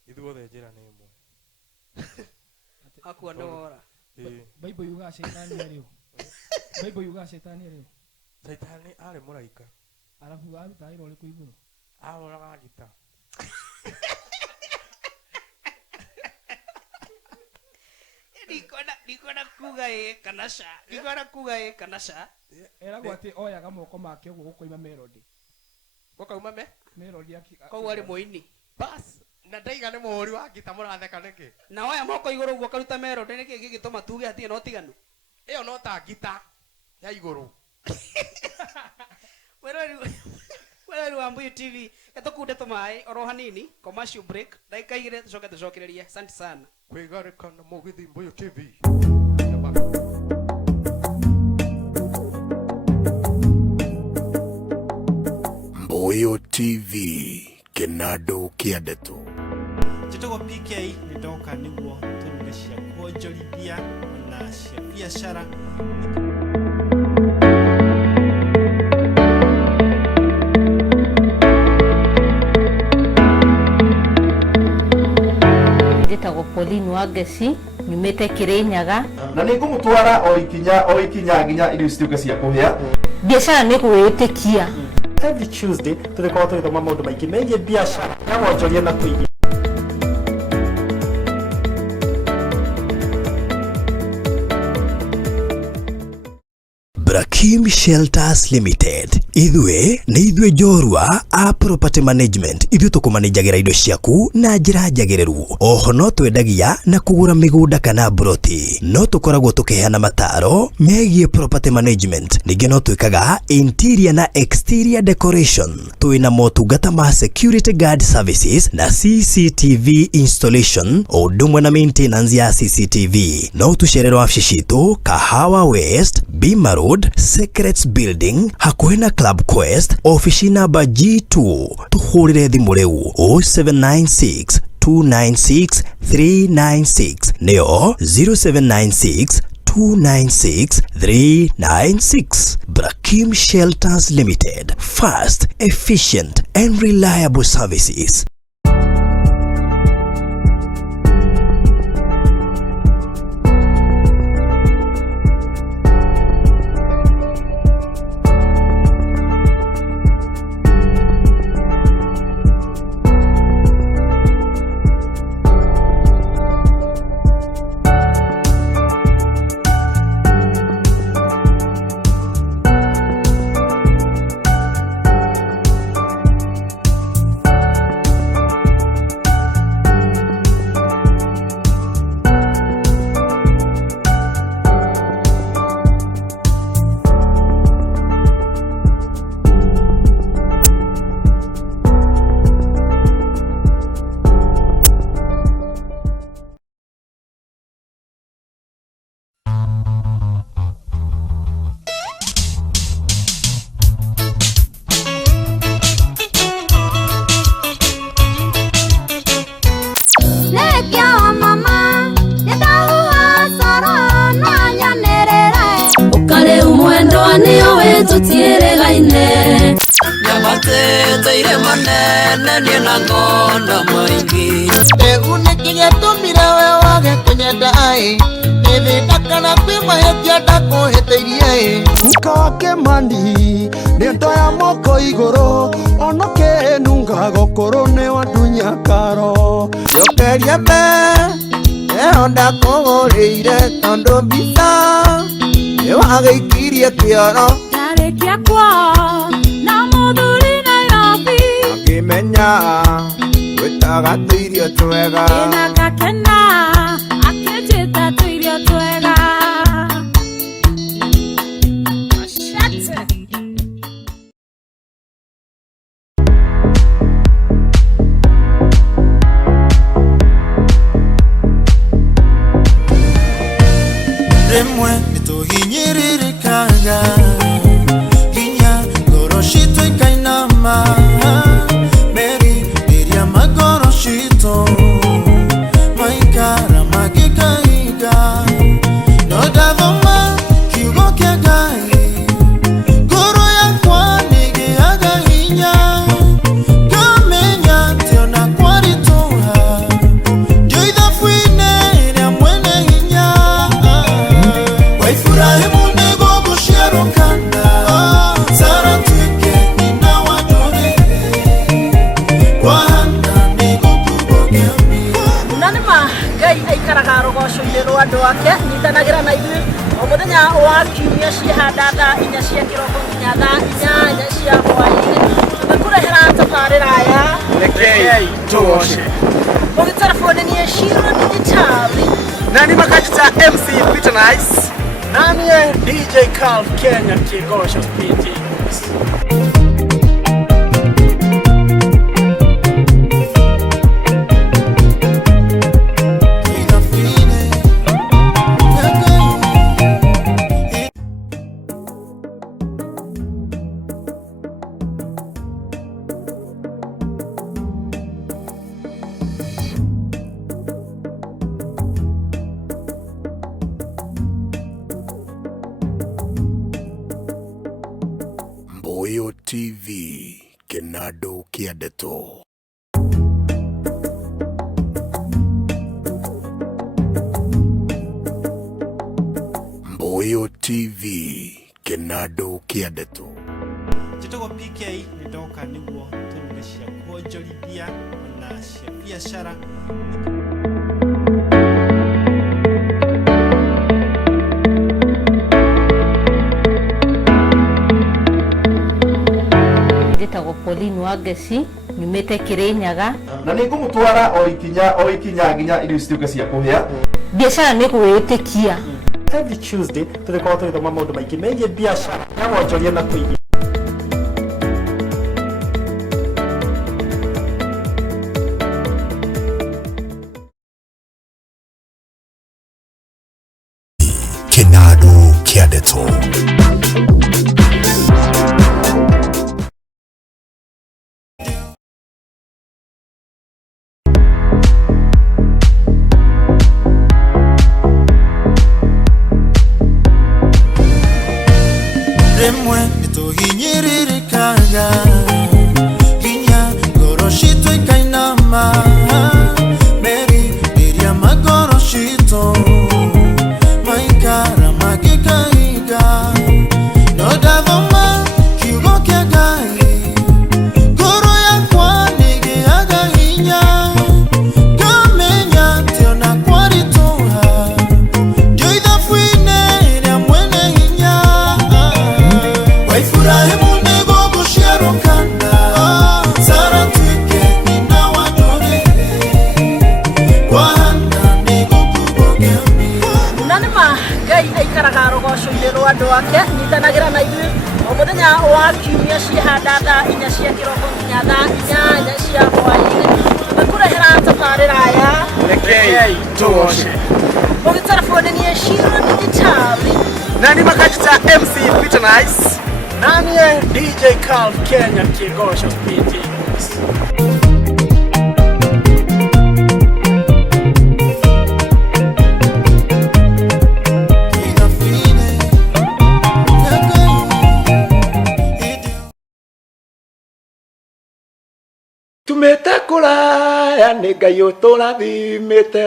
Ithuothe njira ni imwe. Akua ndora. Bible yuga shetani ariyo. Bible yuga shetani ariyo. Shetani ari muraika. Alafu aruta iro uri kuiguru. Ahora gita. Nikona kuga kanasha. Nikona kuga kanasha. Era gwati oyaga moko make ugo gukoima melody. Gokauma me? Melody aki. Ko ari moini. Bas. Na ndaiga ni muri wa gita muratheka niki. Na oya moko iguru ugo karuta melody niki gigituma tuge atie no tiganu. Iyo no ta gita ya iguru. Wewe wa Mbuyu TV etokude tomai oro hanini commercial break dakika igire tucokereria. Asante sana. Kwigarekana mugithi Mbuyu TV. Mbuyu TV kinado kiadeto. Jitogo PK nidoka niguo tunashia kuonjorithia na cia biashara. Njĩtagwo Pauline Wangeci nyumĩte Kĩrĩnyaga na nĩngũmũtwara o ikinya nginya irio cituĩke cia kũhĩa. Biashara nĩ gwĩtĩkia. Every Tuesday tũrĩkoragwo tũgĩthoma maũndũ maingĩ megiĩ biashara ya wonjoria na kũigithia. Brakim Shelters Limited. Ithuĩ njorua a property management. Ithuĩ tũkũmanajagira indo ciaku na njĩra njagĩrĩru. Oho no twendagia na kũgũra mĩgũnda kana broti. No tũkoragwo tũkĩheana mataro megiĩ property management. Ningĩ no twĩkaga interior na exterior decoration. Twĩna motungata ma security guard services na CCTV installation o ũndũmwe na maintenance ya CCTV. No tũcererwo wabici citũ Kahawa West, Bima Road, Secrets Building, hakuhĩ na Club Quest, ofici namba G2. Tuhũrĩre thimũ rĩu 0796 296 396 nĩyo 0796 296 396. Brakim Shelters Limited. Fast, efficient and reliable services. Teire manene ni na ngona maingi Egunĩkirie tũmire we wage kũnyenda ĩ nĩthĩndakana kwĩ mahĩtia ndakũhĩtĩirie ĩ Muka wa Kĩmani nĩndoya moko igũrũ onoke nunga gũkũrũ nĩ wa ndunya karo Njokerie mbe eho ndakũgũrĩire tondũ mbica nĩwagĩikirie kĩoro Ndarĩkia kwao na mũthuri Nairobi Ngĩmenya Akendaga tuirio twega Ina gakena Akenjita tuirio twega Ashate Remwe nituhinyiririkaga Hinya goroshito ikainama Meri iria magoroshito Maikara magikaiga Nodavoma kiugo kia gai Goro yakwa nigiaga hinya Kamenya tiona kwarituha Joitha fuine iria mwene hinya Waifurahimu nego gusherukana Sara tuike nina wadore Wahanda nego kubogemi Nanima gai aikaraga rogosho-inĩ rwa andũ ake nyitanagĩra na ithuĩ o mũthenya wa kiumia cihandatha 4 cia kĩroko nginya thaa 8 cia hwaĩ-inĩ tũgĩkũrehera tabarĩra ya Rekei tuoshe mũgĩtarabwo nĩ niĩ Shiro Digitali Nani makajita MC Peter Nice. Nani DJ Calf Kenya Kigosha PTs. Mboyo TV Kenado Kiadeto. Mboyo TV Kenado Kiadeto. Jitogo PK nidoka niguo turugisha kuonjorithia na cia biashara Njĩtagwo Pauline Wangeci nyumĩte Kĩrĩnyaga Na nĩngũmũtwara o ikinya nginya irio cituĩke cia kũhĩa. biacara nĩ gwĩtĩkia Every Tuesday tũrĩkorwo tũgĩthoma maũndũ maingĩ megiĩ biacara ya wonjoria na kũigithia. Kenado Kiadeto. Remwe nituhinyiririkaga Hinya goroshito ikainama Meri iria magoroshito Maikara magikaiga Nodavoma kiugo kia gai Goro yakwa nigiaga hinya Kamenya tiona kwarituha Joitha fuine iria mwene hinya Waifurahimu nego gusherukana Sara tuike nina wadore Wahanda nego kubogemi Nanima gai aikaraga rogosho-inĩ rwa andũ ake nyitanagĩra na ithuĩ o mũthenya wa kiumia cihandatha 4 cia kĩroko nginya thaa 8 cia hwaĩ-inĩ tũgĩkũrehera tabarĩra ya Rekei tuoshe mũgĩtarabwo nĩ niĩ Shiro Digitali Nani makajita MC Peter Nice. Nani DJ Calf Kenya Kigosha PTs. Tumete kuraya nĩ Ngai ũtũrathimĩte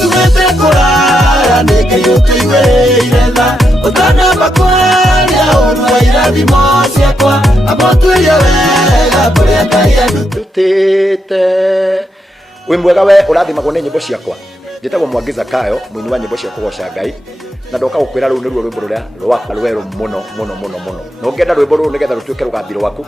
tumete kuraya nĩ Ngai ũtũiguĩire tha ũtanamba kwaria ũru wa irathimo ciakwa amotwĩrie wega kũrĩa Ngai andutĩte. Wĩ mwega we ũrathimagwo nĩ nyĩmbo ciakwa. Njĩtagwo Mwangi Zakayo, mũini wa nyĩmbo cia kũgoca Ngai. na ndoka gukwira ru niruo rwimbo ruria rwakwa rweru muno muno muno muno no ngenda rwimbo ru nigetha rutuike rugambi rwaku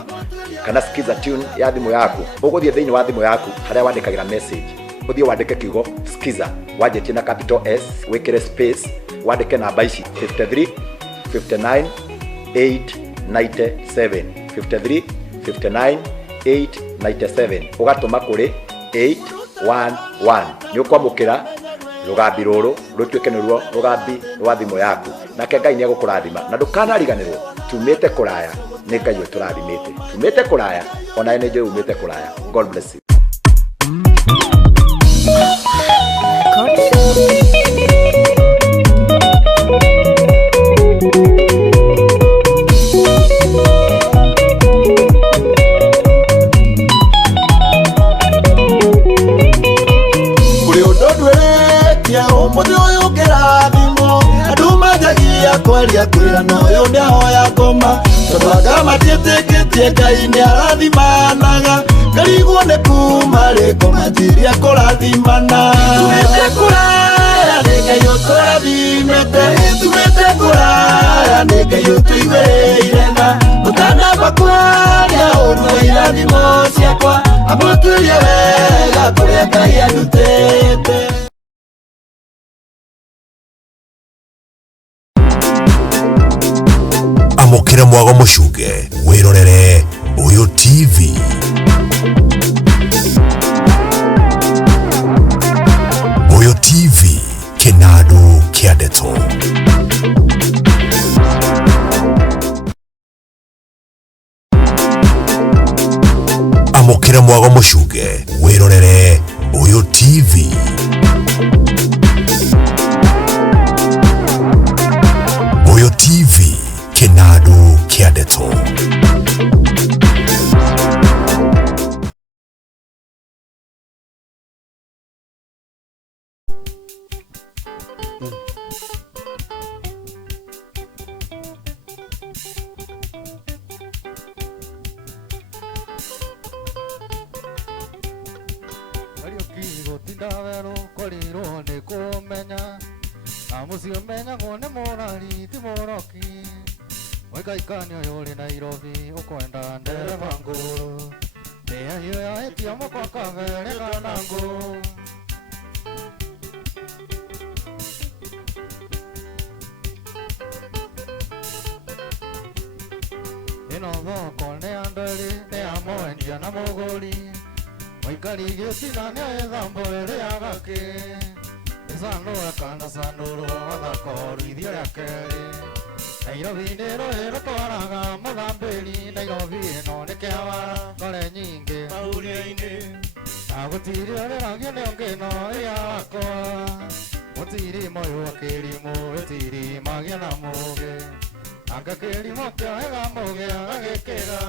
kana skiza tune ya thimu yaku uguthie thiini wa thimu yaku haria wandikagira message uthie wandike kiugo skiza wanjetie na capital S wikire space wandike namba ici 53 59 897 53 59 897 ugatuma kuri 811 ni ukwamukira rugambi ruru rutuike niruo rugambi rwa thimu yaku nake Ngai ni agukurathima na ndukanariganirwo tumite kuraya ni Ngai uturathimite tumite kuraya ona ene je umite kuraya. God bless you. Kwaria kwira noyo ni ahoya ngoma tondaga matieteketie Ngai ni arathimanaga ngarigwo ni kuma riko matiria kurathimana tumete kuraya ni Ngai uturathimete tumete kuraya ni Ngai utuiguire tha utanamba kwaria uru irathimo ciakwa amuturie wega kuria Ngai andutete. Amukira mwago mushuge wirorere Uyu TV. Uyu TV kinadu kiadeto. Amukira mwago mushuge wirorere Uyu TV. Uyu TV kinadu kiadeto. Musiomenya ngone morari timoroki Wekaikanya yori Nairobi ukwenda ndere banguru Nea hiyo ya etia mokwa kavere kanangu Ino thoko ne andari ne amoendia na mogori Waikari getina ne ethambore agake Sandura kanda sanduru wadakori idhiya keri Nairobi nero ero twaraga Muthambiri Nairobi ino ni kiawara ngore nyingi mauria-ini Agutiri oreragia ni ongino iyakwa Mutiri moyo akirimu etiri magia na muge Anga kirimo kia ega muge agagikira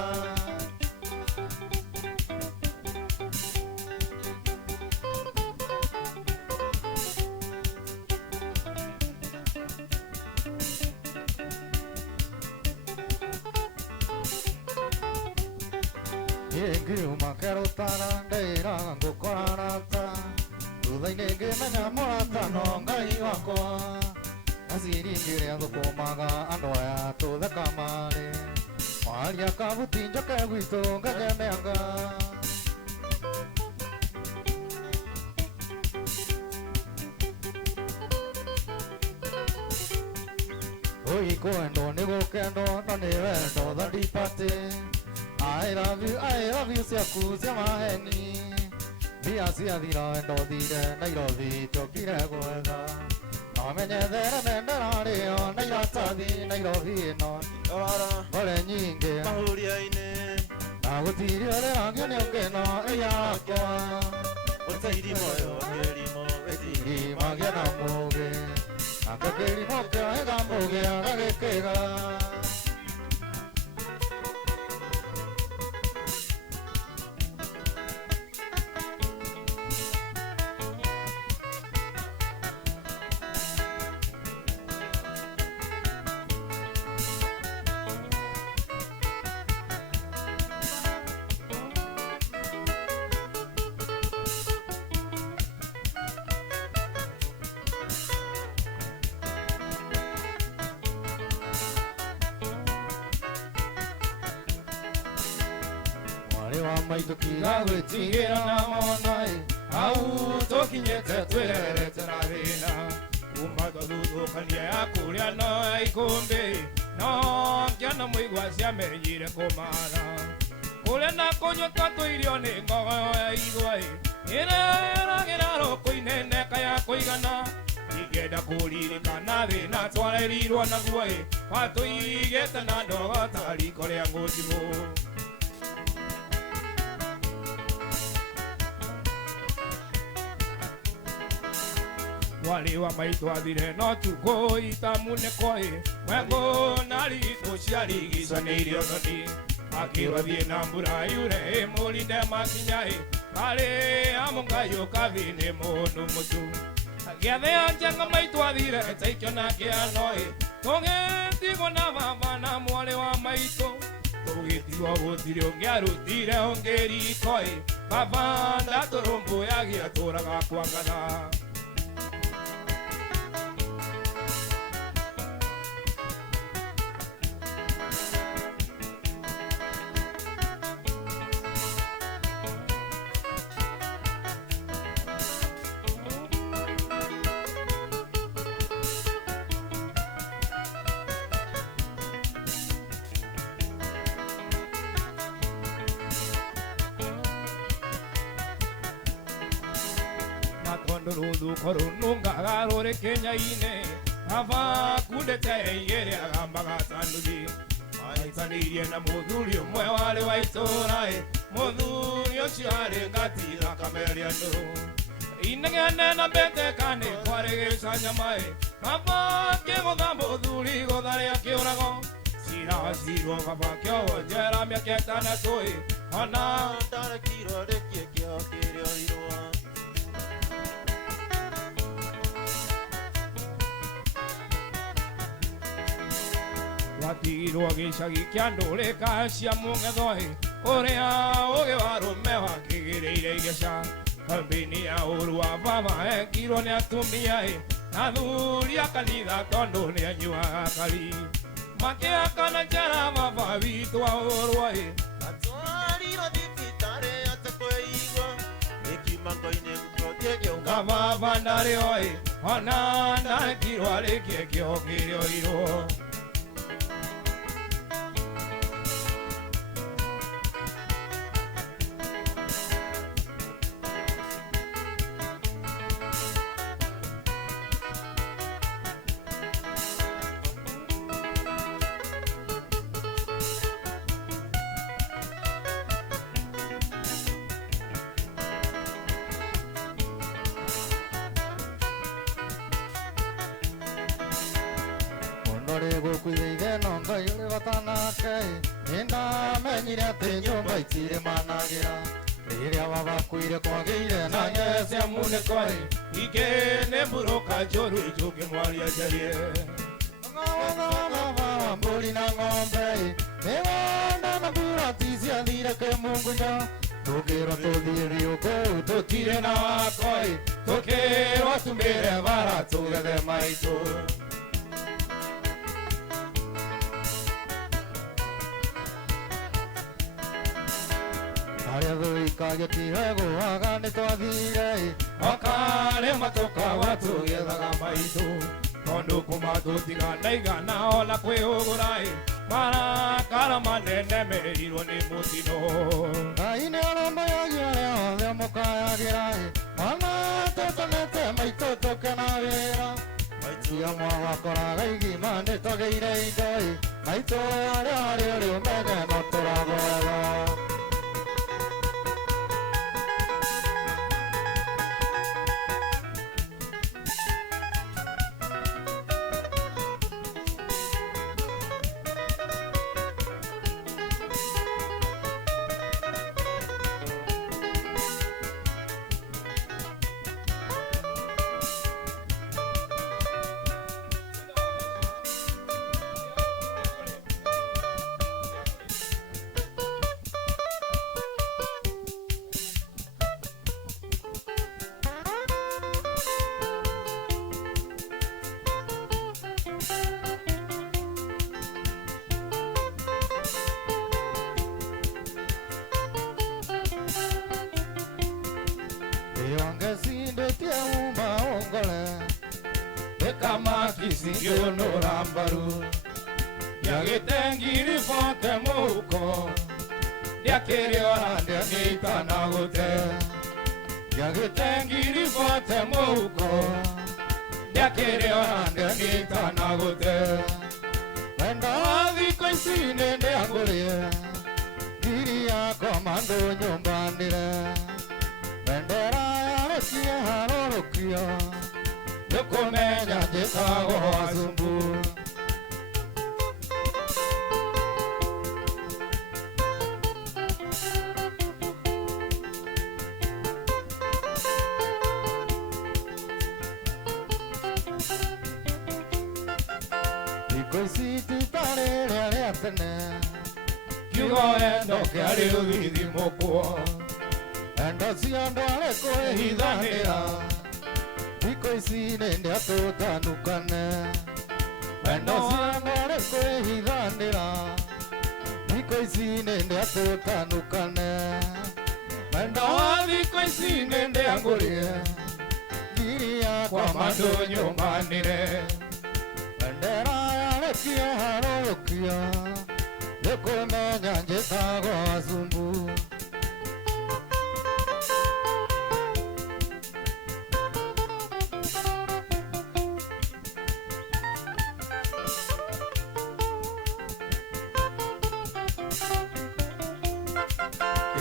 Ngiuma kerutana ndeiraga ngukorarata thutha-inĩ ngĩmenya mũrata no Ngai wakwa aciringĩrĩa thũkũmaga andũ aya tũtheka marĩ mwaria kabuti njoke gwitũ ngagemeanga ũikwendwo nĩ gũkendwo no nĩ wendo thandipatĩ I love you ciaku cia maheni Mbia ciathira wendo thire Nairobi tũkire gwetha No menyethere mendera rĩo na iratathi Nairobi ĩno ngore nyingĩ mahuria-inĩ Na gũtirĩ ũrĩrangio nĩ ongĩno ĩyakwa Gũtirĩ moyo kĩrimo gĩtirĩ magia na mũgĩ Anga kĩrimo kĩoega mũgĩ agagĩkĩga mwarĩ wa maitũ kiga gwĩtigĩra na monai au tũkinyĩte twĩrerete na thĩna kuma twathutũkania ya kũrĩa no ya ikũmbĩ no ngĩona mũigua ciamenyire kũmana kũrĩa na kũnyua twatũirio nĩ ngogo ya igwa ĩreragĩra rũkũ ineneka ya kũigana ingĩenda kũririkana thĩna twarerirwo naguo watũigĩte na ndogo ta riko rĩa ngũthimũ wali wa maitũ athire no tukũita mũneko wengo na ritũ ciarigicanĩirio thoni akĩrwo thiĩ na mbura yure mũrinde makinya karĩ amũngayũ kathi-inĩ mũndũ mũtu gĩathĩ anjenga maitũ athire taikio na kĩano tũgĩtigwo na baba na mwarĩ wa maitũ tũgĩtigwo gũtirĩ ũngĩarutire ũngĩ riko baba ndatũrũmbũyagia tũraga kwa ngatha rũthũko rũnungaga rũrĩ Kenya-inĩ baba kundĩte igĩrĩ agambaga tanuthi maitanĩirie na mũthuri ũmwe warĩ wa itũũra mũthuri ũcio arĩ ngati thakameria ndũ inegene na mbĩtĩka nĩ kwarĩ gĩcanyama baba kĩgũtha mũthuri gũtha rĩa kĩũrago ciracirwo baba kĩohwo njera mĩaka ĩtandatũ ona ndarekirwo rĩkie kĩoho kĩrĩoirwo watigirwo gĩcagi kĩa ndũrĩka cia mũng'etho ũrĩa ũgĩ wa rũme wakĩgĩrĩire igeca kambĩini ya ũru wa baba ekirwo nĩ atumia na thuri a kanitha tondũ nĩ anyuaga kari makĩakana njera baba witũ wa ũrwa atwarirwo thibitarĩ atekwĩigua ĩkimango-inĩ gũtũtiĩkĩunga baba ndarĩ ona ndarekirwo arĩkie kĩoho kĩrĩoirwo gũkuithe no Ngai ũrĩ bata nake nĩndamenyire atĩ nyũmba itirĩ managĩra rĩrĩa baba kuire kwagĩire na nyaya cia mũnĩko ingĩ nĩ mburũka njũru njũngĩmwaria njarie baba mbũri na ng'ombe nĩwenda na mburati ciathire kĩmungunya tũkĩrwo tũthiĩ riũngũ tũtirĩ na wako tũkĩrwo tumĩre bara tũgethe maitũ harĩa thũikagĩtire gũaga nĩ twathire makarĩma tũkawa tũgĩethaga maitũ tondũ kuma tũtiga ndaigana ona kwĩũgũra marakara manene merirwo nĩ mũtino Ngai nĩ arũmbũyagia arĩa othe mũkayagĩra ona tũtũmĩte maitũ tũkenagĩra maitia mwawakoraga igima nĩ tũgĩire indo maitũ arĩa harĩ ũrĩ ũmege no tũragwetha sindĩtie uma ongole ĩkamakicingĩ nũrambaru ndiagĩte ngiri bote mũhuko ndiakĩrĩ ona ndiagĩita na gũte ndiagĩte ngiri bote mũhuko ndiakĩrĩ ona ndiagĩita na gũte wendo thikũ ici nĩndĩangũrĩe ngiri yakwa mandũ nyũmbanĩre bendera yarekie harũrũkio nĩkũmenya njĩtagwo Wazumbu thikũ ici titarĩ rĩa rĩa tene kiugo endo kĩarĩ ũthithimũkwo endo cia andũ arĩ kwĩhithanĩra thikũ ici nĩndĩatũtanukane endo cia andũ arĩ kwĩhithanĩra thikũ ici nĩndĩatũtanukane wendo wa thikũ ici nĩndĩangũrĩe ngiri yakwa mandũ nyũmbanĩre bendera yarekie harũrũkio nĩkũmenya njĩtagwo Wazumbu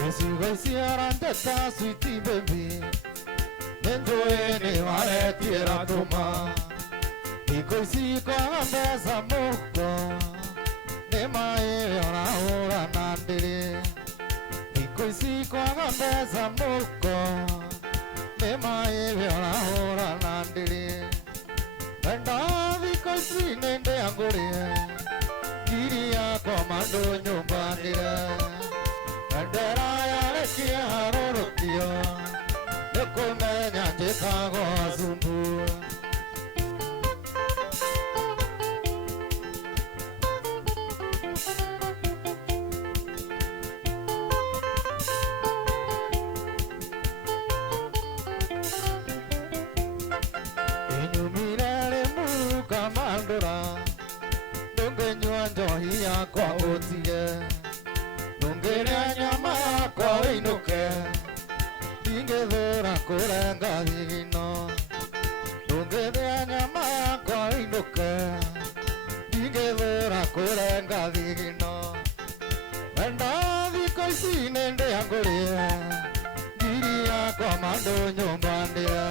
Icigo ciara ndeta sweetie baby nĩnjũĩ nĩwaretie ratũma thikũ ici kwaga mbeca mũhuko nĩ maĩ ũrahũra na ndĩrĩ thikũ ici kwaga mbeca mũhuko nĩ maĩ ũrahũra na ndĩrĩ wendo thikũ ici nĩndĩangũrĩe ngiri yakwa mandũ nyũmbanĩre bendera yarekie harũrũkio nĩkũmenya njĩtagwo Wazumbu ndũngĩnyua njohi yakwa ũtige ndũngĩrĩa nyama yakwa ũinũke ndingĩthũra kũrenga thigino ndũngĩrĩa nyama yakwa ũinũke ndingĩthũra kũrenga thigino wendo thikũ ici nĩndĩangũrĩe ngiri yakwa mandũ nyũmbanĩre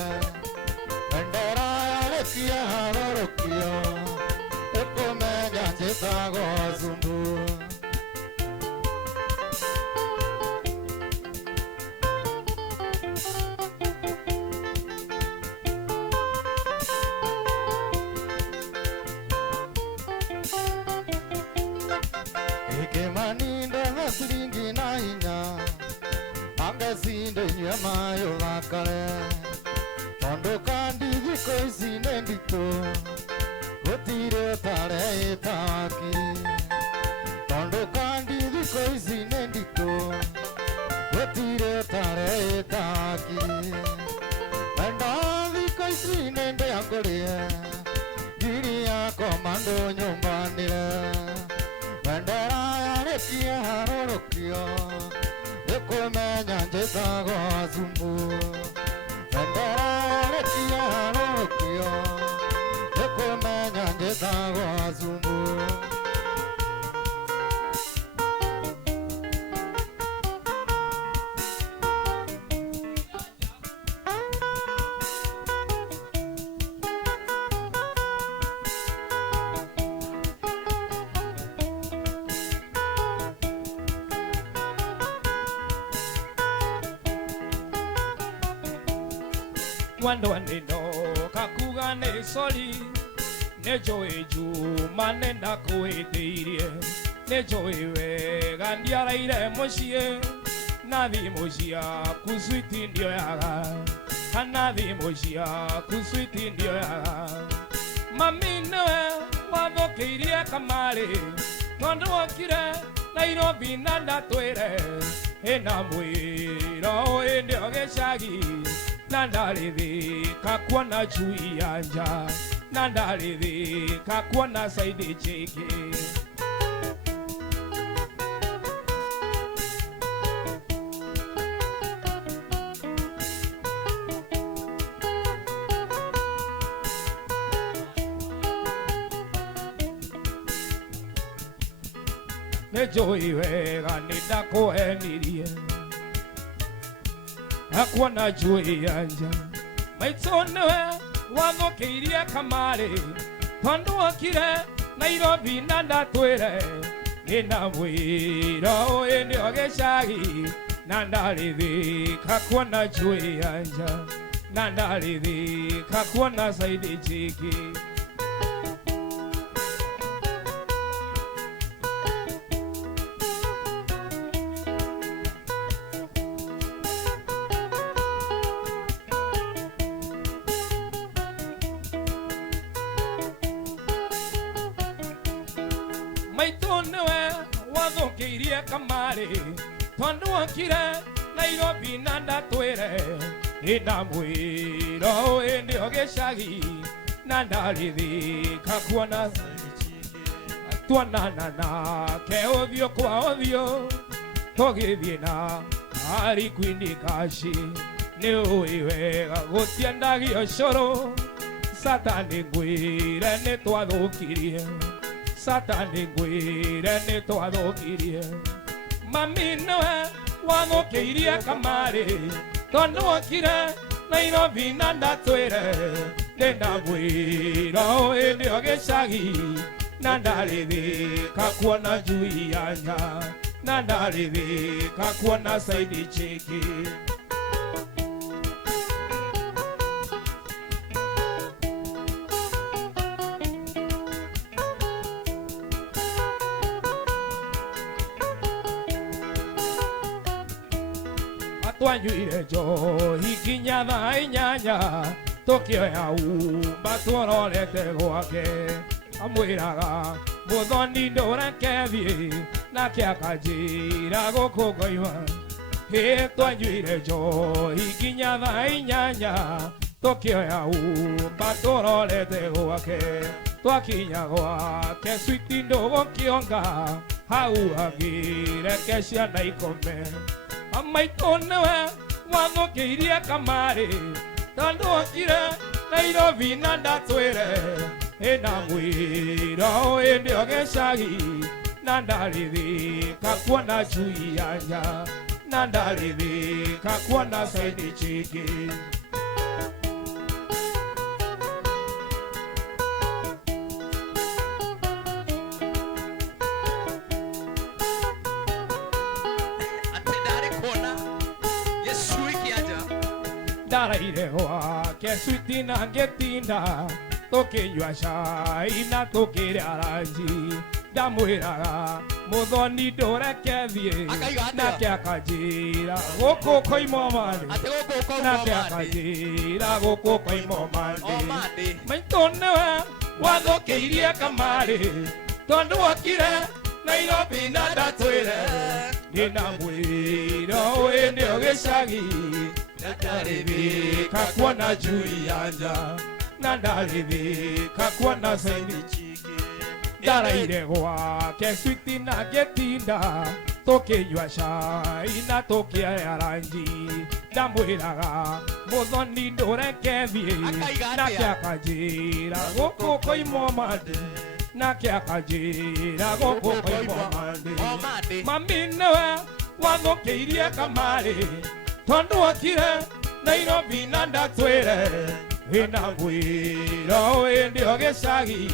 bendera yarekie harũrũkio nĩkũmenya njĩtagwo Wazumbu ĩkĩmaninde na ciringi na hinya angecinde nyue maĩ ũthakare tondũ kandi thikũ ici nĩ nditũ gũtirĩ ũtareĩta wakiri tondũ kandi thikũ ici nĩ nditũ gũtirĩ ũtareĩta wakiri wendo thikũ ici nĩndĩangũrĩe ngiri yakwa mandũ nyũmbanĩre bendera yarekie harũrũkio nĩkũmenya njĩtagwo Wazumbu bendera yarekie harũrũkio nĩkũmenya njĩtagwo Wazumbu Wando nino kakuga ne soli nejo ejuma nenda kuhitirie nejo iwe gandiara ire moshie nathi moshia kuswiti ndio yaga anathi moshia kuswiti ndio yaga mami newe wathokirie kamari tondu okire Nairobi nanda twire ena mwiro indi ogecagi nandaridhika kuona juu ya njaa, nandaridhika kuona Saidi Chiki. Nejoi wega nitakuhenirie akuona juu ya njaa, maitũ nĩwe wathũkĩirie kamarĩ tondũ okire Nairobi na ndatwĩre nĩna mwĩra ũyũ nĩo gĩcagi, na ndarĩthĩka kuona juu ya njaa, na ndarĩthĩka kuona Saidi Chiki. Kamari tondũ okire Nairobi na ndatwĩre nĩna mwĩra ũyũ nĩo gĩcagi, na ndarĩthĩka kuona tuonana nake ũthiũ kwa ũthiũ tũgĩthiĩ na Harry Queen Kashi. Nĩũĩ wega gũtiendagio cũrũ, Satani ngwĩre nĩtwathũkirie, Satani ngwĩre nĩtwathũkirie. Mami nĩwe wathũkĩirie kamarĩ tondũ okire Nairobi na ndatwĩre nĩna mwĩra ũyũ nĩo gĩcagi, na ndarĩthĩka kuona juu ya njaa, na ndarĩthĩka kuona Saidi Chiki. Twanyuire njohi kinya thaa inyanya tũkĩoya umba tũrorete gwake, amwĩraga mũthoni ndũreke thiĩ, nake akanjĩra gũkũ ngoima. Twanyuire njohi kinya thaa inyanya tũkĩoya umba tũrorete gwake, twakinya gwake switi ndũgũkĩonga, hau hangĩreke ciana ikome. Maitũ nĩwe wathũkĩirie kamarĩ tondũ okire Nairobi na ndatwĩre nĩna mwĩra ũyũ nĩo gĩcagi, na ndarĩthĩka kuona juu ya njaa, na ndarĩthĩka kuona Saidi Chiki. Ndaraire gwake switi na ngĩtinda tũkĩnyua cai na tũkĩrĩa ranji, ndamwĩraga mũthoni ndũreke thiĩ, nake akanjĩra gũkũ koima ũmandĩ, nake akanjĩra gũkũ koima ũmandĩ. Maitũ nĩwe wathũkĩirie kamarĩ tondũ okire Nairobi na ndatwĩre nĩna mwĩra ũyũ nĩo gĩcagi, na ndarĩthĩka kuona juu ya njaa, na ndarĩthĩka kuona Saidi Chiki. Ndaraire gwake switi na ngĩtinda tũkĩnyua cai na tũkĩrĩa ranji, ndamwĩraga mũthoni ndũreke thiĩ, nake akanjĩra gũkũ koima ũmandĩ, nake akanjĩra gũkũ koima ũmandĩ. Mami nĩwe wathũkĩirie kamarĩ tondũ okire Nairobi na ndatwĩre nĩna mwĩra ũyũ nĩo gĩcagi,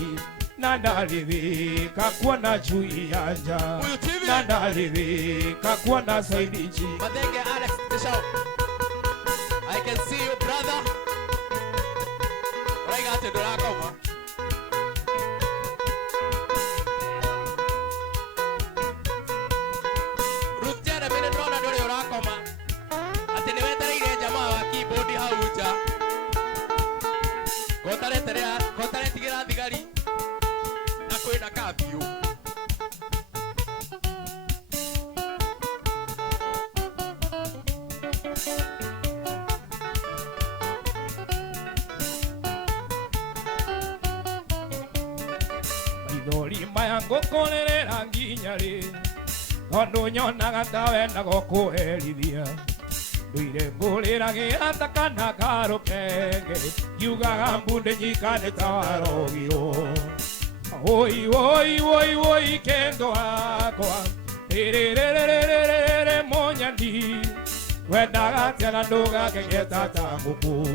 na ndarĩthĩka kuona juu ya njaa, na ndarĩthĩka kuona Saidi Chiki. Mathenge Alex Bishop, I can see you brother. Ũraiga atĩ ndũrakoma. Ruth Jeremy nĩ ndĩrona ndũrĩ ũrakoma, atĩ nĩ wetereire jamaa wa keyboard hau nja, kotaretigĩra thigari na kwĩna kabiũ. Ndolima yangu konerera nginyari Tondu nyonaga tawenda gukuherithia Nduire nguriragira takana karukenge Yugaga mbunde nyikane tawarogiro Oi oi oi oi kendo akwa Erererererere monyandi Wendaga tiana nduga kengeta tanguku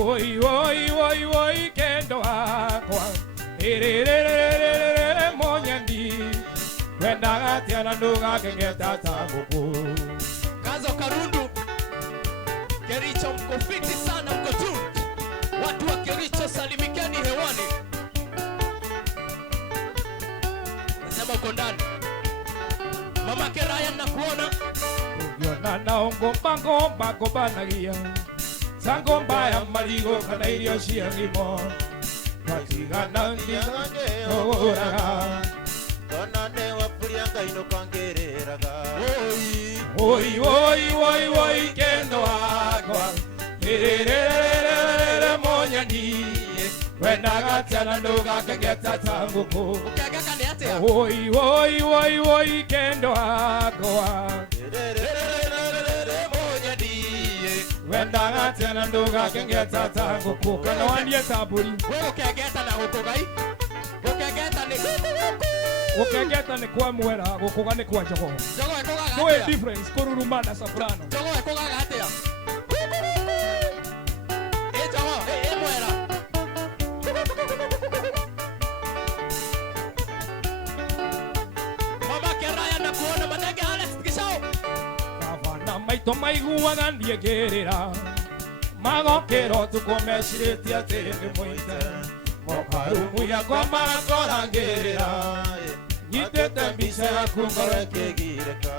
Oi oi oi oi kendo akwa Erererererere monyandi Wendaga tiana nduga kengeta tanguku Kazo Karundu Kericho mko fiti sana mko tuned. Watu wa Kericho salimikeni hewani. Nasema uko ndani. Mama Keraya nakuona. Yona naongo bango banagia Sangomba ya marigo kana irio cia ngimo Katigana ndigange oraga Tona ne wapuria ngaino kangereraga Oi oi oi oi kendo akwa Ererererere monyani Wendaga tiana nduga kengeta tanguku Ukegeka ni atia Oi oi oi oi kendo akwa Ererererere monyani Wendaga tiana nduga kengeta tanguku Kana wandie taburi Wewe ukegeta na gukugai Ukegeta ni Ukegeta ni kwa mwera gukuga ni kwa jogo Jogo ekugaga No a difference kururuma na soprano Jogo ekugaga atia Jogo mwera Mama Keraya nakuona madege Alex Kishao Kavana maito maiguaga ndiegerera Magokero tukomeciritie ati ni muite Mokarumu yakwa magakorangirira Nyitete mbica yaku ngoro ikigirika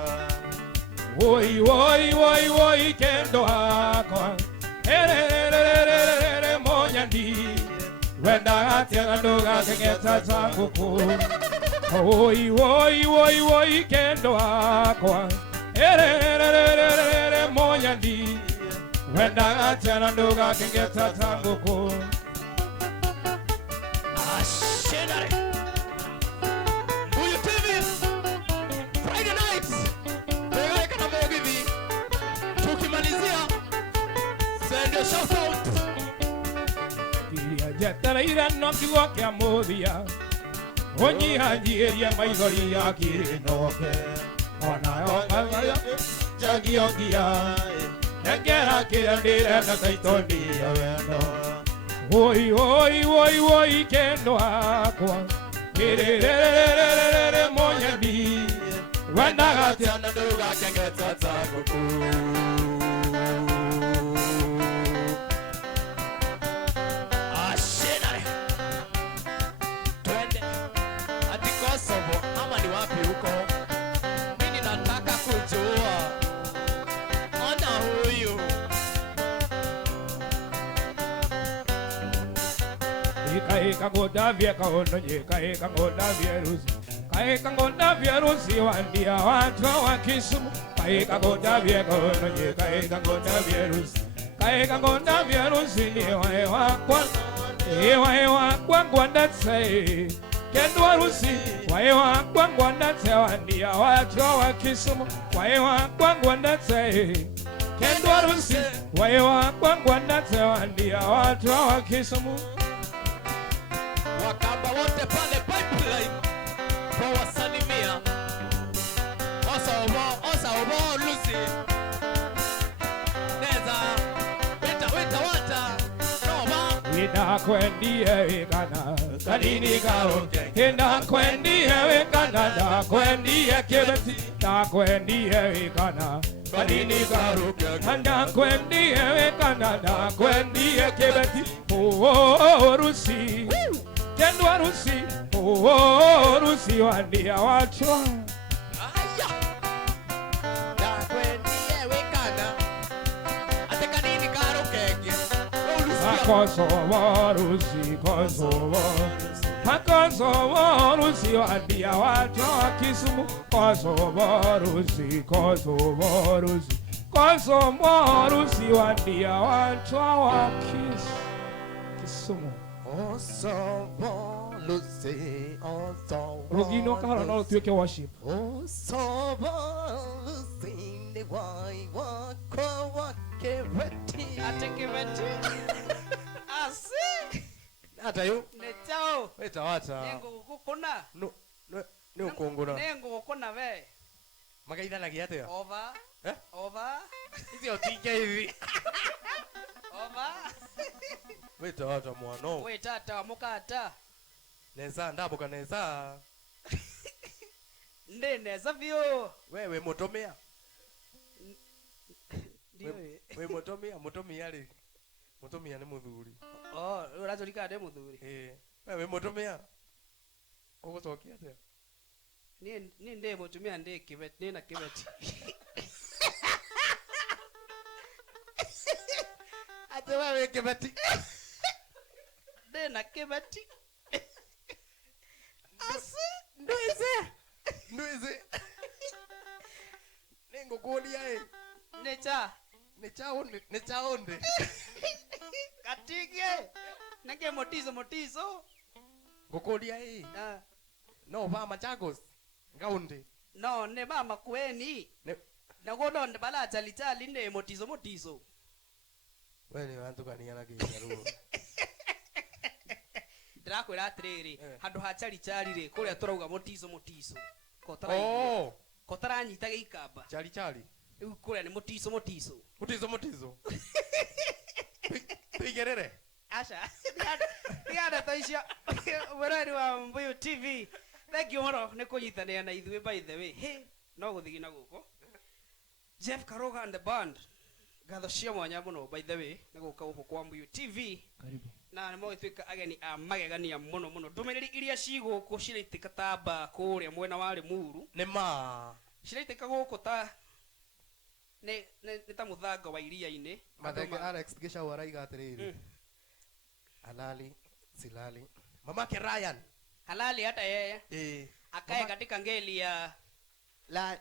Oi oi oi oi kendo akwa Erererererere monyandi Wendaga tiana nduga kengeta tanguku Oi oi oi oi kendo akwa Erererererere monyandi Wendaga tiana nduga kengeta tanguku Ashenare Mbuyu TV Friday nights Beweka na Mogithi Tukimalizia Send a shout out Kiria jetereire no kiugo kia muthia Unyihanjierie maithori ya kirinoke Onayo ngagayo jagiongia Nengera kĩrĩa ndĩrenda taito ndĩe wendo Oi oi oi oi kendo akwa Kĩrĩrĩrĩrĩrĩrĩ monyandi Wendaga tiana nduga kengeta tanguku Ashenare Twende Ati Kosovo ama ni wapi huko Mimi nataka kujua Ona huyu Ika ngoda vieka ono nyeka ika ngoda vierusi Kaika ngoda vierusi wandia watu wa Kisumu Kaika ngoda vieka ono nyeka ika ngoda vierusi Kaika ngoda vierusi ni wae wakwa Ewa wakwa ngwanda tse Kendo warusi wae wakwa ngwanda tse wandia watu wa Kisumu Wae wakwa ngwanda tse Kendo warusi wae wakwa ngwanda tse wandia watu wa Kisumu Wakamba wote pale pipeline kwa wasalimia Osa obo Lucy Neza Wita wata Nova Ina kwendie wikana Kanini karoke Ina kwendie wikana Da kwendie kibeti Da kwendie wikana Kanini karoke Da kwendie wikana Da kwendie kibeti Oh Rusi Kendo Rusi Oh Rusi wandia wachwa Aya Da kwendie wikana Ate kanini karokege Kosovo Rusi Kosovo Kosovo Rusi wandia watu wa Kisumu Kosovo Rusi Kosovo Rusi Kosovo Rusi wandia watu wa Kisumu Osobo Lucy, Osobo Rugino kahora no tuweke worship. Osobo Lucy, the why wako wakeveti. Atekeveti. Asi. Hata yo. Netao. Weta wata. Nengo kukuna. No, ne ukungura. Nengo kukuna ve. Magaithanagia atia? Over. Eh? Over. Icio tinge hivi. Over. Weta wata mwana. Weta ata mukata. Neza ndabuka neza. Neza vyo. Wewe mutumia. Ndio. We mutumia ri. Mutumia ni muthuri. Oh, urazolika de muthuri. Wewe mutumia. Ugucokia atia? Ni nde mutumia nde kibeti, ni na kibeti. Ate wewe kibeti. De na kibeti. Asi. Nduize. Nengo kuonia Necha onde. Katige. Nage motizo. Ngokuonia No ba Machakos. Ngaunde. No, ne mama kweni. Nagono ndibala talitali ne motizo. Wewe wantu kaniana kinyaruo. Ndirakwira atiriri handu ha chali ri kuria turauga motizo kotara nyita giikamba chali riu kuria ni motizo Pigerere asha ndiada taisha werari wa Mbuyu TV. Thank you moro ni kunyitania na ithuĩ by the way. No guthigina guko Jeff Karoga and the band gatho cia mwanya muno by the way ni guka guko kwa Mbuyu TV. Karibu. Na nĩ mogĩtuĩka ageni a magegania mũno ndũmĩrĩri iria cigũkũ ciraitĩka ta mba kũrĩa mwena wa Limuru nĩ ma ciraitĩka gũkũ ta nĩ ta mũthanga wa iria-inĩ. Mathenge Alex Gĩcaũ araiga atĩrĩrĩ halali silali mamake Ryan halali hata yeye akae katika ngeli ya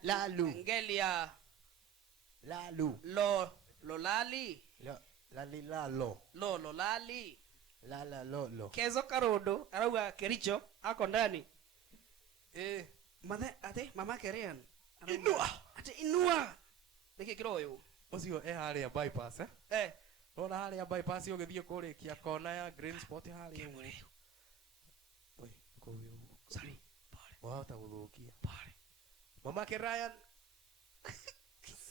lalu ngeli ya lalu lolali lolali lolo Kezo Karodo arauga Kericho ako ndani mama Kerian inua niki kiroyo ucio haria bypass ona haria bypass ugithie kurikia kona ya green spot haria oi koyo sorry wahota guthukia mama Ryan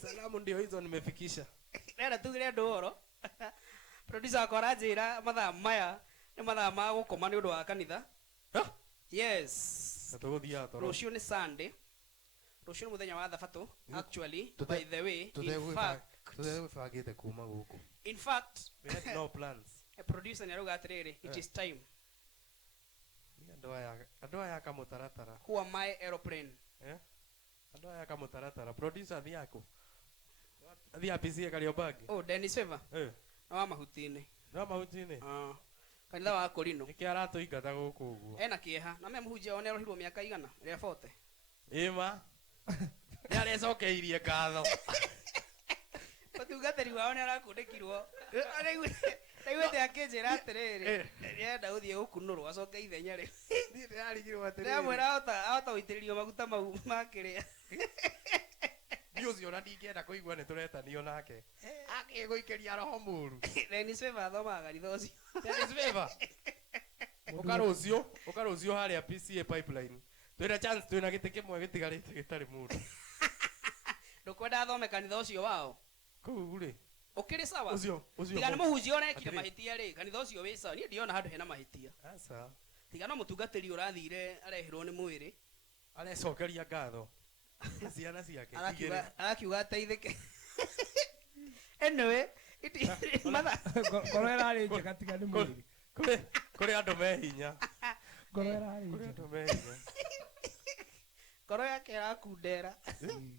salamu ndio hizo nimefikisha nenda tugire ndoro producer akora njira mathaa maya ni mathaa ma gukoma ni undu wa kanitha. Yes, tuguthia toro rucio ni Sunday, rucio ni muthenya wa thabato actually by the way fagite kuma guku in fact we had no plans. A producer ni aruga atiriri it is time ando aya kamutaratara who am I aeroplane ando aya kamutaratara producer thiako thia PC Kariobangi. Oh, Dennis Favor no mahutini kanitha wa Korino niki aratuingata guku uguo ena kieha na me muhunjia one rohirwo miaka igana ria 40 ima ni arecokeirie ngatho utungatiri wao ni arakundikirwo Naiwete akinjira atiriri nienda uthie gukunurwo acoke ithenya ri ndi arigirwo atiriri ndamwira ahota guitiririo maguta mau makiria Yuzi ona ndingenda kuigua ni turetanio nake akiguikeria roho muru Dennis Favor thomaga rithoci Dennis Favor ukarucio haria PCA pipeline twina chance twina giti kimwe gitigarite gitari mundu ndukwenda thome kanitha ucio wao kuu ri ukiri sawa ucio tigana muhunjia onekire mahitia ri kanitha ucio wi sawa ni ndiona handu hena mahitia asa tigana mutungatiri urathire arehirwo ni mwiri arecokeria ngatho ciana ciake arakiuga ateithike anyway ngoro ĩrarĩ njega tiga nĩ mwĩrĩ kũrĩ andũ me hinya ngoro ĩrarĩ kũrĩ andũ me hinya ngoro yake ĩrakundera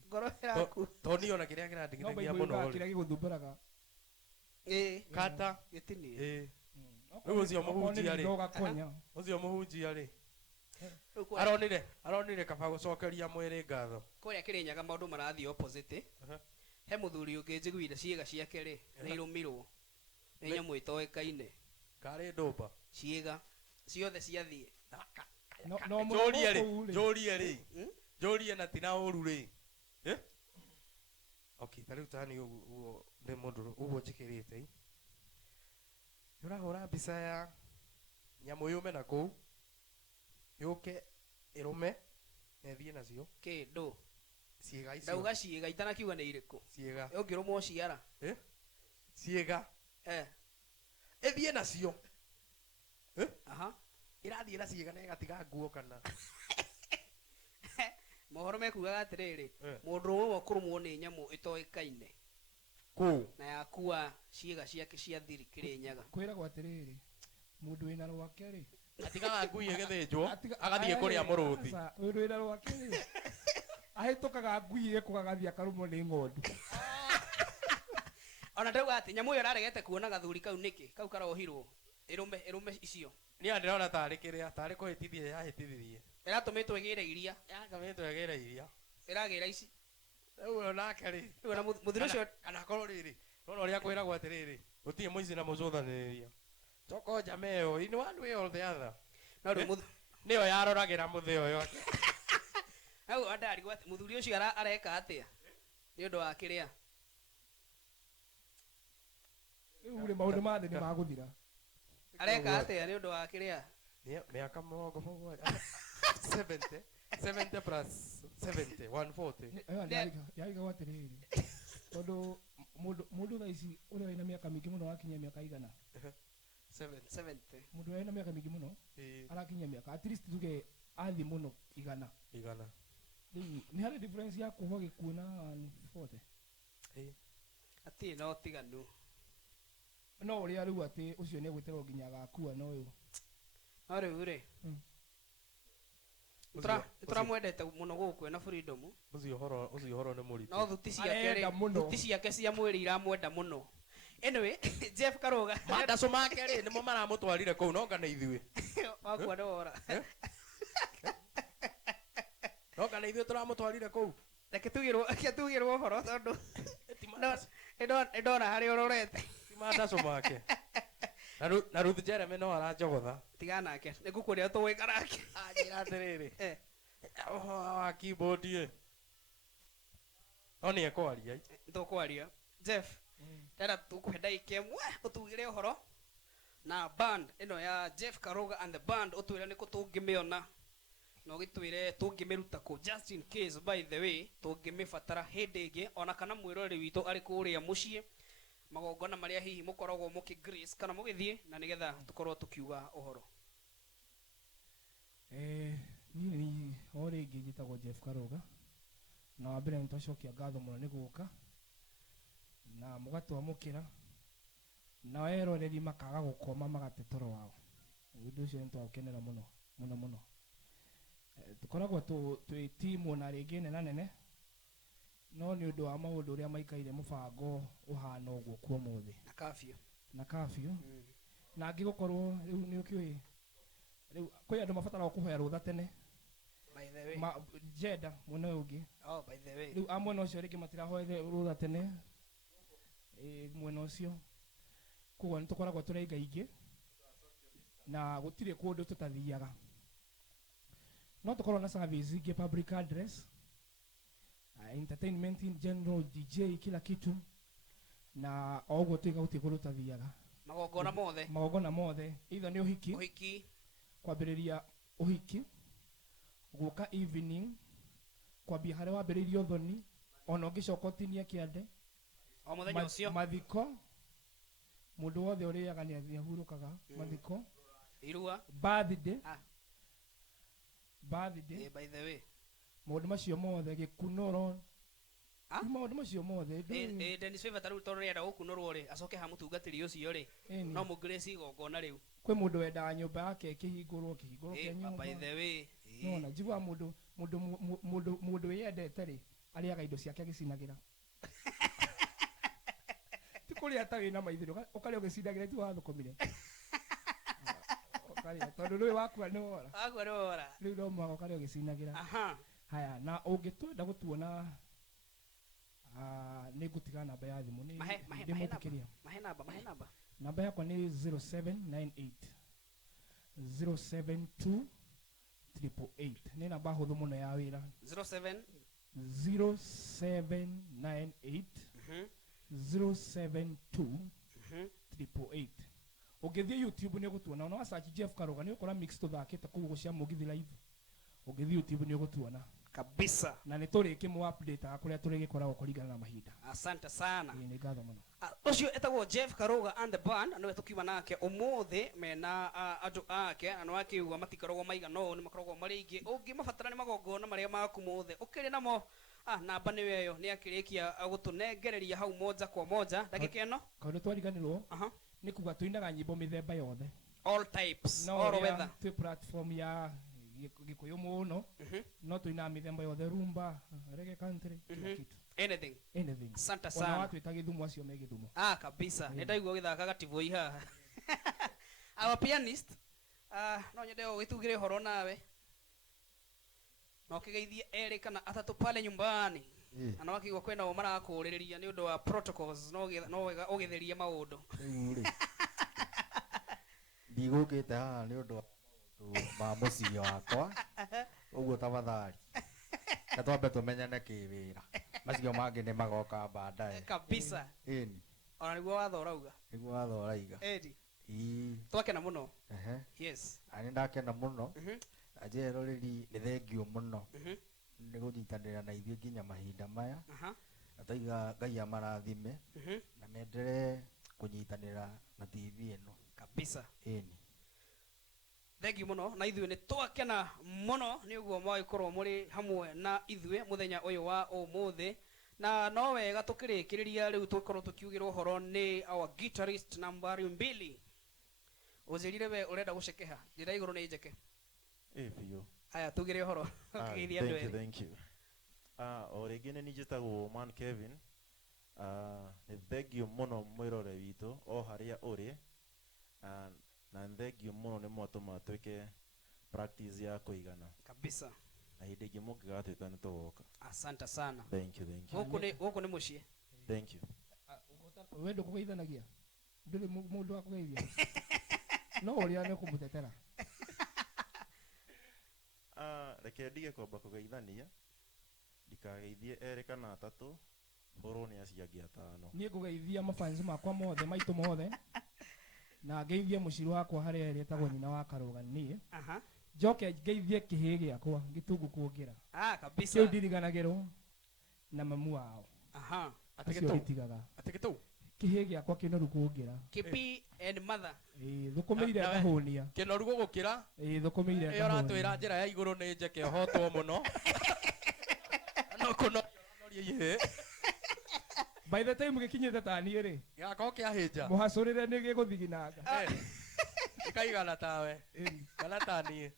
ngoro ĩrakundera toni ona kĩrĩa kĩrandigithagia mũno kĩrĩa gĩgũthumbũraga kata gĩtinie rĩu ũcio mũhunjia rĩ aronire kaba gucokeria mwiri ngatho kuria Kirinyaga maundu marathii opposite he muthuri ungi njiguire ciega ciake ri ni irumirwo ni nyamu itoekaine Kare ndomba. Ciĩga ciothe ciathiĩ. No Jorie rĩ. Jorie rĩ. Jorie na tina ũru rĩ. Okay, ta rĩu tani ũguo nĩ mũndũ ũguo njĩkĩrĩte. Nĩũrahũra mbica ya nyamũ yume na kũu. Yũke ĩrũme na ĩthiĩ nacio. Kĩndũ. Ciĩga icio. Ndauga ciĩga itanakiuga nĩ irĩkũ. Ciĩga. Ũngĩrũmwo ciara. Ciĩga. Ĩthiĩ nacio. Aha. Irathiĩ na ciĩga na ĩgatiga nguo kana. Mohoro mekugaga atĩrĩrĩ, mũndũ ũmwe kũrũmwo nĩ nyamũ ĩtoĩkaine. Kũu. Na yakua ciĩga ciake cia thiri Kĩrĩnyaga. Kwĩragwo atĩrĩrĩ, mũndũ wĩna rwake rĩ, atigaga ngui ĩgĩthĩnjwo, agathiĩ kũrĩa mũrũthi. Mũndũ wĩna rwake rĩ, ahĩtũkaga ngui ĩrĩkũ agathiĩ akarũmwo nĩ ng'ondu. Ona ndauga atĩ nyamũ ĩyo ĩraregete kuona gathuri kau nĩkĩ, kau karohirwo. Ĩrũme icio. Niĩ ndĩrona tarĩ kĩrĩa, tarĩ kũhĩtithia yahĩtithirie. Ĩratũmĩtwo ĩgĩre iria. Yakamĩtwo ĩgĩre iria. Ĩragĩra ici. Rĩu nake rĩ. Rĩu ona mũthuri ũcio kana korwo rĩrĩ. Rona ũrĩa kwĩragwo atĩrĩrĩ, gũtirĩ mũici na mũcũthanĩrĩria. Toko jameo, in one way or the other. No rĩu nĩyo yaroragĩra mũthĩ ũyũ. Rĩu andarigwo atĩ mũthuri ũcio areka atĩa? Nĩ ũndũ wa kĩrĩa? Rĩu rĩ maũndũ ma thĩ nĩ magũthira. Areka atĩa nĩ ũndũ wa kĩrĩa? Mĩaka 70 70 plus 70 140. Yaigaga atĩrĩrĩ, tondũ mũndũ thaa ici ũrĩa wĩna mĩaka mĩingĩ mũno arakinyia mĩaka igana? 70. Mũndũ wĩna mĩaka mĩingĩ mũno arakinyia mĩaka at least tuge athi mũno igana. Rĩu nĩ harĩ difference ya kuohwo gĩkuũ na 40. Hatirĩ na ũtiganu. No ũrĩa rĩu atĩ ũcio nĩ egwĩterwo nginya agakua no ũyũ. No rĩu rĩ, nĩtũramwendete mũno gũkũ na freedom. Ũcio ũhoro nĩ mũritũ. No thuti ciake cia mwĩrĩ iramwenda mũno. Anyway, Jeff Karoga. Mandaco make rĩ nĩmo maramũtwarire kũu no ngana ithuĩ. Wakua ndora. No ngana ithuĩ tũramũtwarire kũu. Reke tugĩrwo ũhoro tondũ ndona harĩa ũrorete. Mandaco make. Na Ruth Jeremy no aranjogotha. Tiga nake. Nĩngũkũrĩa tũgũikara nake. Anjĩra atĩrĩrĩ. Wa keyboard ĩ. No nĩ ekwaria. Tũkwaria. Jeff. Tera tũkũhe ndagĩka ĩmwe ũtugĩre ũhoro na band ĩno ya Jeff Karoga and the band ũtwĩre nĩkũ tũngĩmĩona na ũgĩtwĩre tũngĩmĩruta kũ just in case by the way tũngĩmĩbatara hĩndĩ ĩngĩ ona kana mwĩroreri witũ arĩ kũrĩa mũciĩ magongona marĩa hihi mũkoragwo mũkĩ grace kana mũgĩthiĩ na nĩgetha tũkorwo tũkiuga ũhoro. Niĩ o rĩngĩ njĩtagwo Jeff Karoga na wa mbere nĩtwacokia ngatho mũno nĩ gũka na mũgatwamũkĩra na eroreri makaga gũkoma magate toro wao. Ũndũ ũcio nĩtwaũkenera mũno mũno mũno. Tũkoragwo twĩ timu na rĩngĩ nene no nĩ ũndũ wa maũndũ ũrĩa maikaire mũbango ũhana ũguo kwa ũmũthĩ na kafio na angĩ gũkorwo rĩu nĩ ũkĩũĩ rĩu kwĩ andũ mabataraga kũhoya rũtha tene by the way Jeda mwena ũngĩ by the way rĩu amwe ũcio rĩngĩ matirahoya rũtha tene mwena ũcio koguo nĩtũkoragwo tũrĩ ngaingĩ na gũtirĩ kũndũ tũtathiaga no tũkorwo na service ingĩ public address entertainment in general DJ kila kitu na oguo twiga utiguru tathiaga magongona mothe either ni uhiki kwambĩrĩria uhiki guka evening kwambia harĩa wambĩrĩirio thoni ona ũngĩcoka ũtinie kĩande o mũthenya ũcio mathiko mũndũ wothe ũrĩaga nĩ ahurũkaga mathiko irua birthday by the way maũndũ macio mothe gĩkunũro maũndũ macio mothe Dennis Favor tarũ tondũ rĩenda gũkunũrwo rĩ acoke ha mũtungatĩri ũcio rĩ no mũgrace igongona rĩu kwĩ mũndũ wendaga nyũmba yake kĩhingũrwo kĩa nyũmba by the way no njigua mũndũ wĩyendete rĩ arĩaga indo ciake agĩcinagĩra ti kũrĩa atarĩ na maithĩrĩ ũkarĩa ũgĩcinagĩra tu wathũkũmire tondũ rĩu wakua nĩ wora rĩu no mũhaka ũkarĩa ũgĩcinagĩra haya na ũngĩtwenda gũtuona nĩ ngũtiga namba ya thimũ nĩ ndĩmũthikĩria mahe namba namba yakwa ni 0798 072 888 ni namba huthu muno ya wira 0798 072 888 ugithie YouTube ni ugutuona no search Jeff Karoga ni ukora mix tuthakite kugu cia mugithi live ugithie YouTube ni ugutuona kabisa na ni turi kimu update akuria turi gikoragwo kuringana na mahinda. Asante sana. Ni ngatho muno. Ucio etagwo Jeff Karoga and the band no tukiuma nake umuthi mena andu ake anu akiuga matikoragwo maiga no ni makoragwo mari ingi ungi mabatara ni magongona maria makumuthi ukiri namo namba ni weyo ni akirikia gutunengereria hau moja kwa moja dakika ino kaundu twariganirwo ni kuga tuinaga nyimbo mithemba yothe all types all weather tu platform ya gikuyu muno no tuina mithemba yothe rumba reggae country kila kitu anything asante sana wana watu itagithumu acio me githumu kabisa nitaigua githaka gativoi haha our pianist no nyende ugitugire horo nawe no kigeithie eri kana atatu pale nyumbani ana wakigwa kwenda o marakuriria ni undu wa protocols no wega ugitheria maundu ndigukite haha ni undu ma muciĩ wakwa uguo tafadhali na twambe tumenyane kiwira macio mangĩ nĩ magoka baadaye kabisa ĩni ona niguo watho urauga niguo watho uraiga twakena muno yes ani ndakena muno ajeroreri nĩ thengiũ mũno nĩ gũnyitanĩra na ithuĩ nginya mahinda maya na taiga Ngai amarathime na menderee kũnyitanĩra na TV ĩno kabisa ĩni thengi muno na ithuĩ nĩ twakena muno nĩ ũguo mwagĩkorwo mũrĩ hamwe na ithuĩ mũthenya ũyũ wa ũmũthĩ na no wega tũkĩrĩkĩrĩria rĩu tũkorwo tũkiugĩrwo horo nĩ our guitarist nambari 2 ũnjĩrire we ũrenda gũcekeha njĩra igũrũ nĩ njeke biũ aya tugĩre horo ũkĩgeithia andũ erĩ thank you o rĩngĩ nĩ njĩtagwo Man Kevin nĩ thengiũ mũno mwĩrore witũ o harĩa ũrĩ na thengiũ mũno nĩ mwatũma twĩke practice ya kũigana kabisa na hĩndĩ ĩngĩ mũngĩgatwĩta nĩ tũgoka asante sana thank you gũkũ nĩ mũciĩ thank you wendo kũgeithanagia ndũrĩ mũndũ wa kũgeithia no ũrĩa nĩ kũmũtetera reke ndige kwamba kũgeithania ndikageithie erĩ kana atatũ hũrwo nĩ acio angĩ atano niĩ ngũgeithia mafans makwa mothe maitũ mothe na ngeithie mũciĩ wakwa harĩa ĩrĩ etagwo nyina wa Karoga niĩ njoke ngeithie kĩhĩĩ gĩakwa gĩtungu kuongerera kabisa kĩu ndiriganagĩrwo na mamu wao acio gĩtigaga kĩhĩĩ gĩakwa kĩnoru kuongerera Kipi and mother thũkũmĩire ngahũnia kĩnoru gũgũkĩra thũkũmĩire ngahũnia ũratwĩra njĩra ya igũrũ nĩ njeke hotwo mũno no kũnoria by the time gĩkinyĩte tani rĩ gĩgakorwo kĩahĩnja mũhacũrĩre nĩ gĩgũthiginanga ikaigana tawe kana tani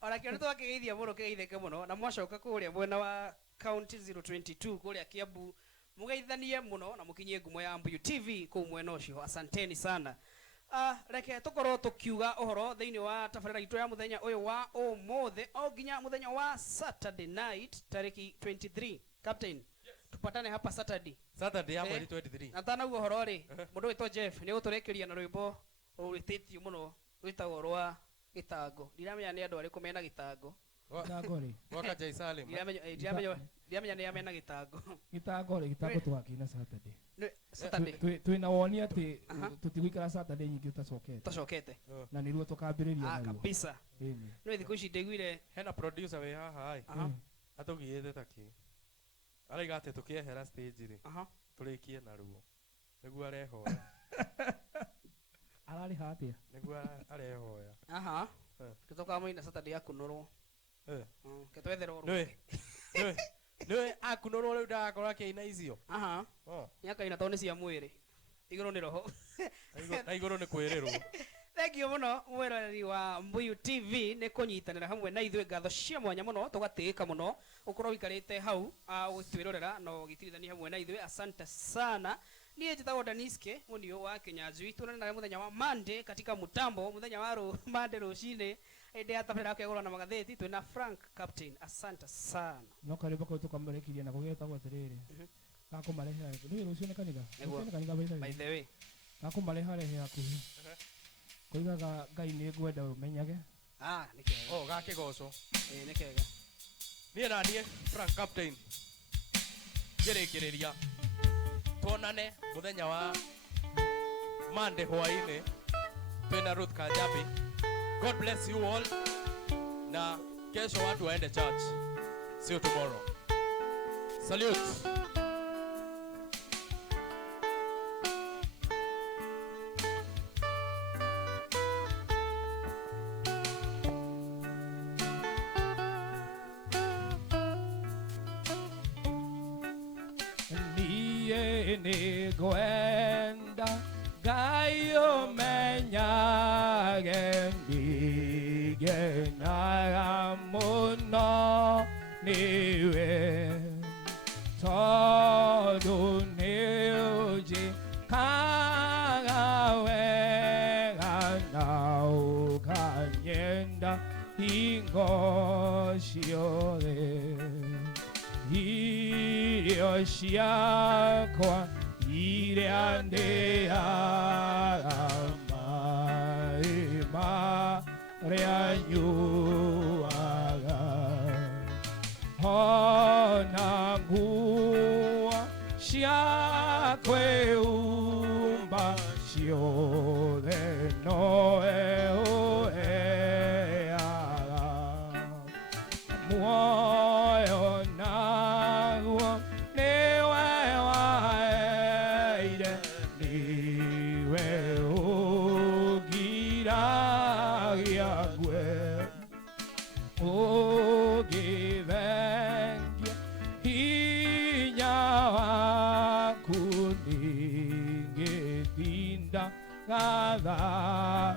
ona kĩo nĩ twakĩgeithia mũno kĩgeithĩke mũno na mwacoka kũrĩa mwena wa county 022 kũrĩa Kiambu mugeithanie muno na mukinyie ngumo ya Mbuyu TV kũ mwena ũcio asanteni sana reke tukorwo tukiuga uhoro thiini wa tabarĩra itũ ya muthenya ũyũ wa ũmũthĩ o nginya muthenya wa Saturday night tariki 23 captain tupatane hapa Saturday ya mweri 23 na tanaguo horo ri mundu witwo Jeff ni guturekeria na rwimbo rwititio muno rwitagwo rwa gitango ndiramenya ni andu ariku mena gitango waka Jai Salim ndiramenya ni amena gitango gitango twakina Saturday twina woni ati tutigwikara Saturday nyingi utacokete na niruo tukambiriria kabisa no thiku ici ndeguire hena producer we haha ai atugiyete taki araiga ati tukiehera stage ri turikie na ruo niguo arehoya arari hatia niguo arehoya kitoka mwina Saturday yakunurwo ketwetherwo nĩ akunurwo rĩu ndagakorwo akĩina icio nĩakaina tondũ nĩ cia mwĩrĩ igũrũ nĩ roho na igũrũ nĩ kwĩrĩrwo thengio mũno mwĩroreri wa Mbuyu TV nĩ kũnyitanĩra hamwe na ithuĩ ngatho cia mwanya mũno tũgatĩĩka mũno ũkorwo wikarĩte hau ũgĩtwĩrorera na ũgĩtirithania hamwe na ithuĩ asante sana niĩ njĩtagwo Daniske mũniũ wa Kĩnyanjui tuonane nawe mũthenya wa Monday katika mutambo mũthenya wa Monday rũcinĩ hĩndĩ ya tabarĩra kũgũra na magathĩti twĩna Frank Captain asante sana no karibu kwa tukamũrekiria na gũgĩtagwo atĩrĩrĩ gakũmarehe nĩ rũciũ nĩ kanitha by the way gakumareha rehe hakuhi koigaga Ngai nĩ ngwenda ũmenyage nĩ kega gakĩgoco nĩ kega niĩ na niĩ Frank Captain ngĩrĩkĩrĩria tuonane mũthenya wa Monday hwaĩ-inĩ twĩna Ruth Kajabi. God bless you all na kesho watu waende church. See you tomorrow. Salute. Niye gwenda gayo menyage ndigena muno niwe todo neuji kagawega nau kanyenda ingoshiore irio ciakwa iria ndĩaga marĩa nyuaga ona nguo cia kwĩhumba ciothe nowe ũheaga muoyo naguo niwe waheire niwe ũgiragia ngwe ũgĩthengia hinya waku ningĩtinda gatha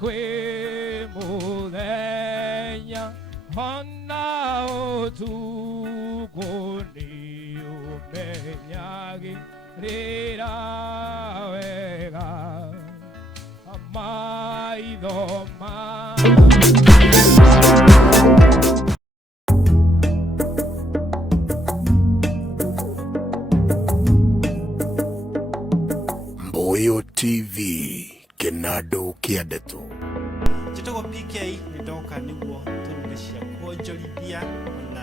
kwĩ mũthenya ona ũtukũ nĩũmenyagĩrĩra wega maitho ma Mbuyu TV Kinado Kiadeto. Jitogo PK nĩ ndoka nĩguo tũruge cia kuonjorithia na